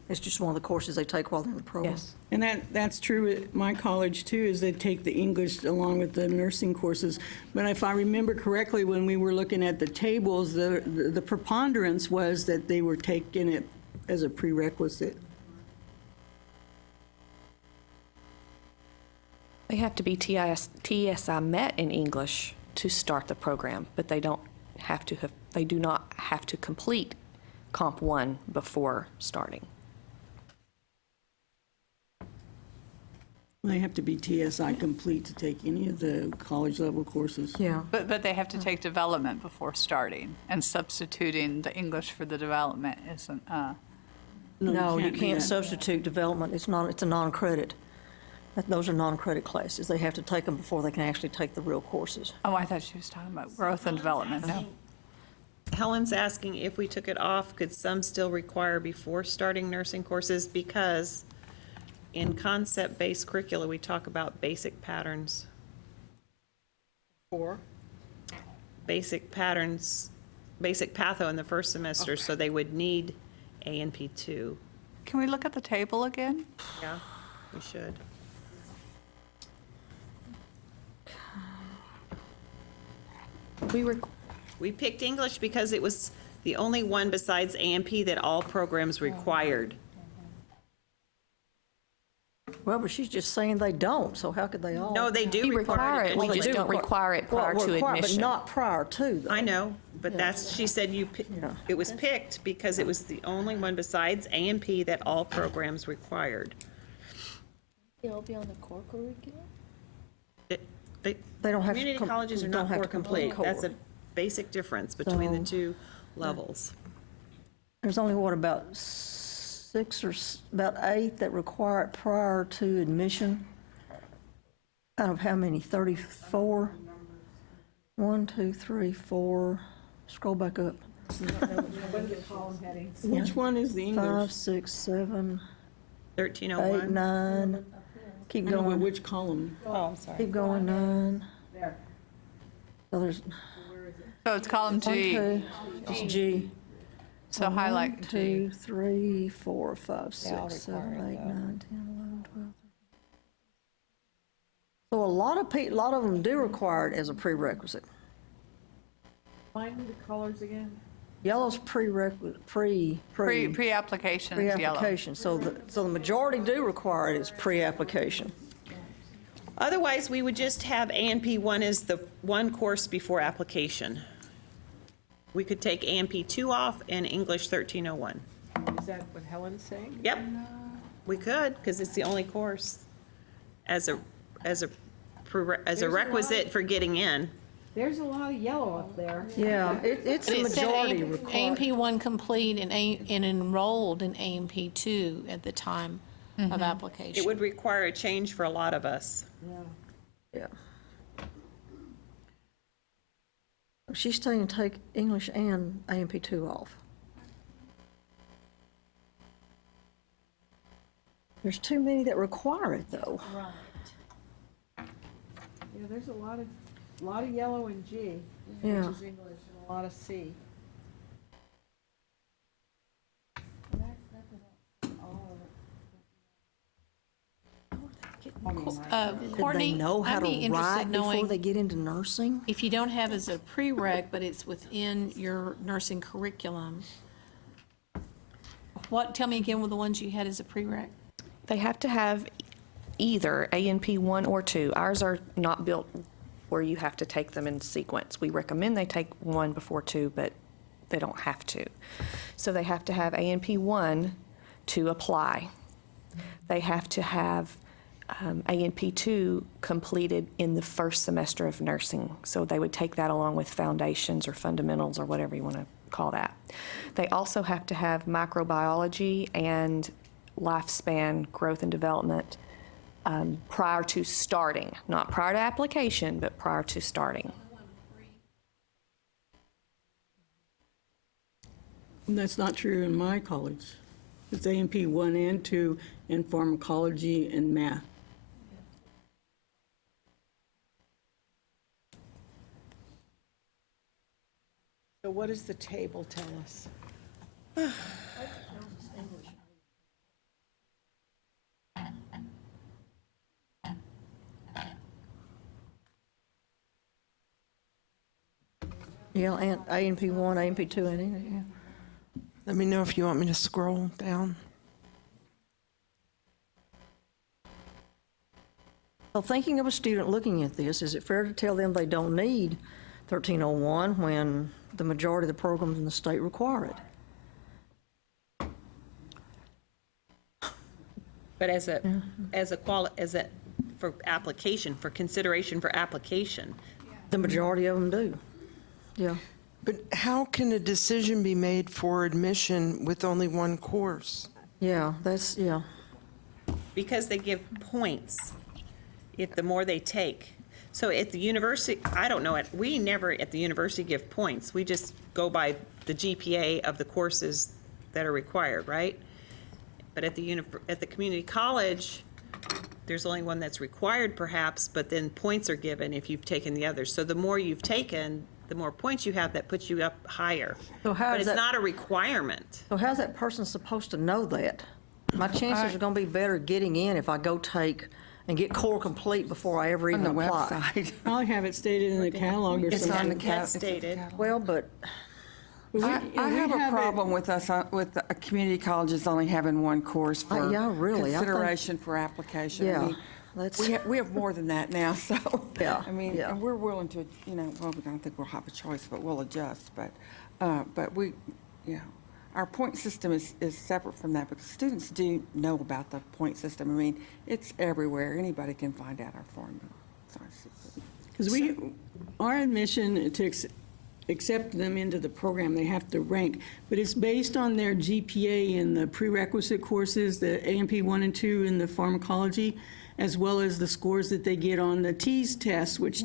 It's just one of the courses they take while they're in the program? Yes. And that's true at my college too, is they take the English along with the nursing courses. But if I remember correctly, when we were looking at the tables, the preponderance was that they were taking it as a prerequisite. They have to be TSI met in English to start the program, but they do not have to complete Comp 1 before starting. They have to be TSI complete to take any of the college level courses. Yeah. But they have to take development before starting, and substituting the English for the development isn't, No, you do can't that. substitute development. It's a non-credit. Those are non-credit classes. They have to take them before they can actually take the real courses. oh, I thought she was talking about growth and development, no. Helen's asking if we took it off, could some still require before starting nursing courses? Because in concept-based curricula, we talk about basic patterns. Or? Basic patterns, basic patho in the first semester, so they would need A and P2. Can we look at the table again? Yeah, we should. We picked English because it was the only one besides A and P that all programs required. Well, but she's just saying they don't, so how could they all? No, they do We require it, we English. just don't require it prior Well, to require, admission. But not prior to, though. I know, but that's, she said Yeah. it was picked because it was the only one besides A and P that all programs required. They'll be on the core curriculum? They don't have Community com- colleges are don't not have core to complete complete. That's a core. basic difference between the So- two levels. There's only, what, about about 8 that require it prior to admission? Out of how many, 34? 1, 2, 3, 4, scroll back up. Which one is the 5, English? 6, 7, 8, 1301. 9. Keep I know, but going, which column? Oh, I'm sorry. keep going, 9. So there's So it's column 1, G, 2, it's G. so highlight G. 1, 2, 3, 4, 5, 6, 7, 8, 9, 10, 11, 12. So a lot of them do require it as a prerequisite. Find me the colors again. Yellow's prerequisite, Pre-application is yellow. pre-application, so the majority do require it as pre-application. Otherwise, we would just have A&P 1 as the one course before application. We could take A&P 2 off and English 1301. Is that what Helen's saying? Yep, we could, because it's the only course as a requisite for getting in. There's a lot of yellow up there. Yeah, it's the It said majority required. A&P 1 complete and enrolled in A&P 2 at the time of application. It would require a change for a lot of us. Yeah. She's saying take English and A&P 2 off. There's too many that require it, though. Yeah, there's a lot of yellow in G, Yeah. which is English, and a lot of C. Did Courtney, they know how I'd be to interested write before knowing they get into nursing? if you don't have as a prereq, but it's within your nursing curriculum. Tell me again with the ones you had as a prereq. They have to have either A&P 1 or 2. Ours are not built where you have to take them in sequence. We recommend they take 1 before 2, but they don't have to. So they have to have A&P 1 to apply. They have to have A&P 2 completed in the first semester of nursing. So they would take that along with foundations or fundamentals or whatever you want to call that. They also have to have microbiology and lifespan growth and development prior to starting, not prior to application, but prior to starting. That's not true in my college. It's A&P 1 and 2 in pharmacology and math. So what does the table tell us? Yeah, and A&P 1, A&P 2, and English, yeah. Let me know if you want me to scroll down. So thinking of a student looking at this, is it fair to tell them they don't need 1301 when the majority of the programs in the state require it? But as a for application, for consideration for application. The majority of them do, yeah. But how can a decision be made for admission with only one course? Yeah, that's, yeah. Because they give points if the more they take. So at the university, I don't know, we never at the university give points. We just go by the GPA of the courses that are required, right? But at the community college, there's only one that's required perhaps, but then points are given if you've taken the others. So the more you've taken, the more points you have, that puts you up higher. So how But is it's that- not a requirement. So how's that person supposed to know that? My chances are gonna be better getting in if I go take and get core complete before I ever On even the apply. website. I'll have it stated in the catalog or It's on something. the That's stated. Well, but I have a it- problem with community colleges only having one course for yeah, really, I think- consideration for application. I Yeah, mean, that's- we have more than that now, so. Yeah, I mean, yeah. and we're willing to, well, we don't think we'll have a choice, but we'll adjust. But we, our point system is separate from that, because students do know about the point system. I mean, it's everywhere. Anybody can find out our formula. So Because our admission to accept them into the program, they have to rank, but it's based on their GPA in the prerequisite courses, the A&P 1 and 2 in the pharmacology, as well as the scores that they get on the TEAS tests, which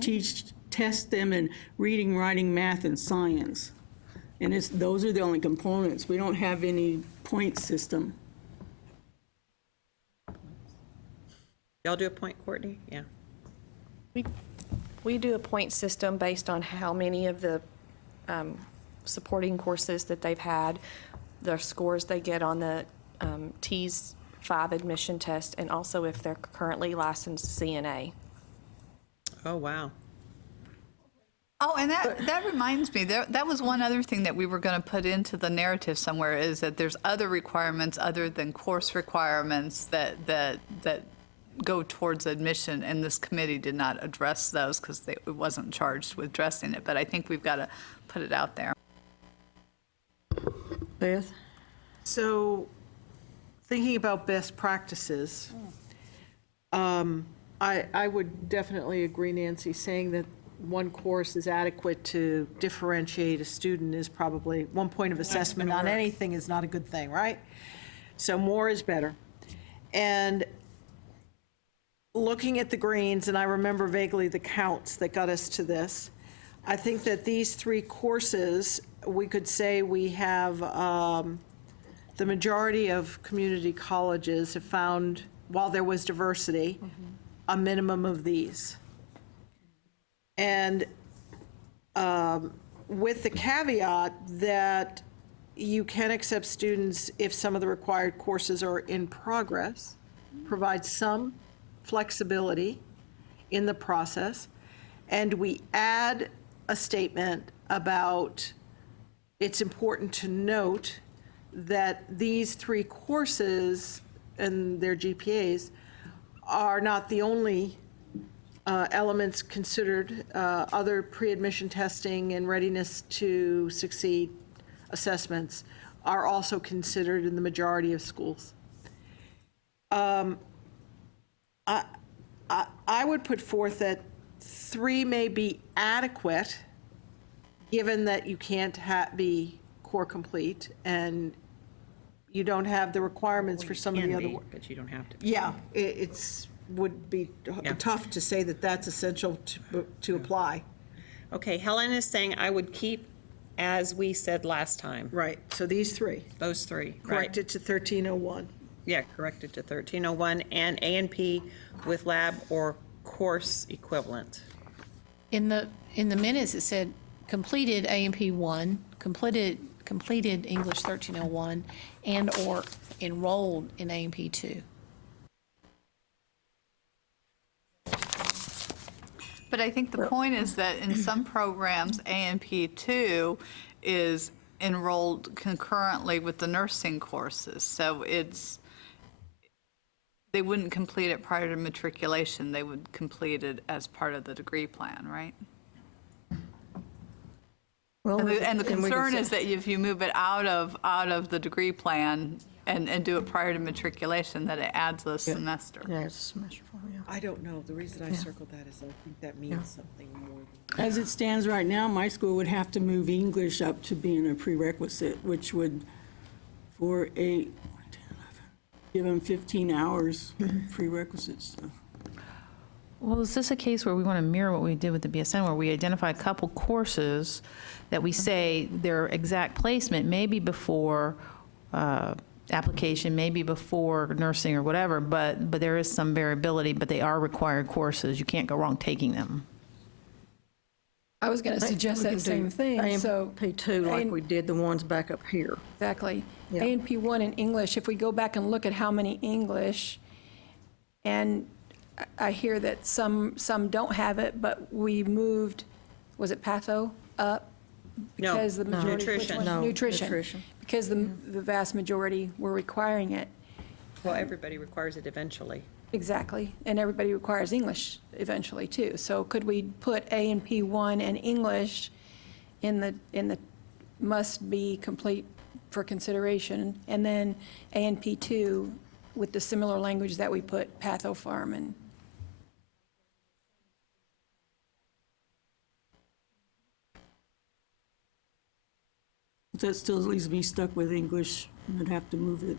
test them in reading, writing, math, and science. And those are the only components. We don't have any point system. Y'all do a point, Courtney? Yeah. We do a point system based on how many of the supporting courses that they've had, the scores they get on the TEAS 5 admission test, and also if they're currently licensed CNA. Oh, wow. Oh, and that reminds me, that was one other thing that we were going to put into the narrative somewhere, is that there's other requirements other than course requirements that go towards admission, and this committee did not address those because it wasn't charged with addressing it, but I think we've got to put it out there. Beth? So, thinking about best practices, I would definitely agree, Nancy, saying that one course is adequate to differentiate a student is probably, one point of assessment on anything is not a good thing, right? So more is better. And looking at the greens, and I remember vaguely the counts that got us to this, I think that these 3 courses, we could say we have, the majority of community colleges have found, while there was diversity, a minimum of these. And with the caveat that you can accept students if some of the required courses are in progress, provide some flexibility in the process, and we add a statement about it's important to note that these 3 courses and their GPAs are not the only elements considered. Other pre-admission testing and readiness to succeed assessments are also considered in the majority of schools. I would put forth that 3 may be adequate, given that you can't be core complete and you don't have the requirements for some of the other. But you don't have to. Yeah, it's, would be tough to say that that's essential to apply. Okay, Helen is saying I would keep as we said last time. Right, so these 3, Those 3, right? correct it to 1301. Yeah, corrected to 1301, and A and P with lab or course equivalent. In the minutes, it said completed A&P 1, completed English 1301, and/or enrolled in A&P 2. But I think the point is that in some programs, ANP2 is enrolled concurrently with the nursing courses. So they wouldn't complete it prior to matriculation. They would complete it as part of the degree plan, right? Well, And the we can concern say- is that if you move it out of the degree plan and do it prior to matriculation, that it adds a semester. Yeah, it's a semester, yeah. I don't know, the reason I circled that is I think that means something more than. As it stands right now, my school would have to move English up to being a prerequisite, which would, for 8, 10, 11, give them 15 hours prerequisites. So. Well, is this a case where we want to mirror what we did with the BSN, where we identify a couple courses that we say their exact placement, maybe before application, maybe before nursing or whatever, but there is some variability, but they are required courses. You can't go wrong taking them. I was going to suggest that same thing, so. A&P2 like we did the ones back up here. Exactly. Yeah. A&P 1 in English, if we go back and look at how many English, and I hear that some don't have it, but we moved, was it patho up? No, Because the majority, which nutrition. one? No, Nutrition. nutrition. Because the vast majority were requiring it. Well, everybody requires it eventually. Exactly, and everybody requires English eventually, too. So could we put A&P 1 and English in the must be complete for consideration, and then A&P 2 with the similar language that we put patho farm and. That still leaves me stuck with English, and I'd have to move it.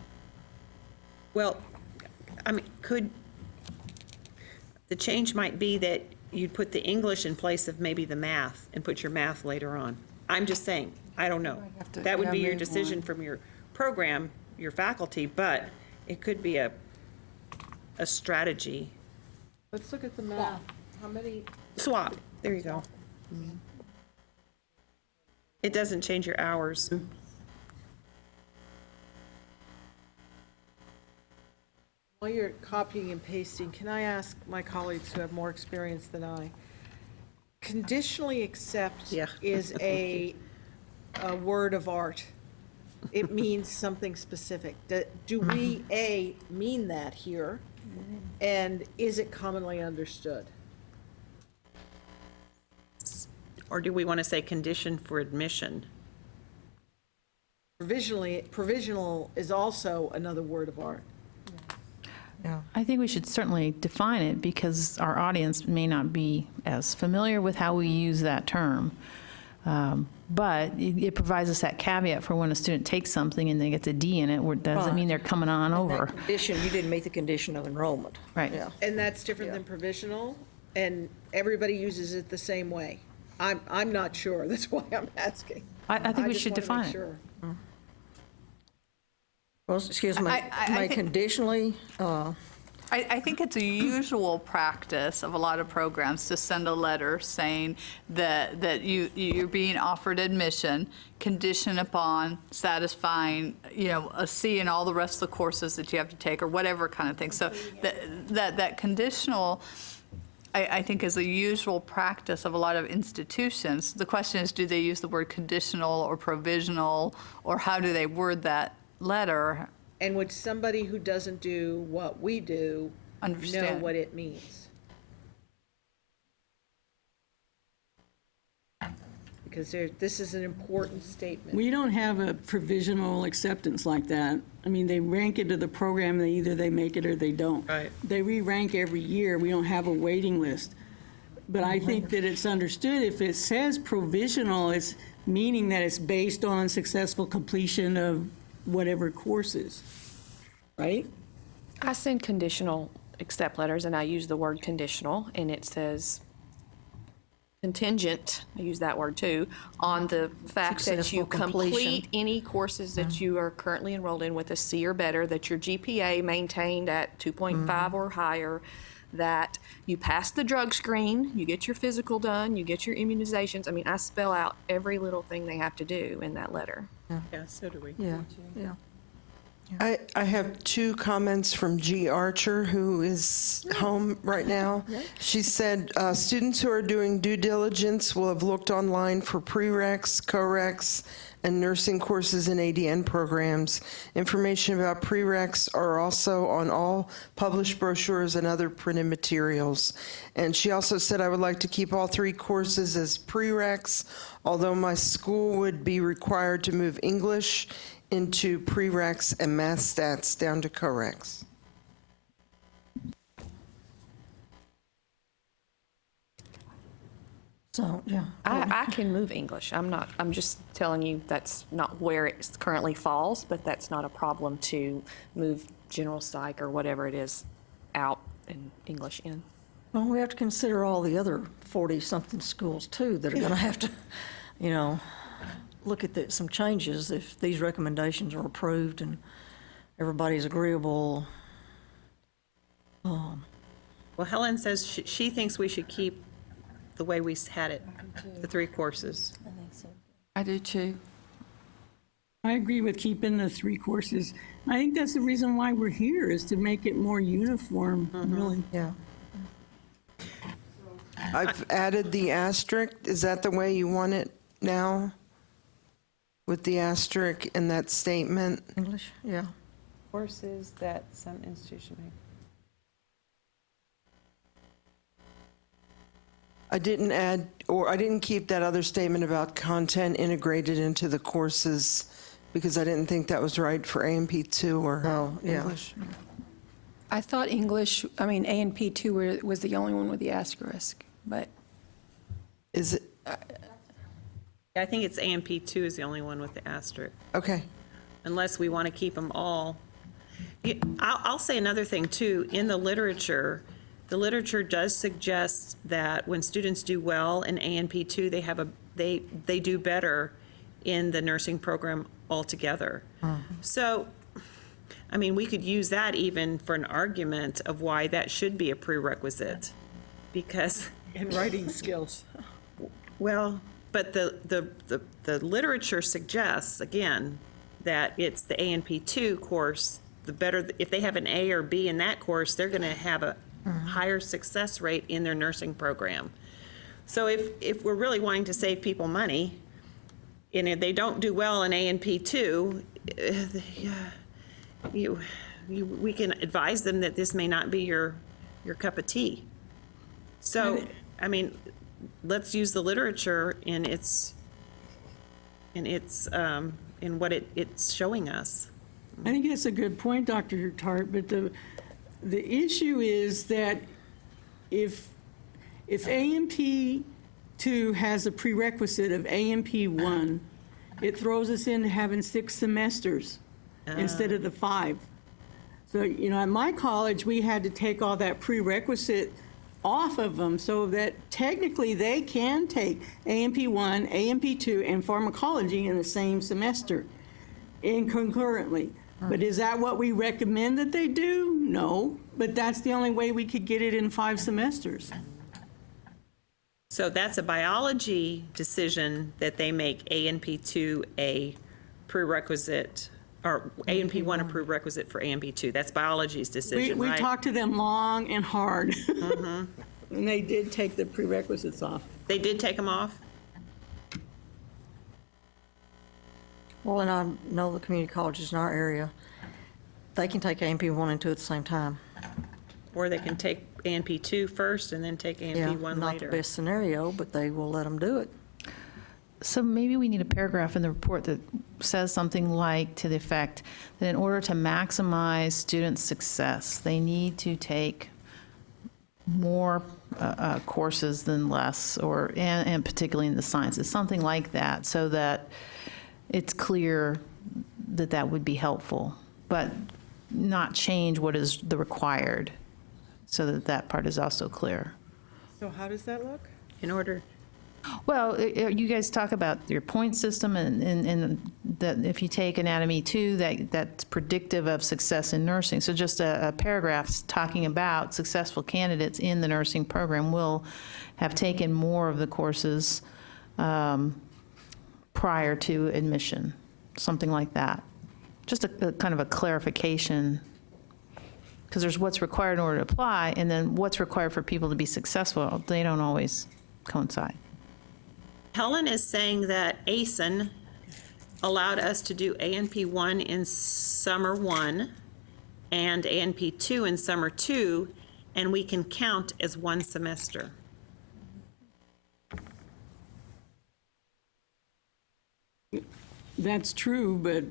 Well, I mean, the change might be that you'd put the English in place of maybe the math and put your math later on. I'm just saying, I don't know. That would be your decision from your program, your faculty, but it could be a strategy. Let's look at the math. How many? Swap, there you go. It doesn't change your hours. While you're copying and pasting, can I ask my colleagues who have more experience than I, Conditionally accept Yeah. is a word of art. It means something specific. Do we, A, mean that here? And is it commonly understood? Or do we want to say condition for admission? Provisional is also another word of art. I think we should certainly define it because our audience may not be as familiar with how we use that term. But it provides us that caveat for when a student takes something and they get a D in it, it doesn't mean they're coming on over. That condition, you didn't meet the condition of enrollment. Right. Yeah. And that's different than provisional, and everybody uses it the same way. I'm not sure, that's why I'm asking. I think we just should wanna define make it. sure. Well, excuse me, I may think- conditionally, I think it's a usual practice of a lot of programs to send a letter saying that you're being offered admission conditioned upon satisfying, a C in all the rest of the courses that you have to take or whatever kind of thing. So that conditional, I think, is a usual practice of a lot of institutions. The question is, do they use the word conditional or provisional, or how do they word that letter? And would somebody who doesn't do what we do know Understand. what it means? Because this is an important statement. We don't have a provisional acceptance like that. I mean, they rank it to the program, either they make it or they don't. Right. They re-rank every year. We don't have a waiting list. But I think that it's understood if it says provisional, it's meaning that it's based on successful completion of whatever courses, right? I send conditional accept letters, and I use the word conditional, and it says contingent, I use that word too, on the fact that you Successful completion. complete any courses that you are currently enrolled in with a C or better, that your GPA maintained at 2.5 or higher, that you pass the drug screen, you get your physical done, you get your immunizations. I mean, I spell out every little thing they have to do in that letter. Yeah, so do we. yeah, yeah. I have two comments from G. Archer, who is home right now. She said, students who are doing due diligence will have looked online for prereqs, coreqs, and nursing courses and ADN programs. Information about prereqs are also on all published brochures and other printed materials. And she also said, I would like to keep all three courses as prereqs, although my school would be required to move English into prereqs and math stats down to coreqs. So, yeah. I can move English. I'm just telling you that's not where it currently falls, but that's not a problem to move general psych or whatever it is out and English in. Well, we have to consider all the other 40-something schools, too, that are going to have to, look at some changes if these recommendations are approved and everybody's agreeable. Well, Helen says she thinks we should keep the way we had it, the three courses. I do too. I agree with keeping the three courses. I think that's the reason why we're here, is to make it more uniform, really. Yeah. I've added the asterisk. Is that the way you want it now? With the asterisk in that statement? English, yeah. Courses that some institution may. I didn't add, or I didn't keep that other statement about content integrated into the courses because I didn't think that was right for AMP2 or Oh, yeah. English. I thought English, A and P2 was the only one with the asterisk, but Is it, I think it's AMP2 is the only one with the asterisk, okay. unless we want to keep them all. I'll say another thing, too. In the literature does suggest that when students do well in ANP2, they do better in the nursing program altogether. So, I mean, we could use that even for an argument of why that should be a prerequisite, because, And writing skills. well, but the literature suggests, again, that it's the ANP2 course, the better, if they have an A or B in that course, they're going to have a higher success rate in their nursing program. So if we're really wanting to save people money, and if they don't do well in A&P 2, we can advise them that this may not be your cup of tea. So, I mean, let's use the literature in what it's showing us. I think that's a good point, Dr. Tart, but the issue is that if A&P 2 has a prerequisite of A&P 1, it throws us into having 6 semesters instead of the 5. So, at my college, we had to take all that prerequisite off of them so that technically they can take A&P 1, A&P 2, and pharmacology in the same semester and concurrently. But is that what we recommend that they do? No, but that's the only way we could get it in 5 semesters. So that's a biology decision that they make A&P 2 a prerequisite, or A&P 1 a prerequisite for A&P 2. That's biology's decision, We right? talked to them long and hard. And they did take the prerequisites off. They did take them off? Well, and I know the community colleges in our area, they can take A&P 1 and 2 at the same time. Or they can take A&P 2 first and then take A&P 1 Not later? the best scenario, but they will let them do it. So maybe we need a paragraph in the report that says something like to the effect that in order to maximize student success, they need to take more courses than less, and particularly in the sciences, something like that, so that it's clear that that would be helpful, but not change what is the required, so that that part is also clear. So how does that look? In order, Well, you guys talk about your point system and that if you take anatomy 2, that's predictive of success in nursing. So just a paragraph talking about successful candidates in the nursing program will have taken more of the courses prior to admission, something like that. Just a kind of a clarification, because there's what's required in order to apply, and then what's required for people to be successful. They don't always coincide. Helen is saying that ASIN allowed us to do A&P 1 in summer 1 and A&P 2 in summer 2, and we can count as one semester. That's true, but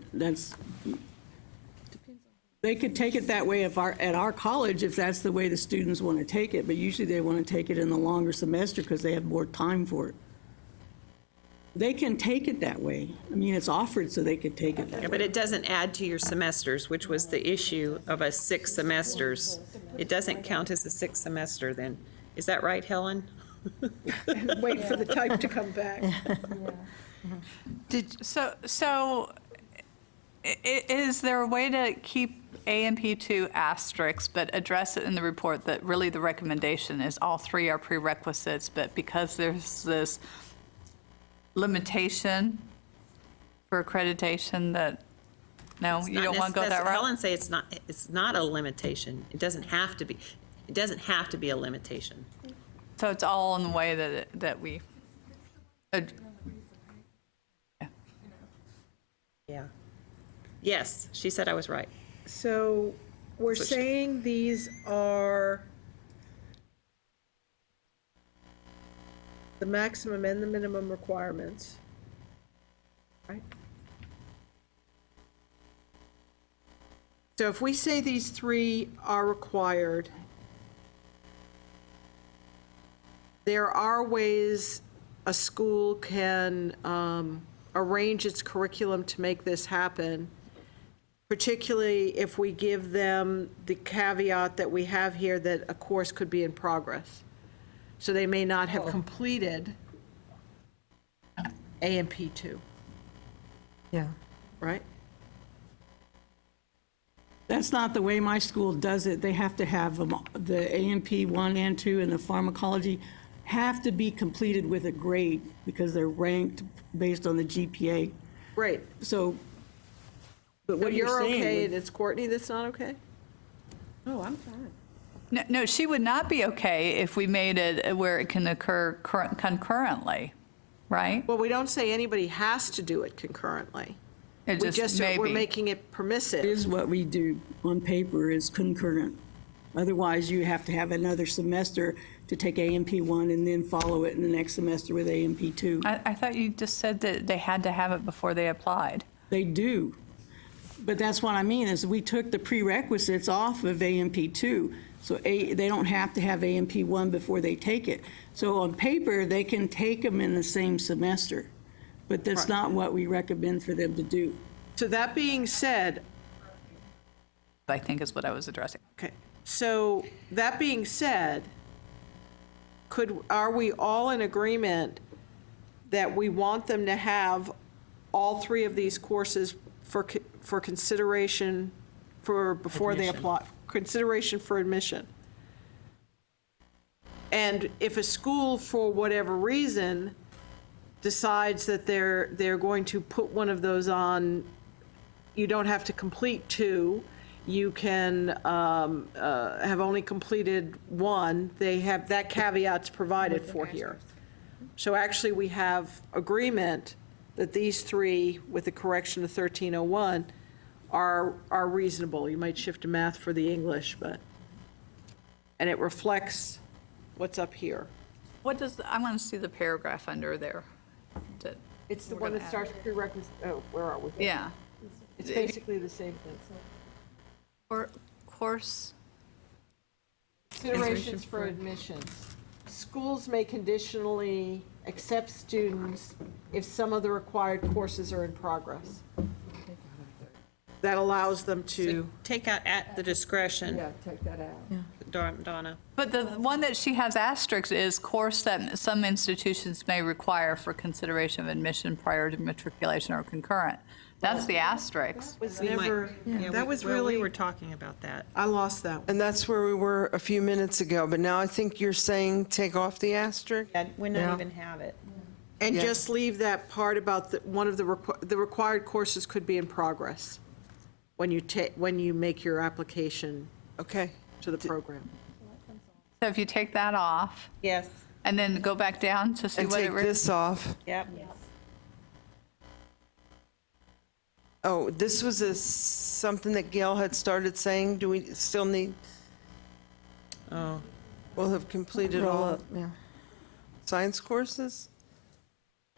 they could take it that way at our college if that's the way the students want to take it, but usually they want to take it in the longer semester because they have more time for it. They can take it that way. I mean, it's offered so they could take it that Yeah, way. but it doesn't add to your semesters, which was the issue of us 6 semesters. It doesn't count as a 6th semester then. Is that right, Helen? Wait for the type to come back. So is there a way to keep A&P 2 asterisks, but address it in the report that really the recommendation is all 3 are prerequisites, but because there's this limitation for accreditation that, no, you don't want to go that route? Helen say it's not a limitation. It doesn't have to be. It doesn't have to be a limitation. So it's all in the way that we, Yeah. Yes, she said I was right. So we're Switch. saying these are the maximum and the minimum requirements, right? So if we say these 3 are required, there are ways a school can arrange its curriculum to make this happen, particularly if we give them the caveat that we have here that a course could be in progress. So they may not have completed A&P 2, Yeah. right? That's not the way my school does it. They have to have the A&P 1 and 2 and the pharmacology have to be completed with a grade because they're ranked based on the GPA. Right. So, but But what you're you're saying okay, would- and it's Courtney that's not okay? Oh, I'm fine. No, she would not be okay if we made it where it can occur concurrently, right? Well, we don't say anybody has to do it concurrently. It We just just, we're maybe. making it permissive. Is what we do on paper is concurrent. Otherwise, you have to have another semester to take AMP1 and then follow it in the next semester with AMP2. I thought you just said that they had to have it before they applied. They do. But that's what I mean, is we took the prerequisites off of AMP2. So they don't have to have AMP1 before they take it. So on paper, they can take them in the same semester. But that's not what we recommend for them to do. So that being said, I think is what I was addressing. okay, so that being said, are we all in agreement that we want them to have all three of these courses for consideration before they apply, consideration for admission? And if a school, for whatever reason, decides that they're going to put one of those on, you don't have to complete two, you can have only completed one, they have, that caveat's provided for here. So actually, we have agreement that these three, with the correction of 1301, are reasonable. You might shift to math for the English, and it reflects what's up here. What does, I want to see the paragraph under there. It's the We're one gonna that add starts prerequisite, oh, where are we? Yeah. It's basically the same thing. Or course, Considerations for admissions. Schools may conditionally accept students if some of the required courses are in progress. That allows them to. Take out at the discretion, take that out. Donna. but the one that she has asterisks is course that some institutions may require for consideration of admission prior to matriculation or concurrent. That's the asterisk. Was We might- never, yeah, that we- was well, really, we were talking about that. I lost that. And that's where we were a few minutes ago, but now I think you're saying take off the asterisk? Yeah, we don't Yeah. even have it. And Yeah. just leave that part about one of the required courses could be in progress when you make your application Okay. to the program. So if you take that off Yes, and then go back down to see And what it take reads. this off. yep. Oh, this was something that Gail had started saying. Do we still need, Oh, we'll have completed Roll all up, yeah. science courses?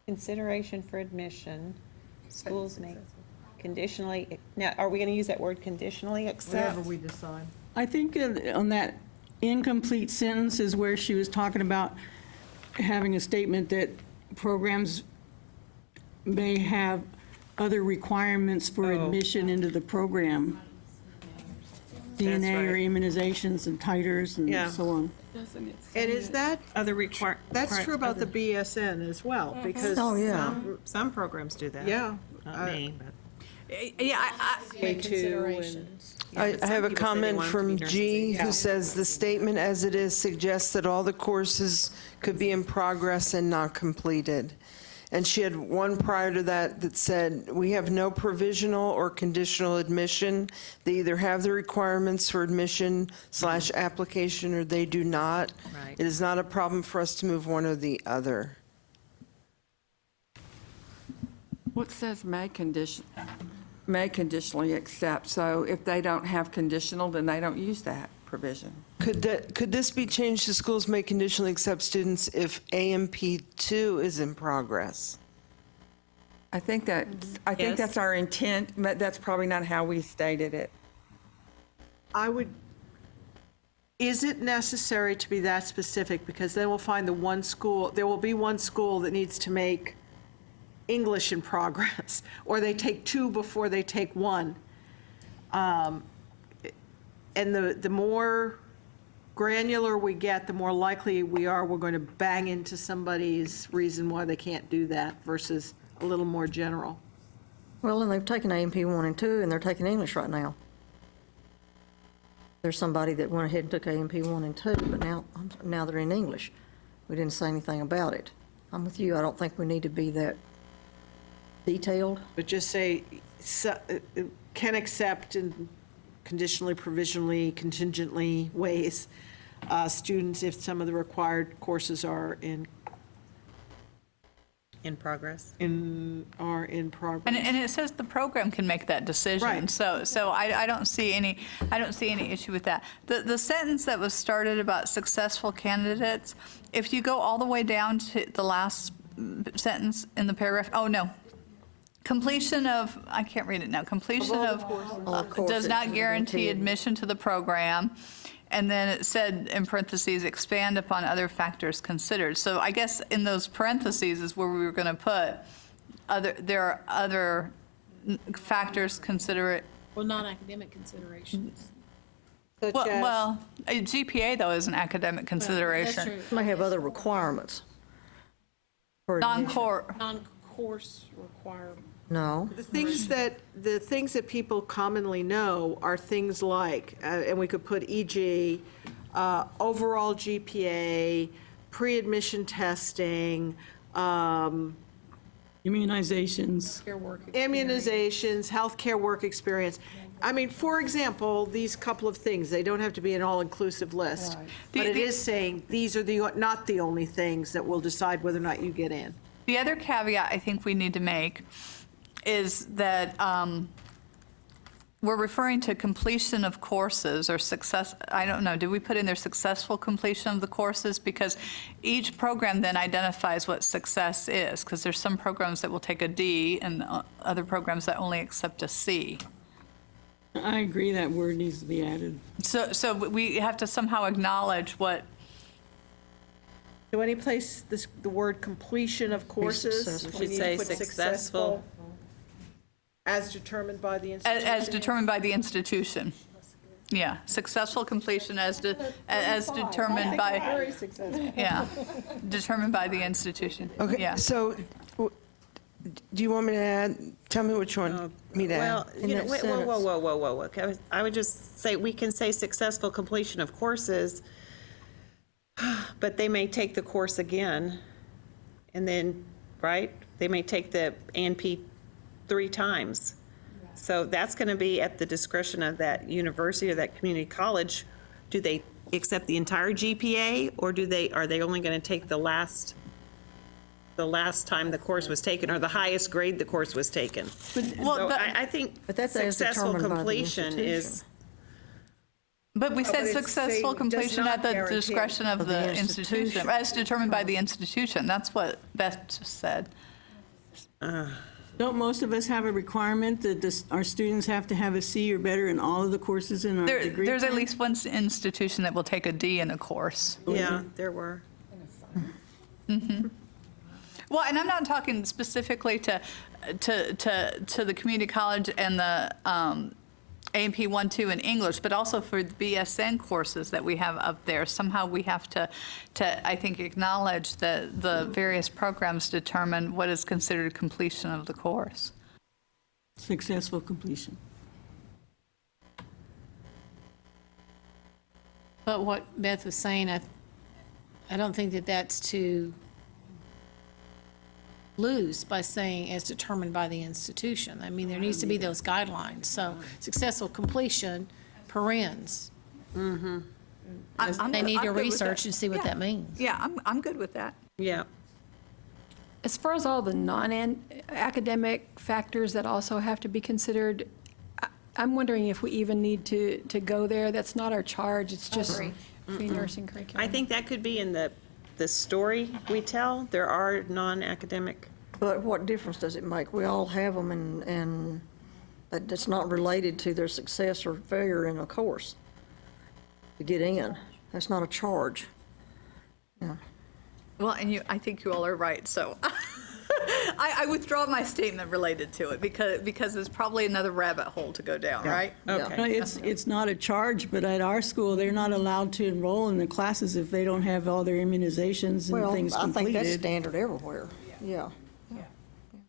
consideration for admission, schools may conditionally, now, are we going to use that word conditionally accept? we decide. I think on that incomplete sentence is where she was talking about having a statement that programs may have other requirements for admission into the program. DNA or right. immunizations and titers Yeah. and so on. And is that, Other require. that's true about the BSN as well, because. Oh, yeah. Some programs do that. Yeah. Not me, but. Yeah, Considerations. I but some have a people say they comment want them to from be nurses. G, Yeah. who says the statement as it is suggests that all the courses could be in progress and not completed. And she had one prior to that that said, we have no provisional or conditional admission. They either have the requirements for admission/application or they do not. Right. It is not a problem for us to move one or the other. What says may conditionally accept, so if they don't have conditional, then they don't use that provision. Could this be changed to schools may conditionally accept students if AMP2 is in progress? I think Yes. that's our intent, but that's probably not how we stated it. Is it necessary to be that specific? Because then we'll find there will be one school that needs to make English in progress, or they take two before they take one. And the more granular we get, the more likely we're going to bang into somebody's reason why they can't do that versus a little more general. Well, and they've taken A&P 1 and 2, and they're taking English right now. There's somebody that went ahead and took A&P 1 and 2, but now they're in English. We didn't say anything about it. I'm with you, I don't think we need to be that detailed. But just say, can accept and conditionally, provisionally, contingently ways students if some of the required courses are in progress. progress. And it says the program can make that decision. Right. So I don't see any issue with that. The sentence that was started about successful candidates, if you go all the way down to the last sentence in the paragraph, oh, no. Completion of, I can't read it now, completion of does not guarantee admission to the program. And then it said, in parentheses, expand upon other factors considered. So I guess in those parentheses is where we were going to put there are other factors considered. Well, non-academic considerations. Such as- Well, a GPA, though, is an academic consideration. That's true. May have other requirements. for admission. Non-core, Non-course requirement. No. The things that people commonly know are things like, and we could put e.g., overall GPA, pre-admission testing, Immunizations. immunizations, healthcare work experience. I mean, for example, these couple of things, they don't have to be an all-inclusive list. But it is saying, these are not the only things that will decide whether or not you get in. the other caveat I think we need to make is that we're referring to completion of courses or success, I don't know, did we put in there successful completion of the courses? Because each program then identifies what success is, because there's some programs that will take a D and other programs that only accept a C. I agree that word needs to be added. So we have to somehow acknowledge what, So any place the word completion of courses? successful. we Should need to say put successful. As determined by the institution? as determined by the institution. Yeah, successful completion as determined by, yeah, determined by the institution. Okay, Yeah. so do you want me to add, tell me what you want me to add? Well, In you know, that wait, sentence. whoa. Okay, I would just say, we can say successful completion of courses, but they may take the course again, and then, right? They may take the ANP 3 times. So that's going to be at the discretion of that university or that community college. Do they accept the entire GPA, or are they only going to take the last time the course was taken, or the highest grade the course was taken? Well, So but- I think But that's as successful determined by the completion is, institution. But we said but it's successful saying does completion not at the guarantee discretion of the institution, as determined by the institution. That's what Beth just said. Don't most of us have a requirement that our students have to have a C or better in all of the courses in our degree? There's at plan? least one institution that will take a D in a course. yeah, there were. Well, and I'm not talking specifically to the community college and the A&P 1-2 in English, but also for the BSN courses that we have up there. Somehow we have to I think, acknowledge that the various programs determine what is considered completion of the course. Successful completion. But what Beth was saying, I don't think that that's to lose by saying as determined by the institution. I mean, there needs to be those guidelines. So successful completion, parens. I'm They good- need I'm to good with research that. and see what that means. Yeah, I'm good with that. Yeah. As far as all the non-academic factors that also have to be considered, I'm wondering if we even need to go there. That's not our charge, it's just pre-nursing curriculum. I think that could be in the story we tell. There are non-academic. But what difference does it make? We all have them, and that's not related to their success or failure in a course to get in. That's not a charge. Yeah. Well, and I think you all are right, so I withdraw my statement related to it, because it's probably another rabbit hole to go down, right? Okay. No, it's not a charge, but at our school, they're not allowed to enroll in the classes if they don't have all their immunizations and Well, things I think that's completed. standard everywhere, yeah.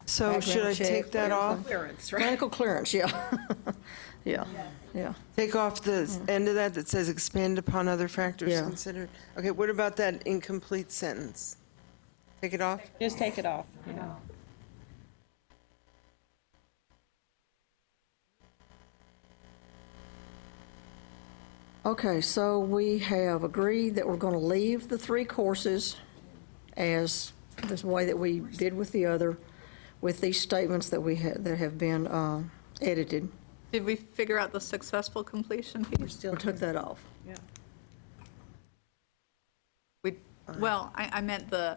So should I Background check, take that off? Clearance, right? Medical clearance, yeah. Yeah, yeah. Take off the end of that says expand upon other factors Yeah. considered? Okay, what about that incomplete sentence? Take it off? Just take it off. Yeah. Okay, so we have agreed that we're going to leave the 3 courses as this way that we did with the other, with these statements that we had, that have been edited. Did we figure out the successful completion piece? We took that off. Well, I meant the,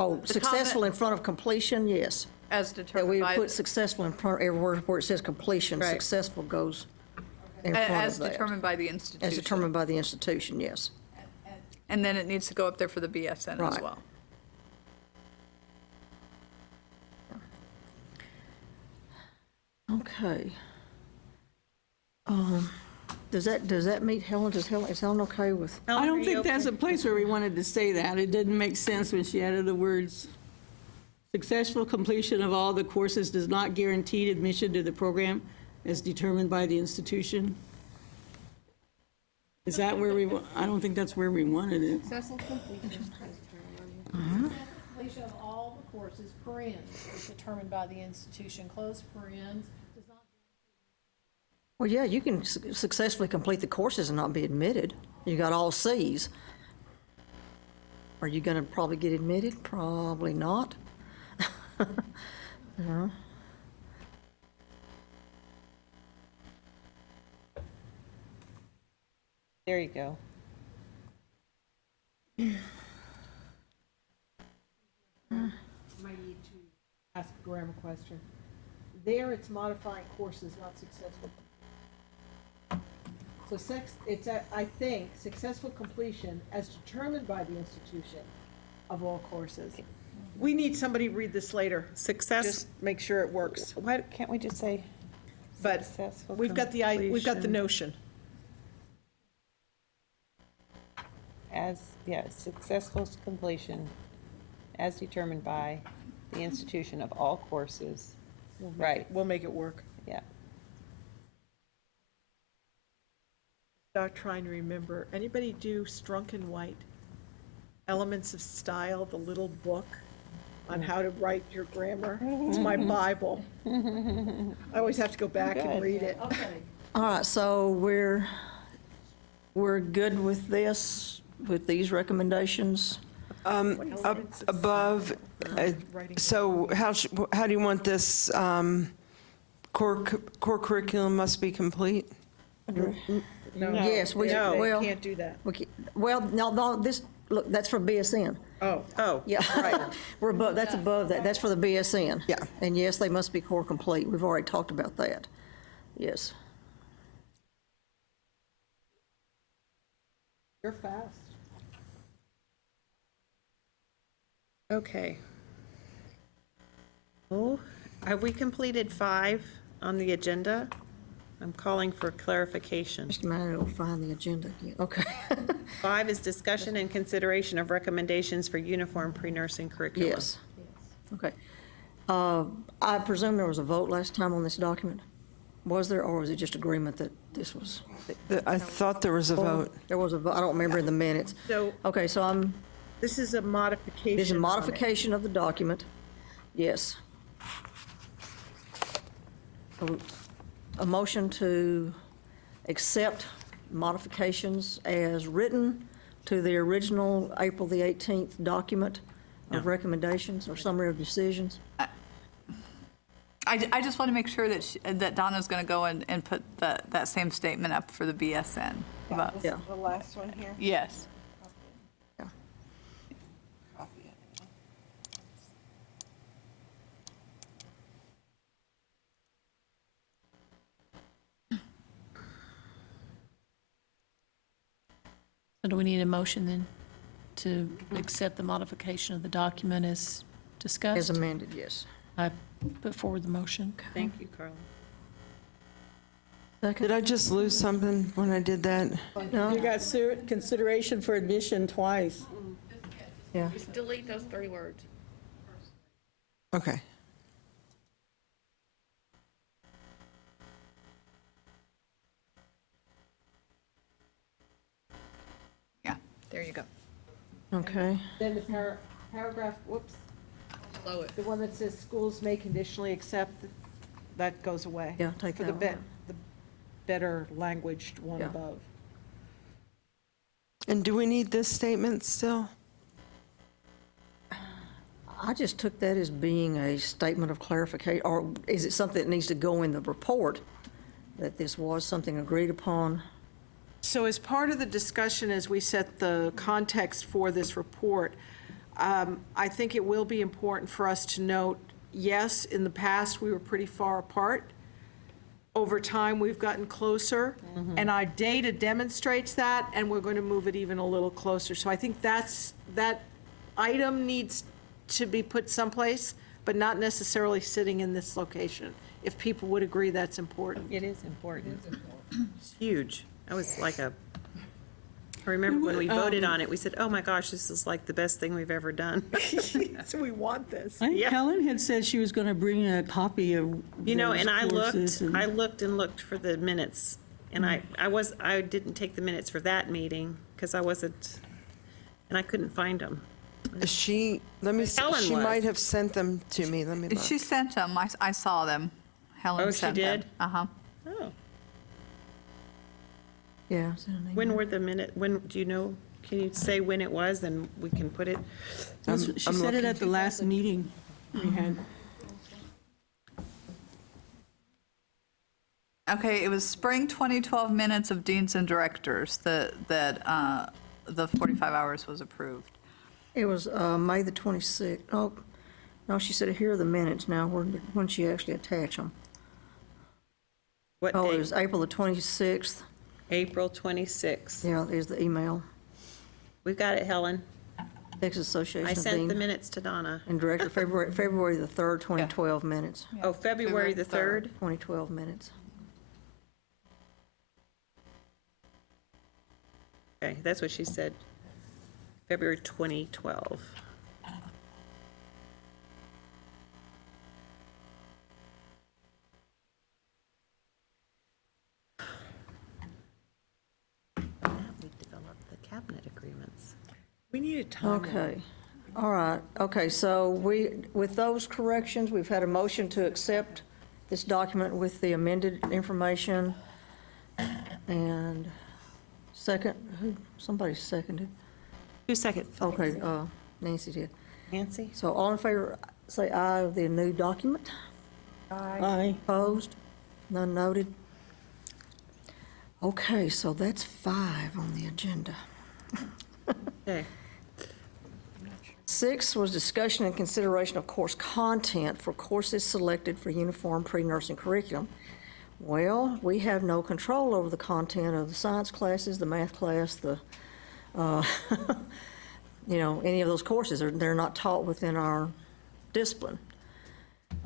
Oh, The successful comment- in front of completion, yes. as That determined we by, put successful in front, everywhere where it says completion, Right. successful goes in front as of that. determined by the institution. As determined by the institution, yes. And then it needs to go up there for the BSN as Right. well. Okay. Does that meet Helen? Is Helen okay with? I don't think that's a place where we wanted to say that. It didn't make sense when she added the words, "Successful completion of all the courses does not guarantee admission to the program as determined by the institution." Is that where we, I don't think that's where we wanted it. Successful completion. Completion of all the courses, parens, is determined by the institution, close parens, does not. Well, yeah, you can successfully complete the courses and not be admitted. You got all Cs. Are you going to probably get admitted? Probably not. Yeah. There you go. Might need to ask a grammar question. There, it's modifying courses, not successful. So I think, successful completion as determined by the institution of all courses. We need somebody to read this later. Success, Just make sure it works. Why can't we just say But successful we've got the completion notion. as, successful completion as determined by the institution of all courses. Right, We'll make it work. yeah. Start trying to remember. Anybody do Strunk and White? Elements of Style, the little book on how to write your grammar. It's my Bible. I always have to go back and read it. All right, so we're good with this, with these recommendations? Up above, so how do you want this, core curriculum must be complete? No. Yes, we, No, well, can't do that. well, no, this, look, that's for BSN. Oh, Yeah, right. We're above, that's above that. That's for the BSN. Yeah. And yes, they must be core complete. We've already talked about that. Yes. you're fast. okay. Well, have we completed 5 on the agenda? I'm calling for clarification. Just a minute, I'll find the agenda again. Okay. 5 is discussion and consideration of recommendations for uniform pre-nursing curriculum. Yes. Okay. I presume there was a vote last time on this document? Was there, or was it just agreement that this was? I thought there was a vote. There was a vote. I don't remember in the minutes. So Okay, so this is a modification. there's a on it. modification of the document. Yes. A motion to accept modifications as written to the original April the 18th document of recommendations or summary of decisions. I just want to make sure that Donna's going to go and put that same statement up for the BSN. about- Yeah. The last one here? Yes. Yeah. So do we need a motion then to accept the modification of the document as discussed? As amended, yes. I put forward the motion. Thank you, Carla. Did I just lose something when I did that? You got consideration for admission twice. Yeah. Just delete those 3 words. Okay. Yeah, there you go. Okay. Then the paragraph, whoops, Below it. the one that says schools may conditionally accept, that goes away. Yeah, take For that the one. the better languaged one Yeah. above. And do we need this statement still? I just took that as being a statement of clarification, or is it something that needs to go in the report, that this was something agreed upon? So as part of the discussion, as we set the context for this report, I think it will be important for us to note, yes, in the past, we were pretty far apart. Over time, we've gotten closer, and our data demonstrates that, and we're going to move it even a little closer. So I think that item needs to be put someplace, but not necessarily sitting in this location. If people would agree, that's important. It is important. It's huge. I was like I remember when we voted on it, we said, oh my gosh, this is like the best thing we've ever done. So we want this. I think Yeah. Helen had said she was going to bring a copy of You know, those and I courses looked, and- I looked and looked for the minutes, and I didn't take the minutes for that meeting, because I wasn't, and I couldn't find them. Let me see, Helen she was. might have sent them to me, let me look. She sent them, I saw them. Helen Oh, she sent them. did? Uh-huh. Oh, Yeah. it's in an email. when were the when, do you know, can you say when it was, and we can put it? She said it at the last meeting we had. Okay, it was spring 2012 minutes of deans and directors that the 45 hours was approved. It was May the 26th. Oh, no, she said, here are the minutes now, when she actually attached them. What Oh, it date? was April the 26th. April 26th. Yeah, there's the email. We've got it, Helen. Texas Association I of sent the Deans minutes to Donna. and Director, February the 3rd, 2012 minutes. Oh, February the 3rd? 2012 minutes. Okay, that's what she said. February 2012. We developed the cabinet agreements. We need a timeline. Okay, all right, okay, so with those corrections, we've had a motion to accept this document with the amended information, and second, somebody seconded, 2 seconds. okay, Nancy did. Nancy? So all in favor, say aye of the new document. Aye. Opposed? None noted? Okay, so that's 5 on the agenda. Okay. 6 was discussion and consideration of course content for courses selected for uniform pre-nursing curriculum. Well, we have no control over the content of the science classes, the math class, the, any of those courses. They're not taught within our discipline.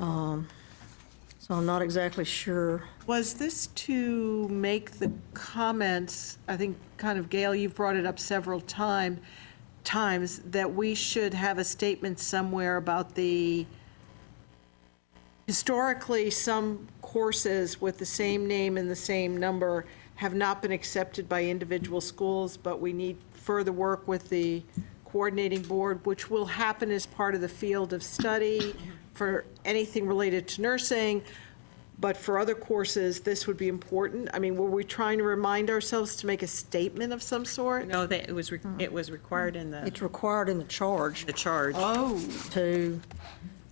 So I'm not exactly sure. Was this to make the comments, I think kind of, Gail, you've brought it up several times, that we should have a statement somewhere about historically, some courses with the same name and the same number have not been accepted by individual schools, but we need further work with the coordinating board, which will happen as part of the field of study for anything related to nursing. But for other courses, this would be important. I mean, were we trying to remind ourselves to make a statement of some sort? No, it was required in the It's required in the charge charge. Oh, to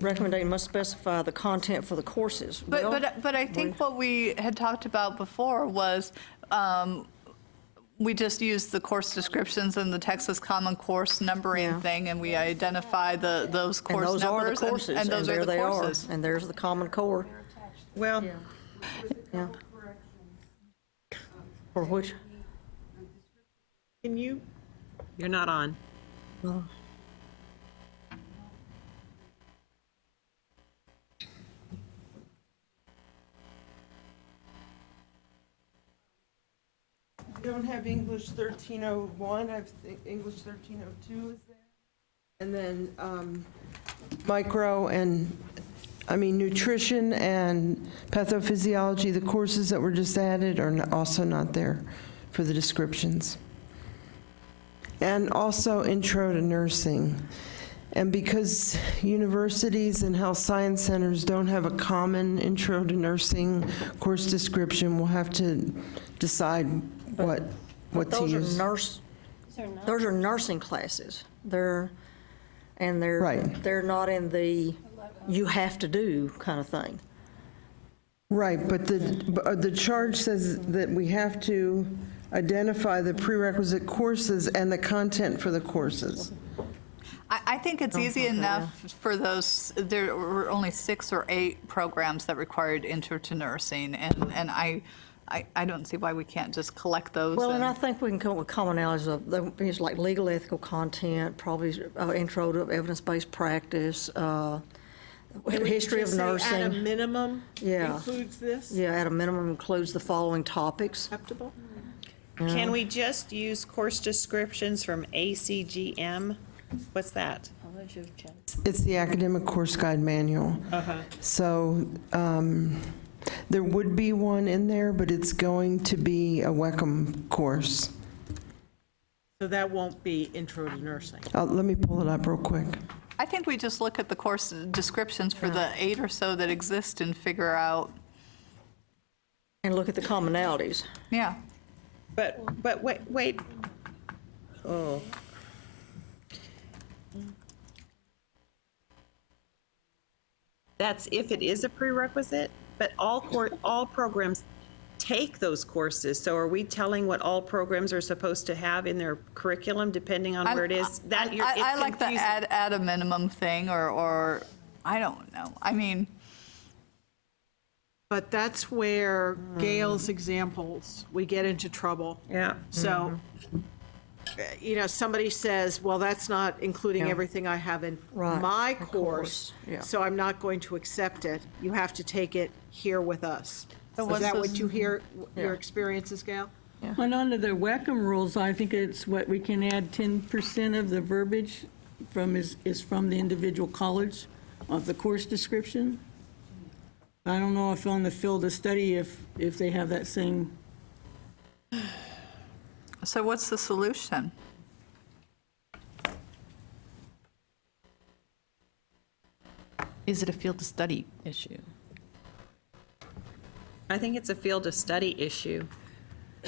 recommendation must specify the content for the courses. Well, But I think what we had talked about before was, we just used the course descriptions and the Texas Common Course numbering Yeah. thing, and we identify those And course those are the numbers, courses, and those are there the they are, courses. and there's the Common Core. Well, Yeah. For which, can you? You're not on. well, You don't have English 1301, I've, English 1302 is there. And then nutrition and pathophysiology, the courses that were just added are also not there for the descriptions. And also intro to nursing. And because universities and health science centers don't have a common intro to nursing course description, we'll have to decide what to Those use. those are nursing classes. They're Right. they're not in the you have to do kind of thing. Right, but the charge says that we have to identify the prerequisite courses and the content for the courses. I think it's easy enough for those, there were only 6 or 8 programs that required intro to nursing, and I don't see why we can't just collect those. Well, and I think we can come up with commonalities of things like legal ethical content, probably intro to evidence-based practice, history of Just say nursing. At a minimum Yeah. includes this? Yeah, at a minimum includes the following topics. Acceptable? Can we just use course descriptions from ACGM? What's that? It's the Academic Course Guide Manual. So there would be one in there, but it's going to be a WECM course. So that won't be intro to nursing. Let me pull it up real quick. I think we just look at the course descriptions for the 8 or so that exist and figure out, And look at the commonalities. yeah. But wait. Oh. That's if it is a prerequisite, but all programs take those courses. So are we telling what all programs are supposed to have in their curriculum, depending on where it is? I like the add a minimum thing, or, I don't know. I mean, But that's where Gail's examples, we get into trouble. Yeah. So, somebody says, well, that's not including Yeah. everything I have in Right, my of course, course, yeah. so I'm not going to accept it. You have to take it here with us. So Is what's that this- what you hear, your Yeah. experiences, Gail? And under the WECM rules, I think it's what, we can add 10% of the verbiage is from the individual college of the course description. I don't know if on the field of study, if they have that same, so what's the solution? Is it a field study issue? I think it's a field of study issue.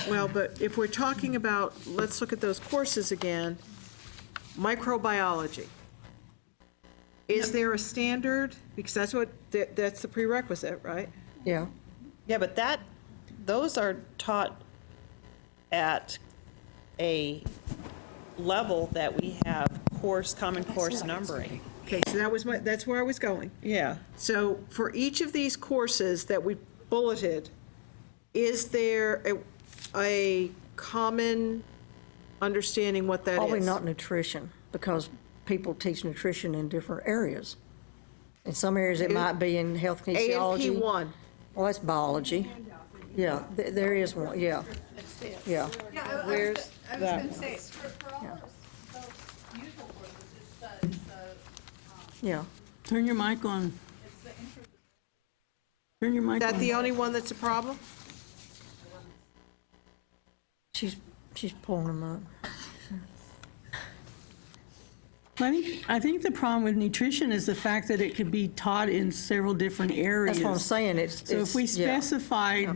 Well, but if we're talking about, let's look at those courses again. Microbiology. Is there a standard? Because that's the prerequisite, right? Yeah. Yeah, but those are taught at a level that we have common course numbering. Okay, so that's where I was going. Yeah. So for each of these courses that we bulleted, is there a common understanding what that is? Probably not nutrition, because people teach nutrition in different areas. In some areas, it might be in health kinesiology. A&P 1. Well, that's biology. Yeah, there is one, yeah. Yeah. Where's that? Yeah. turn your mic on. Turn your mic Is that on. the only one that's a problem? She's pulling them up. I think the problem with nutrition is the fact that it could be taught in several different areas. That's what I'm saying, So if we specified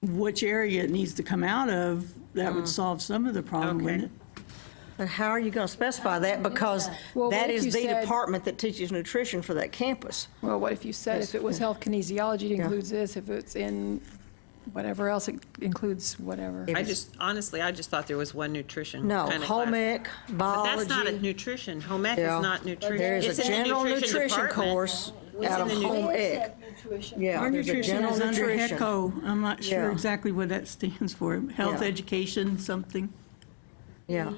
which area it needs to come out of, that would solve some of the problem, wouldn't it? But how are you going to specify that? Because Well, that what if is you the said- department that teaches nutrition for that campus. Well, what if you said if it was health kinesiology, it includes this, if it's in whatever else, it includes whatever. I just thought there was one nutrition No, kind of class. home ec, But that's not a biology. nutrition. Home ec is Yeah. not nutrition. There is It's a in the general nutrition department. course out of in the home ec. Yeah, Our there's a nutrition general is under nutrition. HECO. I'm not sure Yeah. exactly what that stands for. Health Yeah. education, something. Yeah.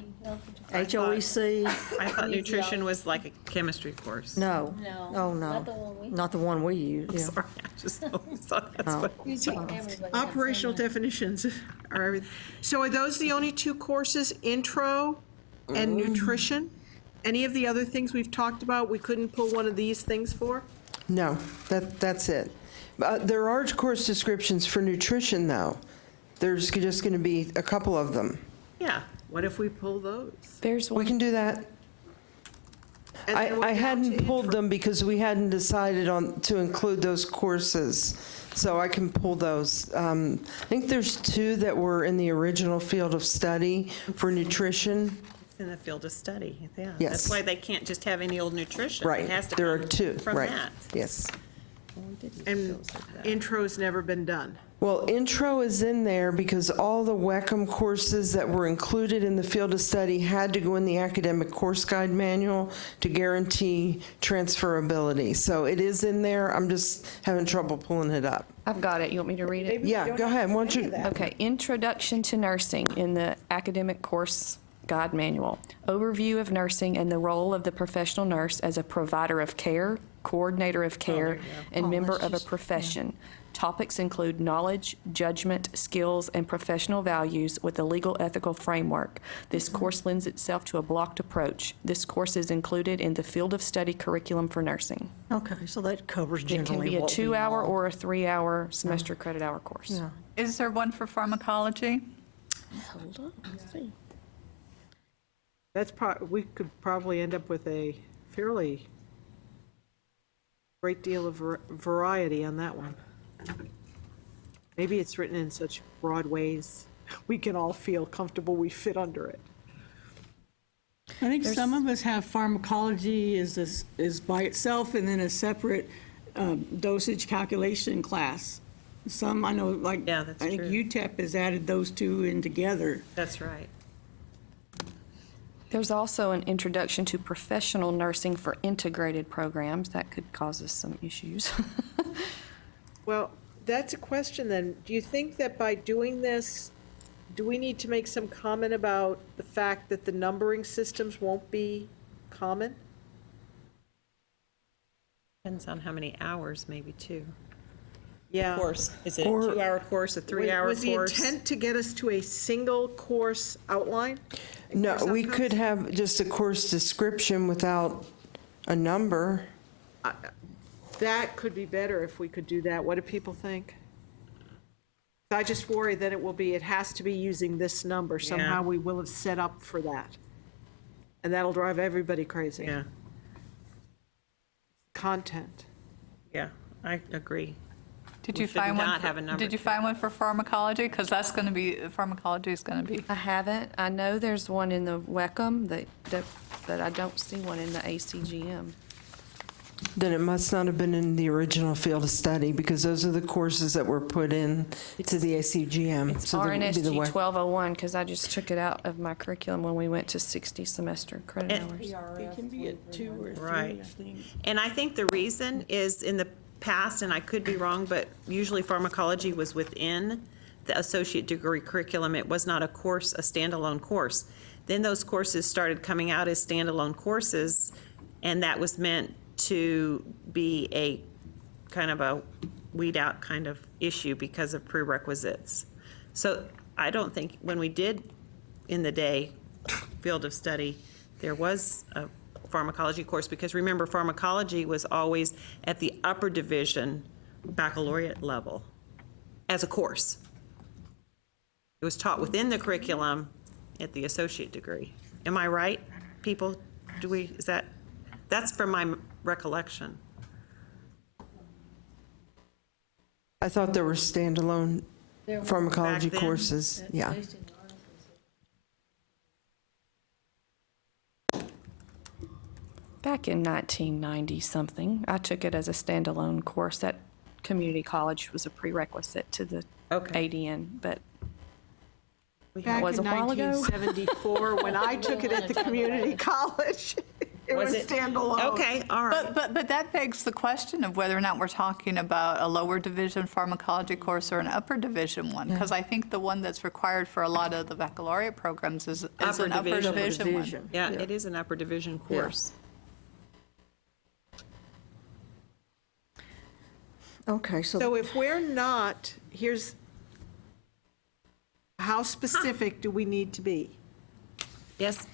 HOEC, I thought nutrition was like a chemistry course. no. Oh, no. Not the one we use, yeah. Sorry, I just always thought that's No. what. Operational definitions are everything. So are those the only two courses, intro and nutrition? Any of the other things we've talked about, we couldn't pull one of these things for? No, that's it. There are course descriptions for nutrition, though. There's just going to be a couple of them. Yeah. What if we pull those? There's We one, can do that. I hadn't pulled them because we hadn't decided on, to include those courses, so I can pull those. I think there's 2 that were in the original field of study for nutrition. It's in the field of study, yeah. Yes. That's why they can't just have any old nutrition. Right, It has to there are come 2, from right, that. yes. And intro's never been done. Well, intro is in there because all the WECM courses that were included in the field of study had to go in the academic course guide manual to guarantee transferability. So it is in there, I'm just having trouble pulling it up. I've got it. You want me to read it? Yeah, go ahead, why don't you? Okay, Introduction to Nursing in the Academic Course Guide Manual. Overview of nursing and the role of the professional nurse as a provider of care, coordinator of care, and member of a profession. Topics include knowledge, judgment, skills, and professional values with a legal ethical framework. This course lends itself to a blocked approach. This course is included in the field of study curriculum for nursing. Okay, so that covers It can generally be a what we 2-hour know. or a 3-hour semester credit hour course. Yeah. Is there one for pharmacology? Hold on, let's see. We could probably end up with a fairly great deal of variety on that one. Maybe it's written in such broad ways, we can all feel comfortable we fit under it. I think some of us have pharmacology is by itself and then a separate dosage calculation class. Some, I know, like, Yeah, that's I think true. UTEP has added those 2 in together. That's right. There's also an introduction to professional nursing for integrated programs. That could cause us some issues. Well, that's a question then. Do you think that by doing this, do we need to make some comment about the fact that the numbering systems won't be common? Depends on how many hours, maybe, too. Yeah. Course, is it a Or- 2-hour course, a 3-hour course? Was the intent to get us to a single course outline? No, Course we outcomes? could have just a course description without a number. That could be better if we could do that. What do people think? I just worry that it has to be using this number. Somehow we will have set up for that. And that'll drive everybody crazy. Yeah, Content. yeah, I agree. Did We you should find one? not have a number Did you to find one for pharmacology? Because that's going to be, pharmacology is going to be. I haven't. I know there's one in the WECM, but I don't see one in the ACGM. Then it must not have been in the original field of study, because those are the courses that were put in to the ACGM. It's So that would be the RNSG way- 1201, because I just took it out of my curriculum when we went to 60 semester credit And- hours. It can be a 2 or 3, Right. I think. And I think the reason is in the past, and I could be wrong, but usually pharmacology was within the associate degree curriculum. It was not a course, a standalone course. Then those courses started coming out as standalone courses, and that was meant to be a kind of a weed out kind of issue because of prerequisites. So I don't think, when we did in the day field of study, there was a pharmacology course, because remember, pharmacology was always at the upper division baccalaureate level as a course. It was taught within the curriculum at the associate degree. Am I right, people? That's from my recollection. I thought there were standalone pharmacology Back then? courses, yeah. Back in 1990-something, I took it as a standalone course at community college. Was a prerequisite to the Okay. ADN, but Back was in a while ago. 1974, when I took it at the community college, it was standalone. Okay, all right. But that begs the question of whether or not we're talking about a lower division pharmacology course or an upper division one. Because I think the one that's required for a lot of the baccalaureate programs is an upper division one. Yeah, it is an upper division course. Okay, so So if we're not, how specific do we need to be? Yes,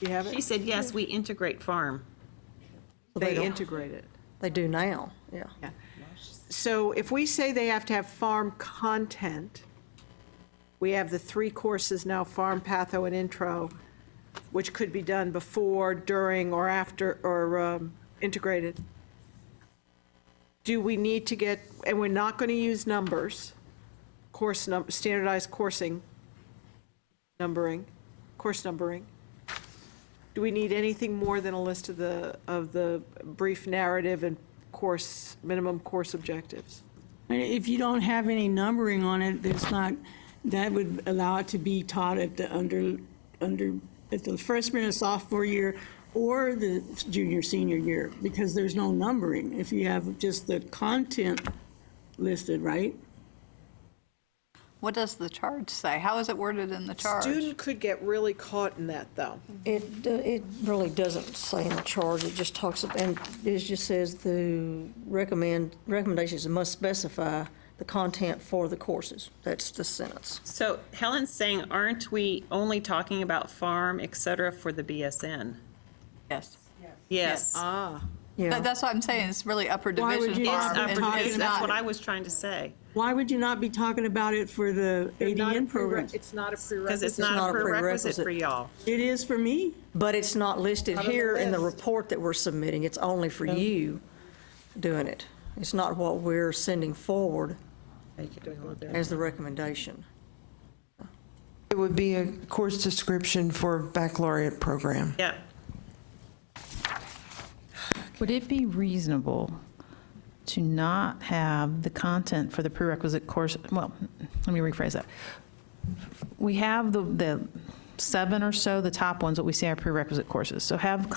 Do you have she it? said, yes, we integrate farm. They integrate it. they do now, yeah. So if we say they have to have farm content, we have the 3 courses now, farm, patho, and intro. which could be done before, during, or after, or integrated. Do we need to get, and we're not going to use numbers, standardized course numbering. Do we need anything more than a list of the brief narrative and minimum course objectives? If you don't have any numbering on it, that would allow it to be taught at the at the freshman and sophomore year or the junior, senior year, because there's no numbering. If you have just the content listed, right? What does the charge say? How is it worded in the charge? Student could get really caught in that, though. It really doesn't say in the charge, it just talks, and it just says the recommendations must specify the content for the courses. That's the sentence. So Helen's saying, aren't we only talking about farm, et cetera, for the BSN? Yes. Yes. Yeah. That's what I'm saying, it's really upper Why would division you farm. not be talking It's That's not- what I was trying to say. Why would you not be talking about it for the ADN program? It's not a prerequisite. Because it's not not a a prerequisite prerequisite. for y'all. It is for me? But it's not listed Not on the here in the list. report that we're submitting. It's only for you doing it. It's not what we're sending forward as the recommendation. It would be a course description for baccalaureate program. Yeah. Would it be reasonable to not have the content for the prerequisite course? Well, let me rephrase that. We have the 7 or so, the top ones that we say are prerequisite courses. So have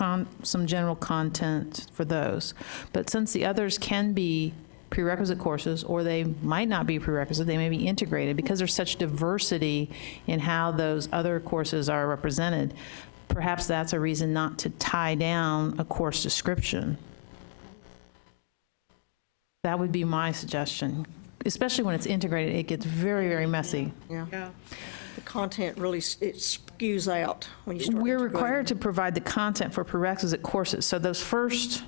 some general content for those. But since the others can be prerequisite courses, or they might not be prerequisite, they may be integrated, because there's such diversity in how those other courses are represented, perhaps that's a reason not to tie down a course description. That would be my suggestion, especially when it's integrated. It gets very, very messy. Yeah. The content really, it skews out when you start We're integrating. required to provide the content for prerequisite courses. So those first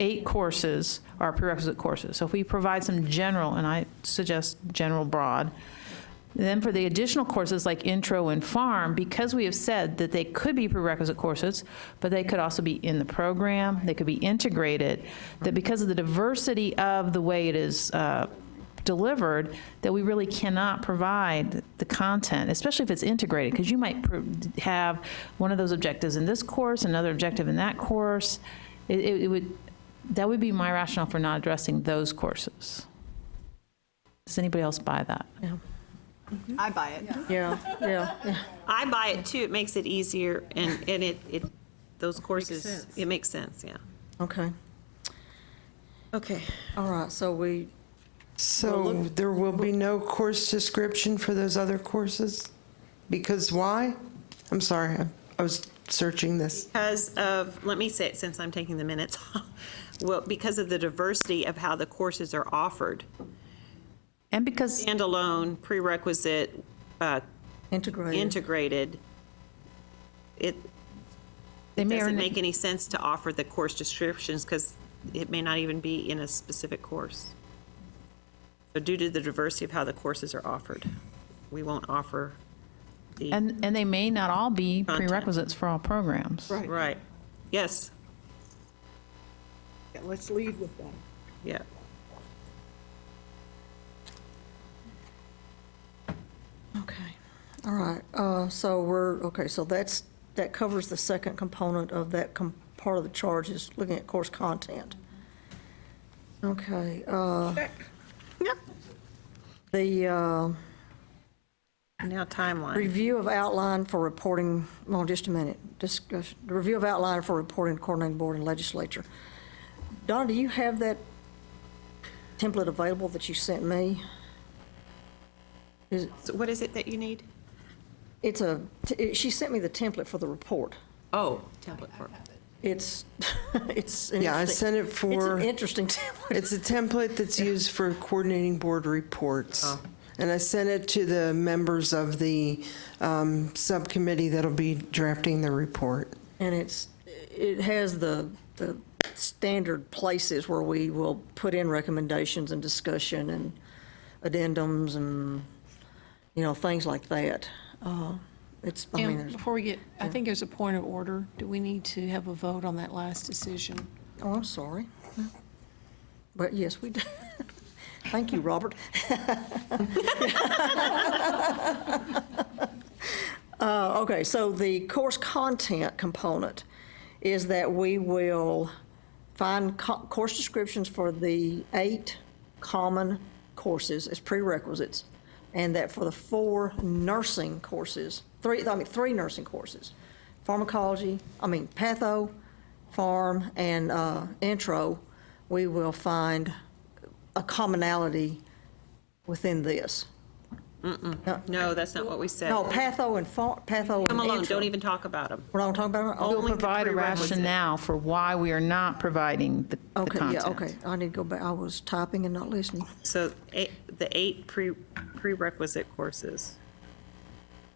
8 courses are prerequisite courses. So if we provide some general, and I suggest general broad, then for the additional courses like intro and farm, because we have said that they could be prerequisite courses, but they could also be in the program, they could be integrated, that because of the diversity of the way it is delivered, that we really cannot provide the content, especially if it's integrated, because you might have one of those objectives in this course, another objective in that course. That would be my rationale for not addressing those courses. Does anybody else buy that? I buy it. Yeah. I buy it too. It makes it easier and those courses, it makes sense, yeah. Okay. Okay. All right, so So there will be no course description for those other courses? Because why? I'm sorry, I was searching this. Because of, let me say it since I'm taking the minutes. Well, because of the diversity of how the courses are offered. And because Standalone, prerequisite, integrated, it they may or doesn't make any sense to offer the course descriptions because it may not even be in a specific course. So due to the diversity of how the courses are offered, we won't offer the. and they may not all be Content. prerequisites for all programs. Right. Yes, Yeah, let's lead with that. yeah. Okay, all right, so that covers the second component of that part of the charge is looking at course content. Okay, the Now timeline. review of outline for reporting, well, just a minute, discussion, the review of outline for reporting to coordinating board and legislature. Donna, do you have that template available that you sent me? So what is it that you need? She sent me the template for the report. Oh, template for. It's an Yeah, I interesting- sent it It's for, an interesting template. it's a template that's used for coordinating board reports. And I sent it to the members of the subcommittee that'll be drafting the report. And it has the standard places where we will put in recommendations and discussion and addendums and, things like that. It's, I mean, And there's, before we get, I think there's a point of order. Do we need to have a vote on that last decision? oh, I'm sorry. But yes, we do. Thank you, Robert. Okay, so the course content component is that we will find course descriptions for the 8 common courses as prerequisites, and that for the 4 nursing courses, 3 nursing courses, patho, pharm, and intro, we will find a commonality within this. No, that's not what we said. No, patho and patho and Come alone, intro. don't even talk about them. We're not talking about it? Only the Provide a prerequisite. rationale for why we are not providing the Okay, content. yeah, okay. I need to go back. I was typing and not listening. So the 8 prerequisite courses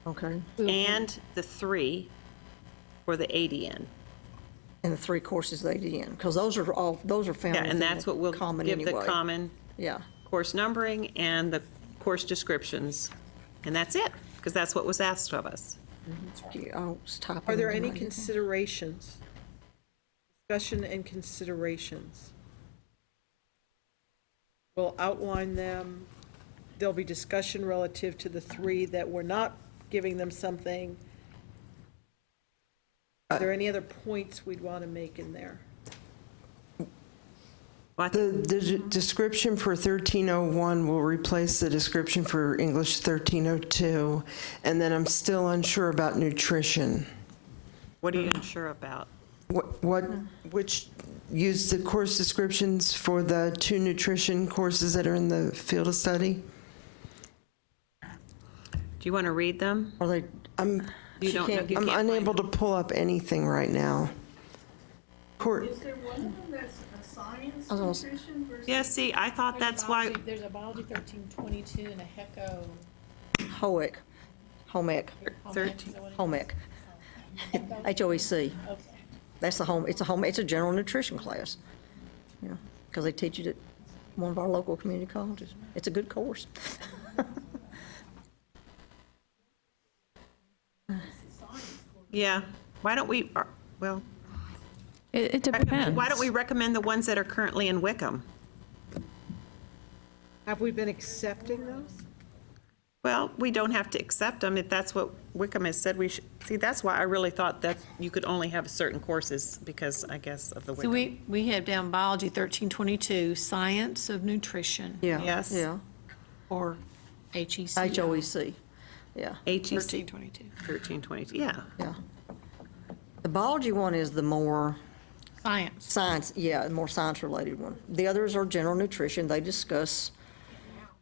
Okay. and the 3 for the ADN. And the 3 courses they did in, because those are found Yeah, within and that's the what we'll common give the anyway. common Yeah. course numbering and the course descriptions. And that's it, because that's what was asked of us. I was typing. Are there and any writing. considerations? Discussion and considerations. We'll outline them. There'll be discussion relative to the 3 that we're not giving them something. Are there any other points we'd want to make in there? The description for 1301 will replace the description for English 1302, and then I'm still unsure about nutrition. What are you unsure about? Which use the course descriptions for the 2 nutrition courses that are in the field of study? Do you want to read them? Are they, I'm You don't know, you I'm can't unable to pull up anything right now. Is there one of them that's a science I was gonna nutrition versus? Yeah, see, I thought that's why, There's a biology 1322 and a HECO. HOEC, HOMEC, 13, HOMEC, HOEC. That's it's a general nutrition class. Yeah, because they teach it at one of our local community colleges. It's a good course. yeah. Why don't we, well, It depends. why don't we recommend the ones that are currently in Wickham? Have we been accepting those? Well, we don't have to accept them if that's what Wickham has said we should. See, that's why I really thought that you could only have certain courses because, I guess, of the So Wickham. we have down biology 1322, science of nutrition, Yeah. Yes. Yeah, or HEC. HOEC, yeah, HEC 1322. 1322, yeah. yeah. The biology one is the more Science. science, yeah, the more science-related one. The others are general nutrition. They discuss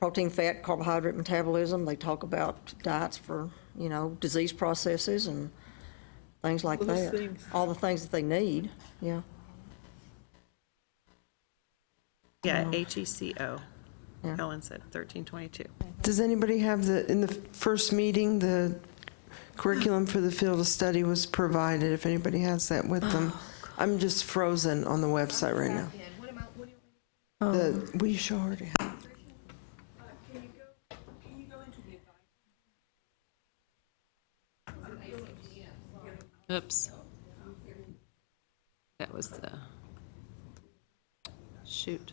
protein, fat, carbohydrate metabolism. They talk about diets for, disease processes and things like All those that. things. All the things that they need, yeah. Yeah, HECO. Yeah. Helen said 1322. Does anybody have in the first meeting, the curriculum for the field of study was provided, if anybody has that with them? I'm just frozen on the website right now. We sure already have. Oops. That was the, shoot.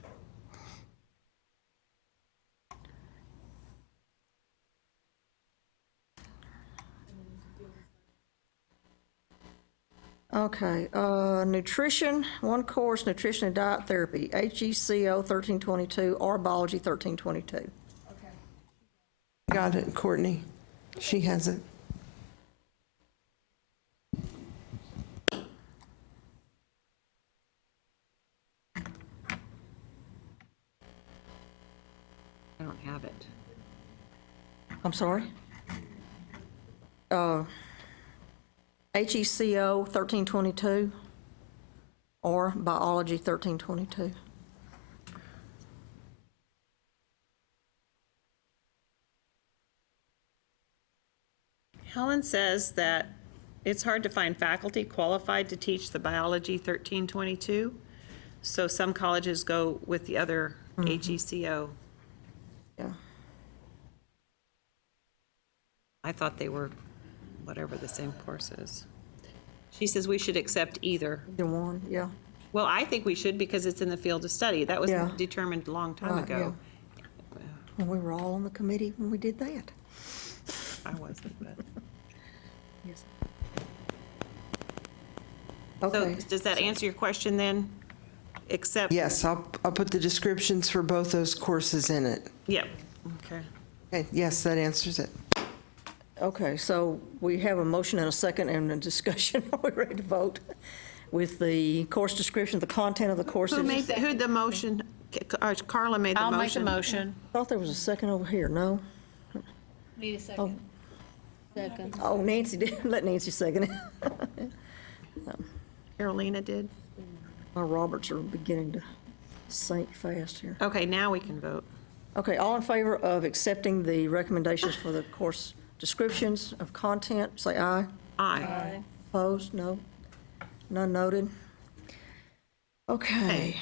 Okay, nutrition, one course, nutrition and diet therapy, HECO 1322 or biology 1322. Got it, Courtney. She has it. I don't have it. I'm sorry? HECO 1322 or biology 1322. Helen says that it's hard to find faculty qualified to teach the biology 1322, so some colleges go with the other HECO. Yeah. I thought they were whatever the same course is. She says we should accept either. Either one, yeah. Well, I think we should because it's in the field of study. That was Yeah. determined a long time Right, ago. And we were all on the committee when we did that. I wasn't, but. Yes. So Okay, does that answer your question then? Except. Yes, I'll put the descriptions for both those courses in it. Yep, okay. Okay, yes, that answers it. okay, so we have a motion and a second and a discussion. Are we ready to vote? With the course description, the content of the courses? Who the motion? Carla made the motion. I'll make the motion. Thought there was a second over here, no? Need a second. Second. Oh, Nancy did, let Nancy second it. Carolina did. My Roberts are beginning to sink fast here. Okay, now we can vote. Okay, all in favor of accepting the recommendations for the course descriptions of content, say aye. Aye. Opposed? No? None noted? Okay.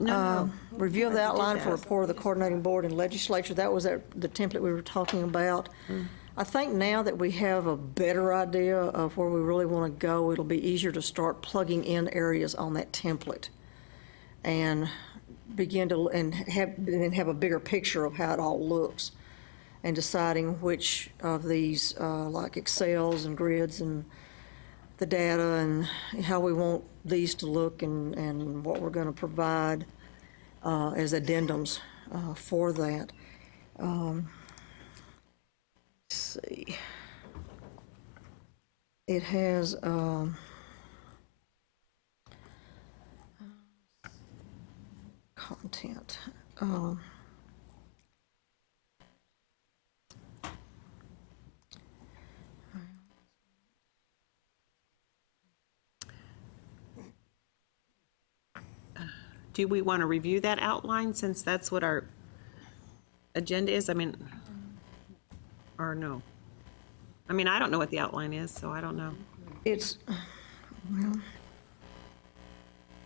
No, Review of the outline for report of the coordinating board and legislature. That was the template we were talking about. I think now that we have a better idea of where we really want to go, it'll be easier to start plugging in areas on that template and begin to, and then have a bigger picture of how it all looks, and deciding which of these, like Excels and grids and the data and how we want these to look and what we're going to provide as addendums for that. Let's see. It has content. do we want to review that outline since that's what our agenda is? I mean, or no? I mean, I don't know what the outline is, so I don't know. It's, well,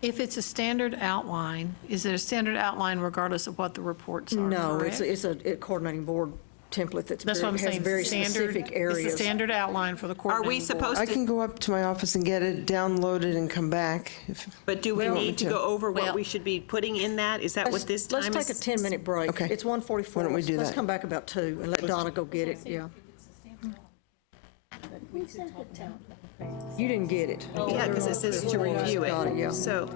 If it's a standard outline, is it a standard outline regardless of what the reports are? no, correct? it's a coordinating board template That's what I'm has saying. very standard- specific It's areas. a standard outline for the Are coordinating we board. supposed I to, can go up to my office and get it, download it, and come back. but do we you want me need to to? go over what Well- we should be putting in that? Is that what this time is? Let's take a 10-minute break. Okay. It's 1:44. Why don't we do Let's that? come back about 2 and let Donna go get it, yeah. You didn't get it. Yeah, because it says to review Got it, yeah. it. So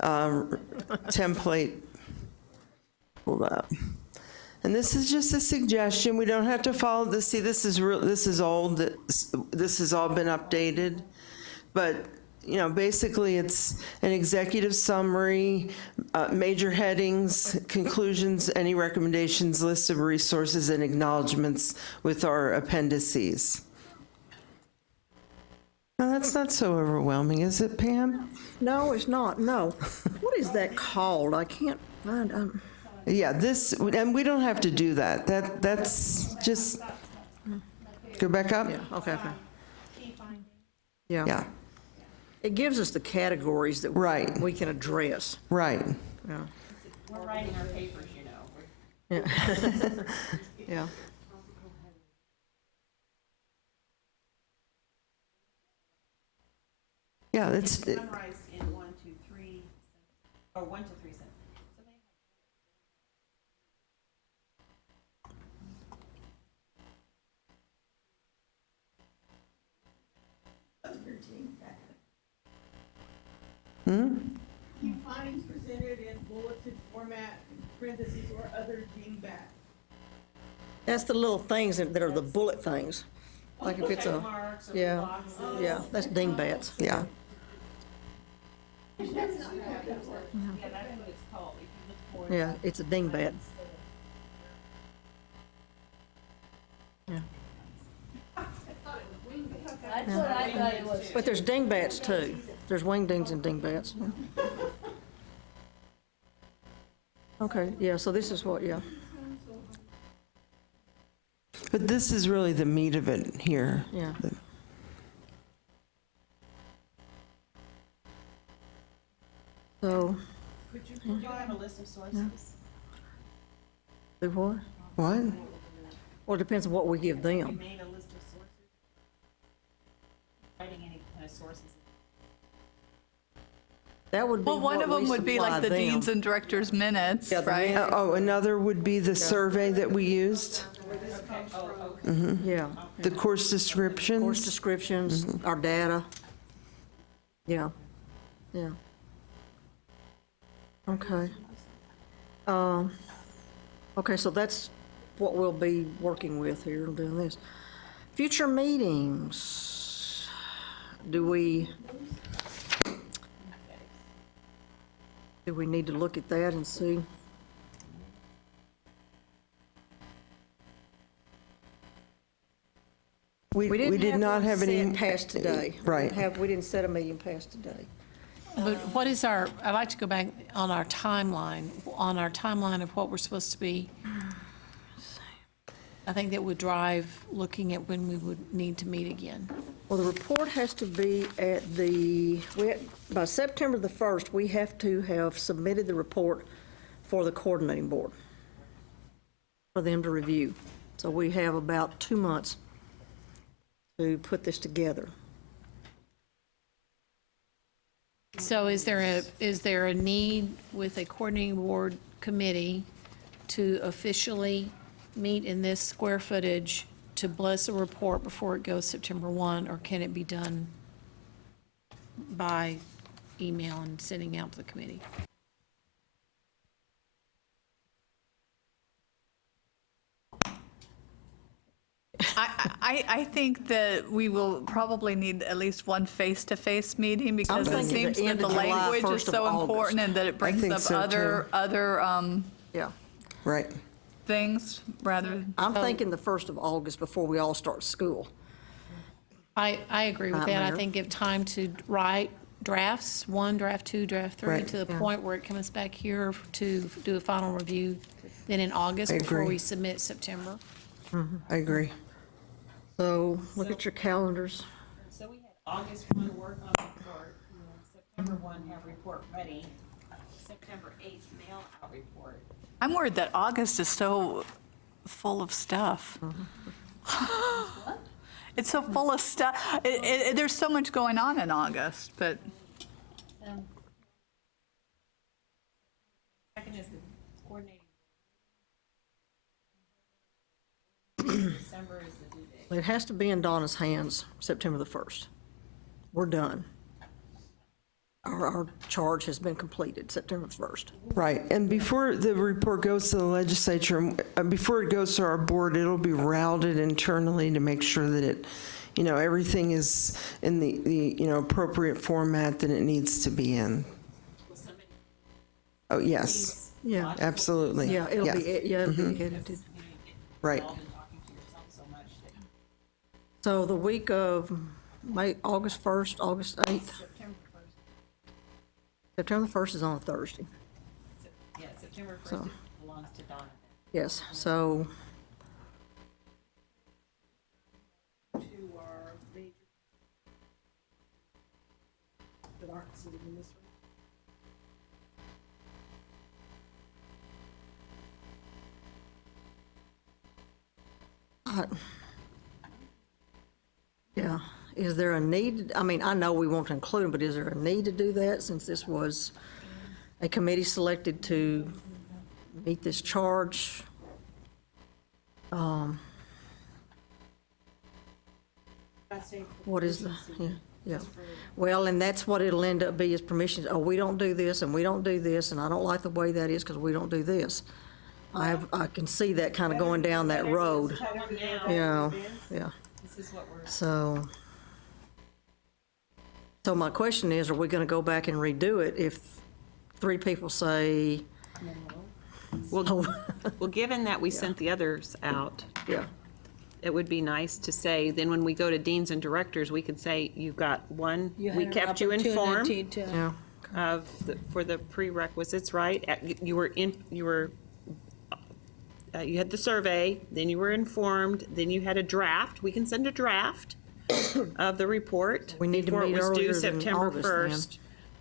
another template pulled up. And this is just a suggestion. We don't have to follow this. See, this is old. This has all been updated. But, you know, basically it's an executive summary, major headings, conclusions, any recommendations, list of resources, and acknowledgements with our appendices. Now, that's not so overwhelming, is it, Pam? No, it's not, no. What is that called? I can't find, Yeah, this, and we don't have to do that. That's just, go back up? yeah, okay. Yeah. Yeah, It gives us the categories that Right. we can address. right. Yeah. We're writing our papers, you know. Yeah. Yeah, it's, Summarized in 1, 2, 3, or 1 to 3 sentences. So they Key findings presented in bulleted format, parentheses, or other dingbat. That's the little things that are the bullet things. Like if it's a, Marks or yeah, boxes. yeah, that's dingbats. yeah. Yeah, it's a dingbat. Yeah. But there's dingbats too. There's wingdings and dingbats. Yeah. Okay, yeah, so this is what, yeah. But this is really the meat of it here. Yeah. So, Could you have a list of sources? do what? What? Well, it depends on what we give them. Made a list of sources? Writing any kind of sources? That would be Well, one what of them we would be supply like the them. deans and directors minutes, Yeah, the right? Oh, another would be the survey that we used, Yeah, the course descriptions. course descriptions, our data. Yeah, yeah. Okay. Okay, so that's what we'll be working with here, doing this. Future meetings, do we need to look at that and see? We did not have any. set past today. Right. We didn't set a meeting past today. But what is I'd like to go back on our timeline of what we're supposed to be. I think that would drive looking at when we would need to meet again. Well, the report has to be by September the 1st, we have to have submitted the report for the coordinating board for them to review. So we have about 2 months to put this together. So is there a need with a coordinating board committee to officially meet in this square footage to bless a report before it goes September 1, or can it be done by email and sending out to the committee? I think that we will probably need at least one face-to-face meeting because it thinking seems the that end the of July, language is 1st of so August. important and that it brings think up so, other Yeah. Right. things rather. I'm thinking the 1st of August before we all start school. I agree with that. I Mayor? think give time to write drafts, 1, draft 2, draft 3, Right. to the point where it comes back here to do a final review, then in August I before agree. we submit September. I agree. So look at your calendars. So we had August 1 work on report, September 1 have report ready, September 8th mail out report. I'm worried that August is so full of stuff. It's so full of stuff. There's so much going on in August, but Second is the coordinating. December is the due date. It has to be in Donna's hands, September the 1st. We're done. our charge has been completed, September 1st. Right, and before the report goes to the legislature, before it goes to our board, it'll be routed internally to make sure that it, everything is in the appropriate format that it needs to be in. Oh, yes, Yeah. absolutely. Yeah, it'll be edited. Right. So the week of August 1st, August 8th. September 1st is on a Thursday. Yeah, September 1st So- belongs to Donna. Yes, so, To our major that aren't sitting in this room. yeah, is there a need, I mean, I know we want to include them, but is there a need to do that since this was a committee selected to meet this charge? What is the, yeah. Well, and that's what it'll end up be is permissions, oh, we don't do this and we don't do this, and I don't like the way that is because we don't do this. I can see that kind of going down that road, yeah. This is what we're. So my question is, are we going to go back and redo it if 3 people say, Well, given that we sent the others out, yeah, it would be nice to say, then when we go to deans and directors, we could say, you've got one, we kept you informed yeah, of, for the prerequisites, right? You had the survey, then you were informed, then you had a draft. We can send a draft of the report. We need to meet before it was due earlier than September August,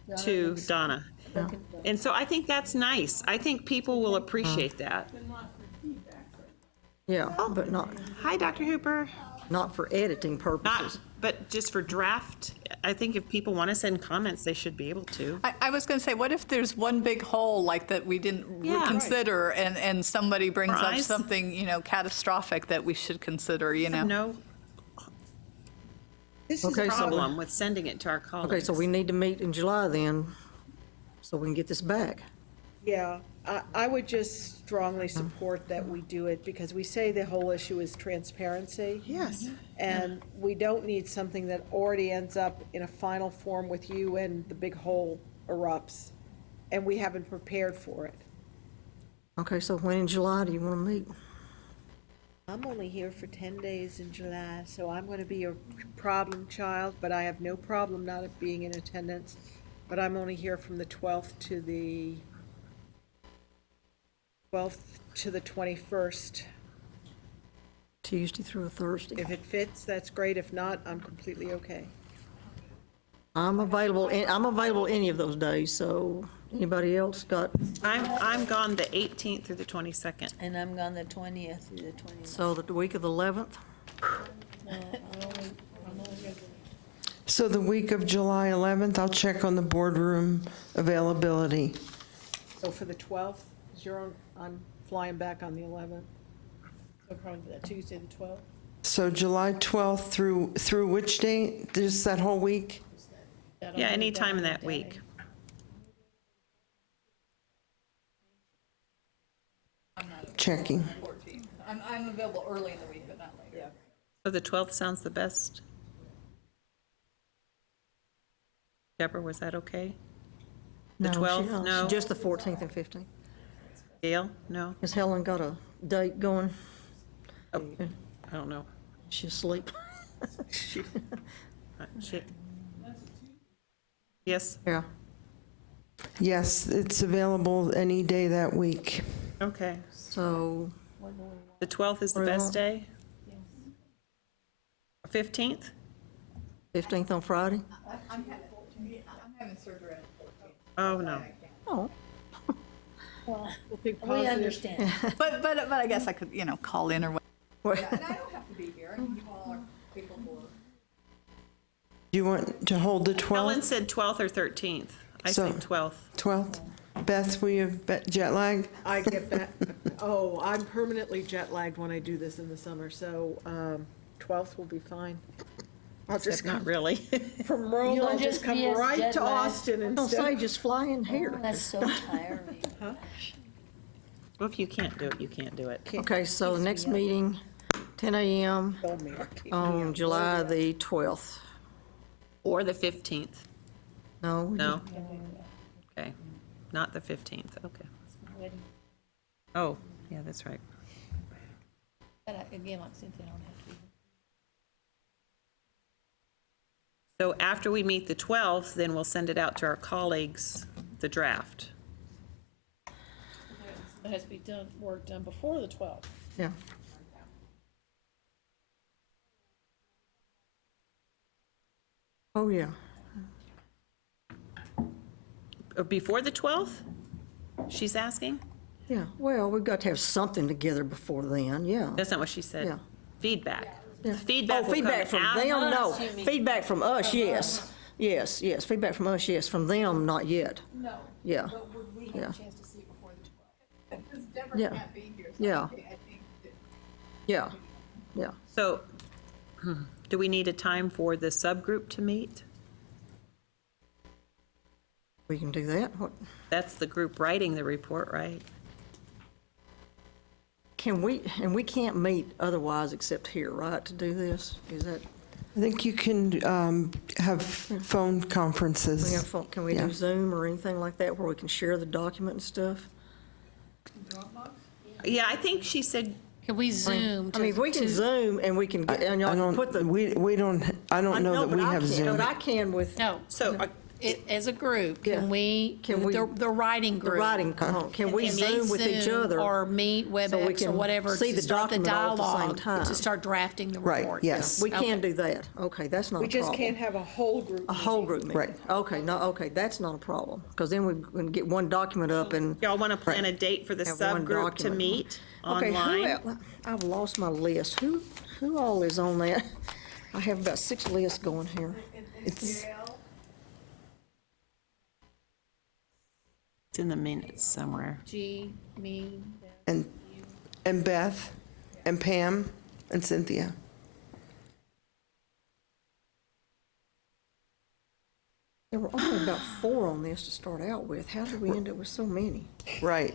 1st to Donna. And so I think that's nice. I think people will appreciate that. yeah, but Hi, Dr. Hooper. not for editing purposes. But just for draft, I think if people want to send comments, they should be able to. I was going to say, what if there's one big hole like that we didn't Yeah. consider and somebody brings up Surprise. something, catastrophic that we should consider, No. This is a Okay, so- problem with sending it to our colleagues. Okay, so we need to meet in July then, so we can get this back. Yeah, I would just strongly support that we do it, because we say the whole issue is transparency. Yes. And we don't need something that already ends up in a final form with you and the big hole erupts, and we haven't prepared for it. Okay, so when in July do you want to meet? I'm only here for 10 days in July, so I'm going to be a problem child, but I have no problem not being in attendance. But I'm only here from the 12th to the 21st. Tuesday through a Thursday. If it fits, that's great. If not, I'm completely okay. I'm available any of those days, so anybody else got, I'm gone the 18th through the 22nd. And I'm gone the 20th through the 29th. so the week of the 11th? So the week of July 11th, I'll check on the boardroom availability. So for the 12th, because I'm flying back on the 11th. So probably that Tuesday, the 12th? So July 12th through which date? Just that whole week? Yeah, anytime in that week. Checking. 14th. I'm available early in the week, but not later. So the 12th sounds the best. Deborah, was that okay? The No, 12th, no? Just the 14th and 15th. Gail, no? Has Helen got a date going? Oh, I don't know. She's asleep. Yes, Yeah. Yes, it's available any day that week. okay. So, The 12th is the Or best not. day? 15th? 15th on Friday? I'm having surgery on the 14th. Oh, no. Oh, We understand. But I guess I could, call in or what. well, And I don't have to be here. I mean, you all are people who are. Do you want to hold the Helen 12th? said 12th or 13th. I So- said 12th. 12th? Beth, will you have jet lag? I get back, I'm permanently jet lagged when I do this in the summer, so 12th will be fine. I'll just Except not really. from Rome, You'll I'll just just come be as right jet to lagged. Austin Don't instead. say just fly in here. That's so tiring. Well, if you can't do it, you can't do it. Okay, so the next meeting, 10 a.m. Told me I can't. on July the 12th. Or the 15th. No? No? Okay, not the 15th, okay. Oh, yeah, that's right. Again, like Cynthia, I don't have to be. So after we meet the 12th, then we'll send it out to our colleagues, the draft. It has to be done, work done before the 12th. Yeah. Oh, yeah. Before the 12th? She's asking? Yeah, well, we've got to have something together before then, yeah. That's not what she said. Yeah. Feedback. Yeah. Feedback Oh, will feedback come from out. them, no. Feedback from us, yes. Yes, yes, feedback from us, yes. From them, not yet. No. Yeah. But would we Yeah. have a chance to see it before the 12th? Because Deborah Yeah. can't be here, so Yeah. I think that Yeah, yeah. So, do we need a time for the subgroup to meet? We can do that. What, That's the group writing the report, right? can we, and we can't meet otherwise except here, right, to do this? Is that, I think you can have phone conferences. can we Yeah. do Zoom or anything like that where we can share the document and stuff? Yeah, I think she said, Can we Zoom? I mean, if we can Zoom and we can, get and y'all I can don't, put the. we don't, I don't know that but we I have can- Zoom. But I can with No, so, as a group, Yeah. can we, Can we- the writing the group? writing component. Can we Can Zoom with each Zoom other? Or meet so we WebEx or can whatever see to the start the document all at the same dialogue, time? to start drafting the Right, report. yes. We can do that. Okay, that's not a We problem. just can't have a whole group. A whole group meeting. Right. Okay, no, okay, that's not a problem, because then we can get one document up and. y'all want to plan a date for the Have one subgroup to document. meet Okay, online? I've lost my list. Who all is on that? I have about 6 lists going here. It's, It's in the minutes somewhere. G, me, and Beth, and Pam, and Cynthia. There were only about 4 on this to start out with. How did we end up with so many? Right.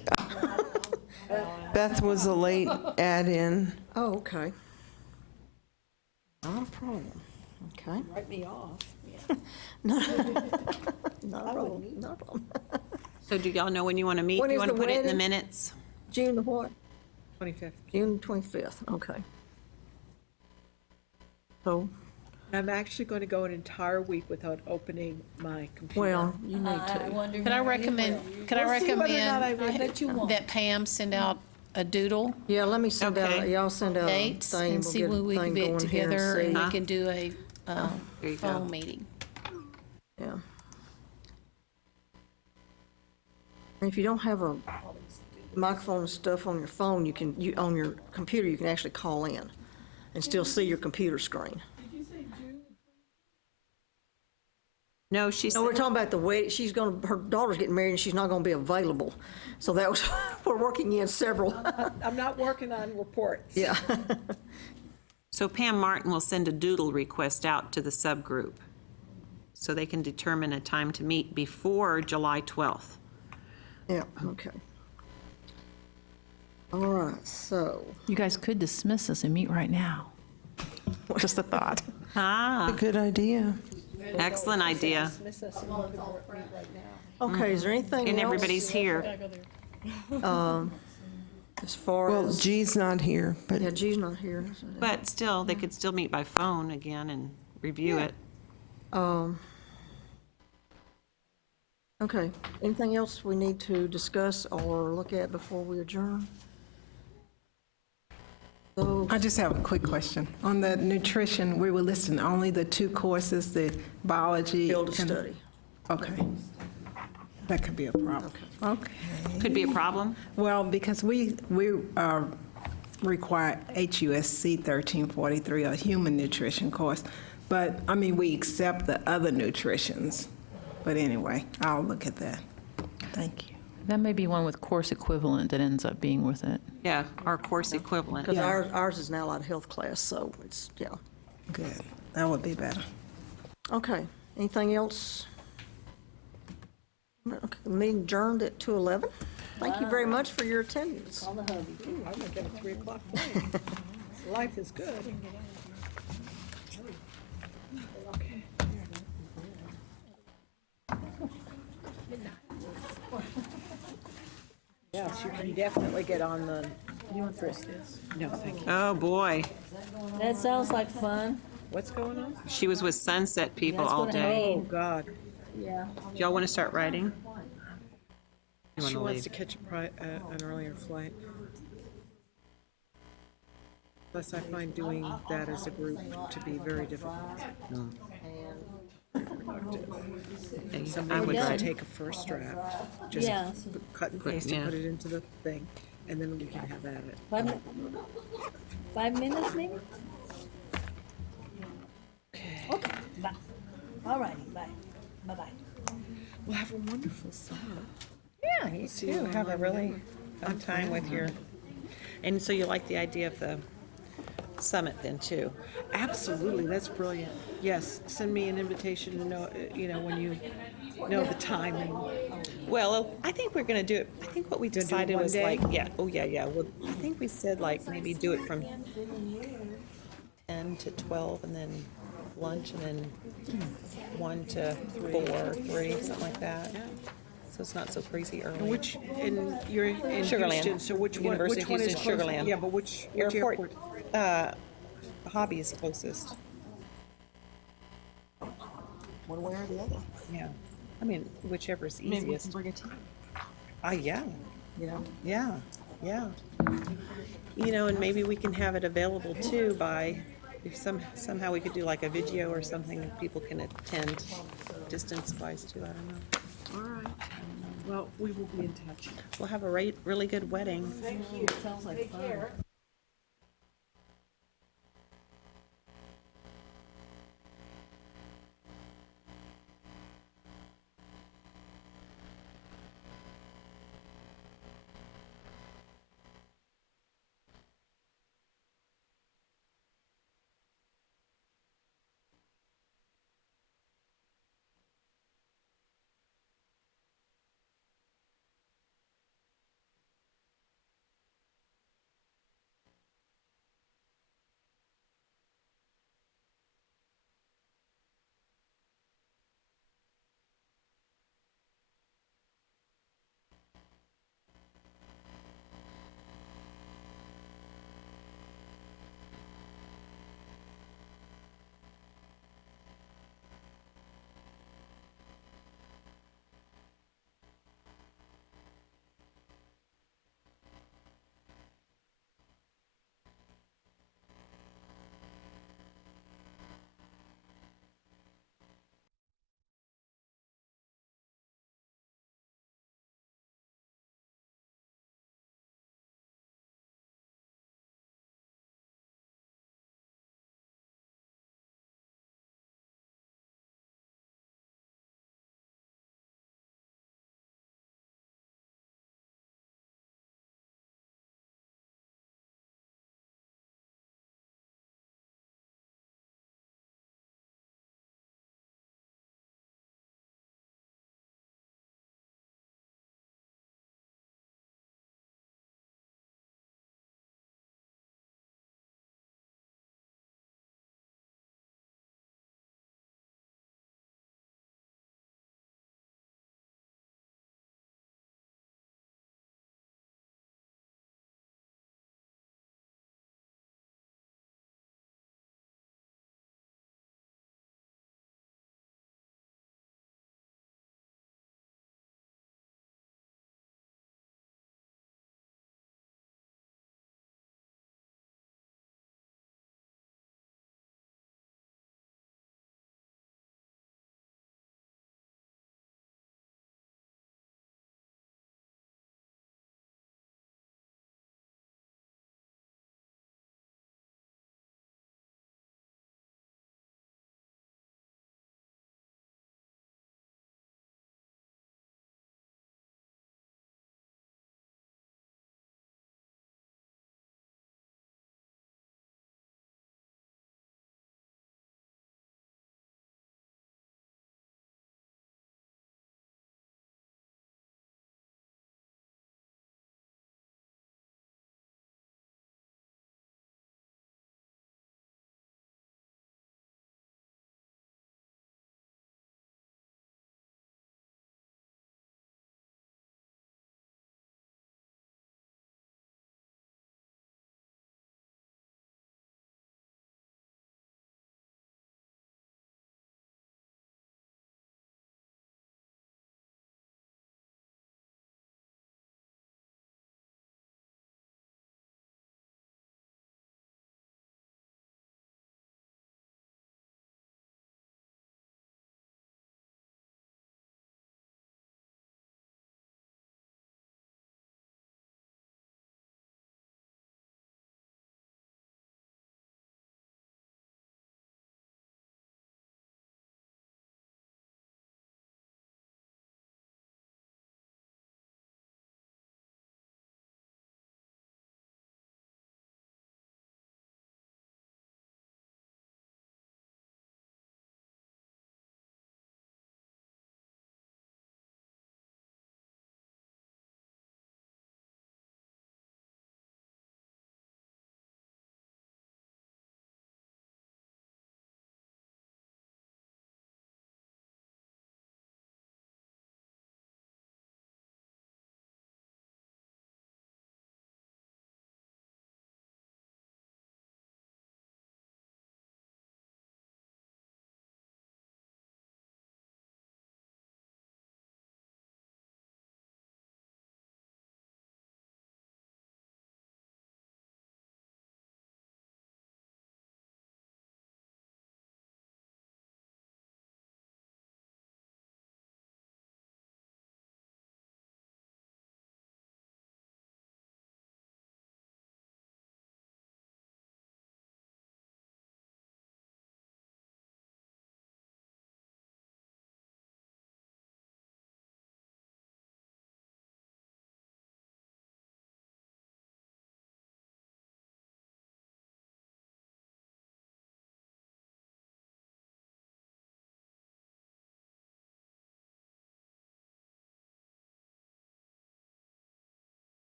Beth was a late add-in. Oh, okay. Not a problem. Okay. Write me off. Not a problem, not a problem. So do y'all know when you want to meet? When Do you is want to the put it in the wedding? minutes? June the what? 25th. June 25th, okay. So, I'm actually going to go an entire week without opening my computer. well, you need to. Could I recommend, We'll see whether or not I will. that Pam send out a doodle, Yeah, let me send out, Okay. y'all send out a dates, thing. and We'll see get a when we can thing get going here and together, and see. we can do a There you go. phone meeting. Yeah. And if you don't have a microphone and stuff on your phone, on your computer, you can actually call in and still see your computer screen. No, she No, we're said, talking about the way, her daughter's getting married and she's not gonna be available. So that was, we're working in several, I'm not working on reports. yeah. so Pam Martin will send a doodle request out to the subgroup so they can determine a time to meet before July 12th. Yeah, okay. All right, so, You guys could dismiss us and meet right now. Just a thought. Ah, Good idea. excellent idea. okay, is there anything else? And everybody's here. As far Well, as, G's not here, but yeah, G's not here. so- But still, they could still meet by phone again and review it. Okay, anything else we need to discuss or look at before we adjourn? So, I just have a quick question. On the nutrition, we were listing only the 2 courses, the biology. build a and- study. Okay. That could be a problem. Okay. Could be a problem. Well, because we require HUSC 1343, a human nutrition course, but, I mean, we accept the other nutritions. But anyway, I'll look at that. Thank you. That may be one with course equivalent that ends up being with it. Yeah, our course equivalent. Because ours is an allied health class, so it's, yeah. Good. That would be better. Okay, anything else? Okay, the meeting adjourned at 2:11. Thank you very much for your attendance. I'm gonna get a 3 o'clock flight. Life is good. Yes, you can definitely get on the. You want this? No, thank you. Oh, boy. That sounds like fun. What's going on? She was with Sunset people all day. Oh, God. Yeah. Do y'all want to start writing? You She wanna wants leave? to catch an earlier flight. Plus, I find doing that as a group to be very difficult. Somebody I would would write. take a first draft, just Yeah. cut and paste Yeah. and put it into the thing, and then we can have at it. 5 minutes maybe? Okay, bye. All righty, bye. Bye-bye. Well, have a wonderful summer. Yeah, you too. Have a really fun time with your, and so you like the idea of the summit then too? Absolutely, that's brilliant. Yes, send me an invitation to know, when you know the timing. Well, I think we're gonna do it, I think what we do it decided one was day? like, yeah, oh, yeah. Well, I think we said like maybe do it from 10 to 12 and then lunch and then 1 to 4, 3, something like that. So it's not so crazy early. You're in Sugarland. Houston, so which one University of is Houston, closer? Sugarland. Yeah, but which Airport. airport? Hobby is closest. One way or the other. Yeah. I mean, whichever's easiest. Bring it to you. Yeah. You know? Yeah. And maybe we can have it available too by, if somehow we could do like a video or something that people can attend distance-wise too, I don't know. All right. Well, we will be in touch. We'll have a really good wedding. Thank you, sounds like fun.